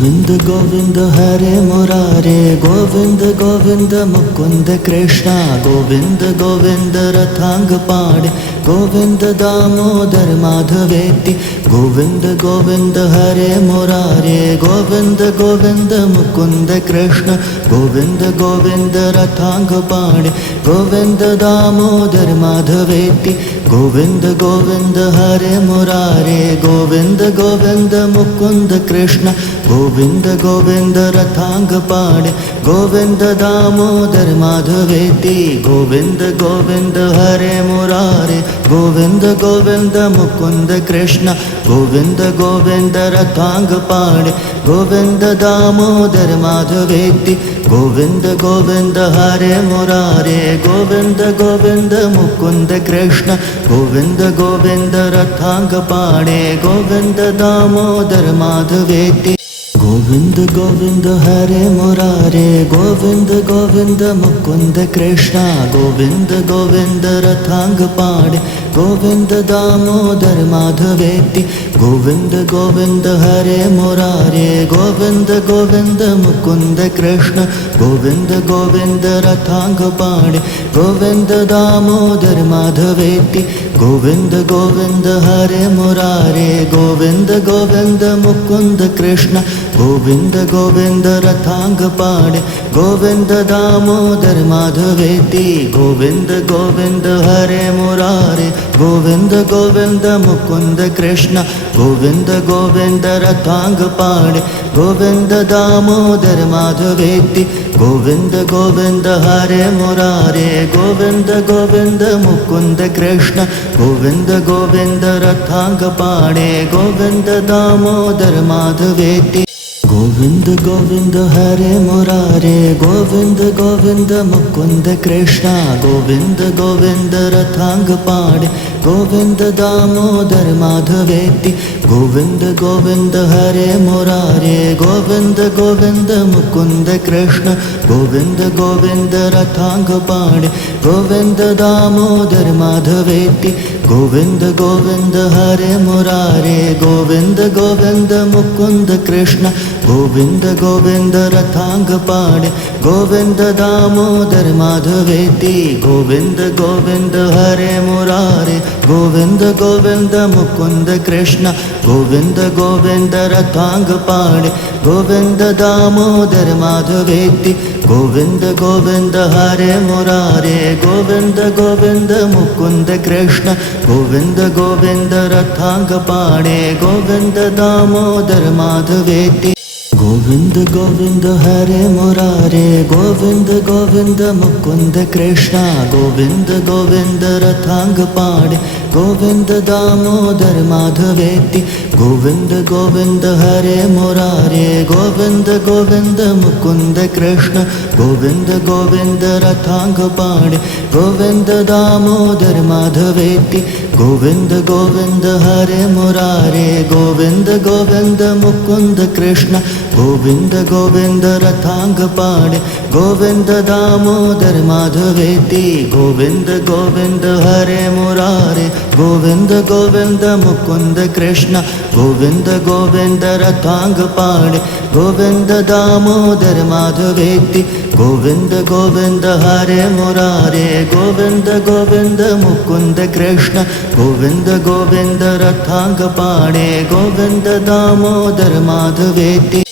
गोविंद गोविंद हरे मुरारे गोविंद गोविंद मुकुंद कृष्णा गोविंद गोविंद रथांग पाड़े गोविंद दामोदर माधवेति गोविंद गोविंद हरे मुरारे गोविंद गोविंद मुकुंद कृष्ण गोविंद गोविंद रथांग पाड़े गोविंद दामोदर माधवेति गोविंद गोविंद हरे मुरारे गोविंद गोविंद मुकुंद कृष्ण गोविंद गोविंद रथांग पाड़े गोविंद दामोदर माधवेति गोविंद गोविंद हरे मुरारे गोविंद गोविंद मुकुंद कृष्ण गोविंद गोविंद रथांग पाड़े गोविंद दामोदर माधवेति गोविंद गोविंद हरे मुरारे गोविंद गोविंद मुकुंद कृष्ण गोविंद गोविंद रथांग पाड़े गोविंद दामोदर माधवेति गोविंद गोविंद हरे मुरारे गोविंद गोविंद मुकुंद कृष्णा गोविंद गोविंद रथांग पाड़े गोविंद दामोदर माधवेति गोविंद गोविंद हरे मुरारे गोविंद गोविंद मुकुंद कृष्ण गोविंद गोविंद रथांग पाड़े गोविंद दामोदर माधवेति गोविंद गोविंद हरे मुरारे गोविंद गोविंद मुकुंद कृष्ण गोविंद गोविंद रथांग पाड़े गोविंद दामोदर माधवेति गोविंद गोविंद हरे मुरारे गोविंद गोविंद मुकुंद कृष्ण गोविंद गोविंद रथांग पाड़े गोविंद दामोदर माधवेति गोविंद गोविंद हरे मुरारे गोविंद गोविंद मुकुंद कृष्ण गोविंद गोविंद रथांग पाड़े गोविंद दामोदर माधवेति गोविंद गोविंद हरे मुरारे गोविंद गोविंद मुकुंद कृष्णा गोविंद गोविंद रथांग पाड़े गोविंद दामोदर माधवेति गोविंद गोविंद हरे मुरारे गोविंद गोविंद मुकुंद कृष्ण गोविंद गोविंद रथांग पाड़े गोविंद दामोदर माधवेति गोविंद गोविंद हरे मुरारे गोविंद गोविंद मुकुंद कृष्ण गोविंद गोविंद रथांग पाड़े गोविंद दामोदर माधवेति गोविंद गोविंद हरे मुरारे गोविंद गोविंद मुकुंद कृष्ण गोविंद गोविंद रथांग पाड़े गोविंद दामोदर माधवेति गोविंद गोविंद हरे मुरारे गोविंद गोविंद मुकुंद कृष्ण गोविंद गोविंद रथांग पाड़े गोविंद दामोदर माधवेति गोविंद गोविंद हरे मुरारे गोविंद गोविंद मुकुंद कृष्णा गोविंद गोविंद रथांग पाड़े गोविंद दामोदर माधवेति गोविंद गोविंद हरे मुरारे गोविंद गोविंद मुकुंद कृष्ण गोविंद गोविंद रथांग पाड़े गोविंद दामोदर माधवेति गोविंद गोविंद हरे मुरारे गोविंद गोविंद मुकुंद कृष्ण गोविंद गोविंद रथांग पाड़े गोविंद दामोदर माधवेति गोविंद गोविंद हरे मुरारे गोविंद गोविंद मुकुंद कृष्ण गोविंद गोविंद रथांग पाड़े गोविंद दामोदर माधवेति गोविंद गोविंद हरे मुरारे गोविंद गोविंद मुकुंद कृष्ण गोविंद गोविंद रथांग पाड़े गोविंद दामोदर माधवेति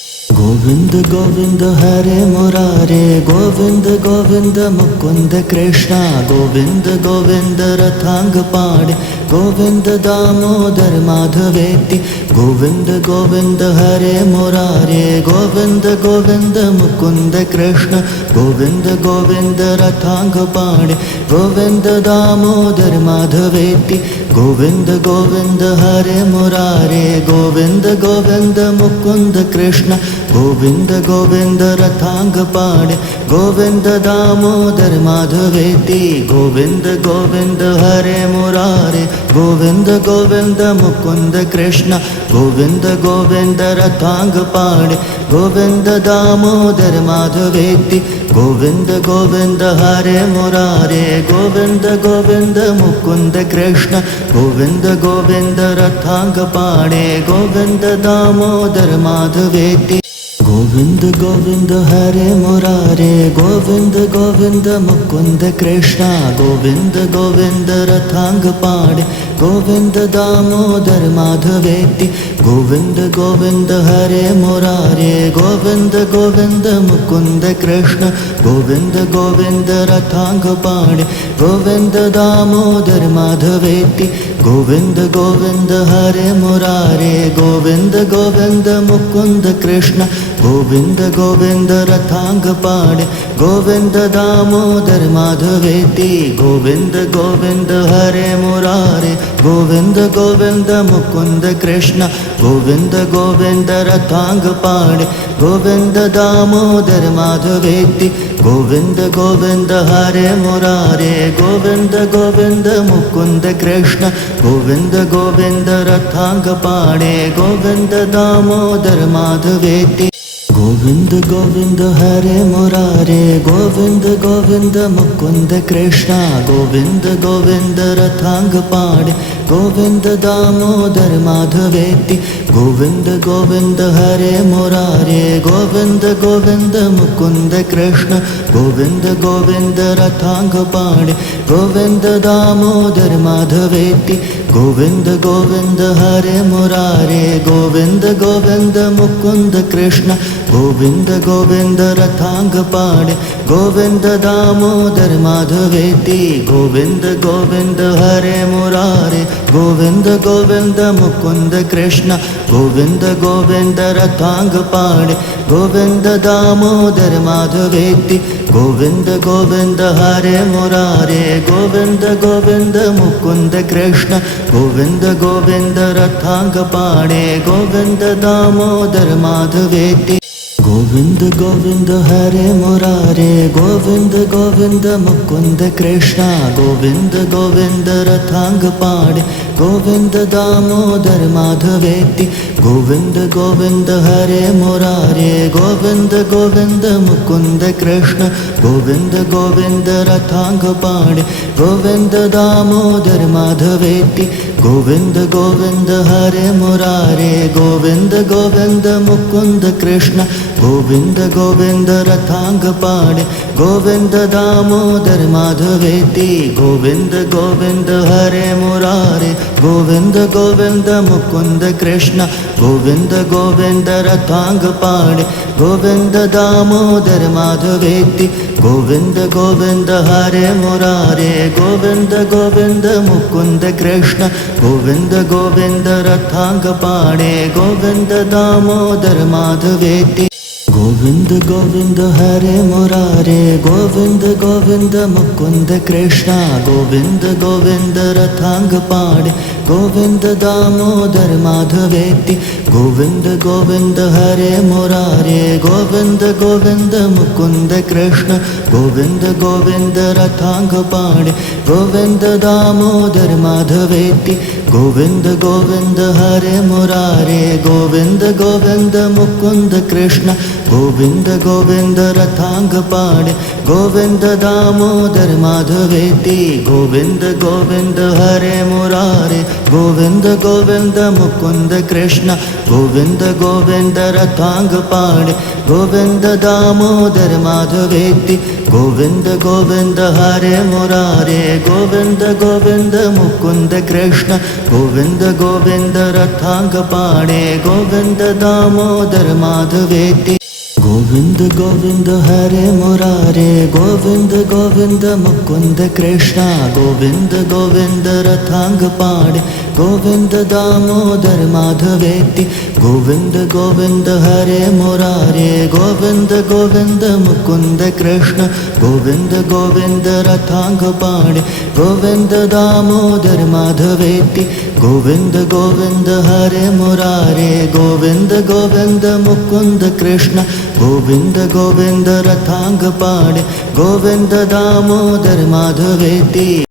गोविंद गोविंद हरे मुरारे गोविंद गोविंद मुकुंद कृष्णा गोविंद गोविंद रथांग पाड़े गोविंद दामोदर माधवेति गोविंद गोविंद हरे मुरारे गोविंद गोविंद मुकुंद कृष्ण गोविंद गोविंद रथांग पाड़े गोविंद दामोदर माधवेति गोविंद गोविंद हरे मुरारे गोविंद गोविंद मुकुंद कृष्ण गोविंद गोविंद रथांग पाड़े गोविंद दामोदर माधवेति गोविंद गोविंद हरे मुरारे गोविंद गोविंद मुकुंद कृष्ण गोविंद गोविंद रथांग पाड़े गोविंद दामोदर माधवेति गोविंद गोविंद हरे मुरारे गोविंद गोविंद मुकुंद कृष्ण गोविंद गोविंद रथांग पाड़े गोविंद दामोदर माधवेति गोविंद गोविंद हरे मुरारे गोविंद गोविंद मुकुंद कृष्णा गोविंद गोविंद रथांग पाणे गोविंद दामोदर माधवेति गोविंद गोविंद हरे मुरारे गोविंद गोविंद मुकुंद कृष्ण गोविंद गोविंद रथांग पाणे गोविंद दामोदर माधवेति गोविंद गोविंद हरे मुरारे गोविंद गोविंद मुकुंद कृष्ण गोविंद गोविंद रथांग पाणे गोविंद दामोदर माधवेति गोविंद गोविंद हरे मुरारे गोविंद गोविंद मुकुंद कृष्ण गोविंद गोविंद रथांग पाणे गोविंद दामोदर माधवेति गोविंद गोविंद हरे मुरारे गोविंद गोविंद मुकुंद कृष्ण गोविंद गोविंद रथांग पाणे गोविंद दामोदर माधवेति गोविंद गोविंद हरे मुरारे गोविंद गोविंद मुकुंद कृष्णा गोविंद गोविंद रथांग पाणे गोविंद दामोदर माधवेति गोविंद गोविंद हरे मुरारे गोविंद गोविंद मुकुंद कृष्ण गोविंद गोविंद रथांग पाणे गोविंद दामोदर माधवेति गोविंद गोविंद हरे मुरारे गोविंद गोविंद मुकुंद कृष्ण गोविंद गोविंद रथांग पाणे गोविंद दामोदर माधवेति गोविंद गोविंद हरे मुरारे गोविंद गोविंद मुकुंद कृष्ण गोविंद गोविंद रथांग पाणे गोविंद दामोदर माधवेति गोविंद गोविंद हरे मुरारे गोविंद गोविंद मुकुंद कृष्ण गोविंद गोविंद रथांग पाणे गोविंद दामोदर माधवेति गोविंद गोविंद हरे मुरारे गोविंद गोविंद मुकुंद कृष्णा गोविंद गोविंद रथांग पाणे गोविंद दामोदर माधवेति गोविंद गोविंद हरे मुरारे गोविंद गोविंद मुकुंद कृष्ण गोविंद गोविंद रथांग पाणे गोविंद दामोदर माधवेति गोविंद गोविंद हरे मुरारे गोविंद गोविंद मुकुंद कृष्ण गोविंद गोविंद रथांग पाणे गोविंद दामोदर माधवेति गोविंद गोविंद हरे मुरारे गोविंद गोविंद मुकुंद कृष्ण गोविंद गोविंद रथांग पाणे गोविंद दामोदर माधवेति गोविंद गोविंद हरे मुरारे गोविंद गोविंद मुकुंद कृष्ण गोविंद गोविंद रथांग पाणे गोविंद दामोदर माधवेति गोविंद गोविंद हरे मुरारे गोविंद गोविंद मुकुंद कृष्णा गोविंद गोविंद रथांग पाणे गोविंद दामोदर माधवेति गोविंद गोविंद हरे मुरारे गोविंद गोविंद मुकुंद कृष्ण गोविंद गोविंद रथांग पाणे गोविंद दामोदर माधवेति गोविंद गोविंद हरे मुरारे गोविंद गोविंद मुकुंद कृष्ण गोविंद गोविंद रथांग पाणे गोविंद दामोदर माधवेति गोविंद गोविंद हरे मुरारे गोविंद गोविंद मुकुंद कृष्ण गोविंद गोविंद रथांग पाणे गोविंद दामोदर माधवेति गोविंद गोविंद हरे मुरारे गोविंद गोविंद मुकुंद कृष्ण गोविंद गोविंद रथांग पाणे गोविंद दामोदर माधवेति गोविंद गोविंद हरे मुरारे गोविंद गोविंद मुकुंद कृष्णा गोविंद गोविंद रथांग पाणे गोविंद दामोदर माधवेति गोविंद गोविंद हरे मुरारे गोविंद गोविंद मुकुंद कृष्ण गोविंद गोविंद रथांग पाणे गोविंद दामोदर माधवेति गोविंद गोविंद हरे मुरारे गोविंद गोविंद मुकुंद कृष्ण गोविंद गोविंद रथांग पाणे गोविंद दामोदर माधवेति।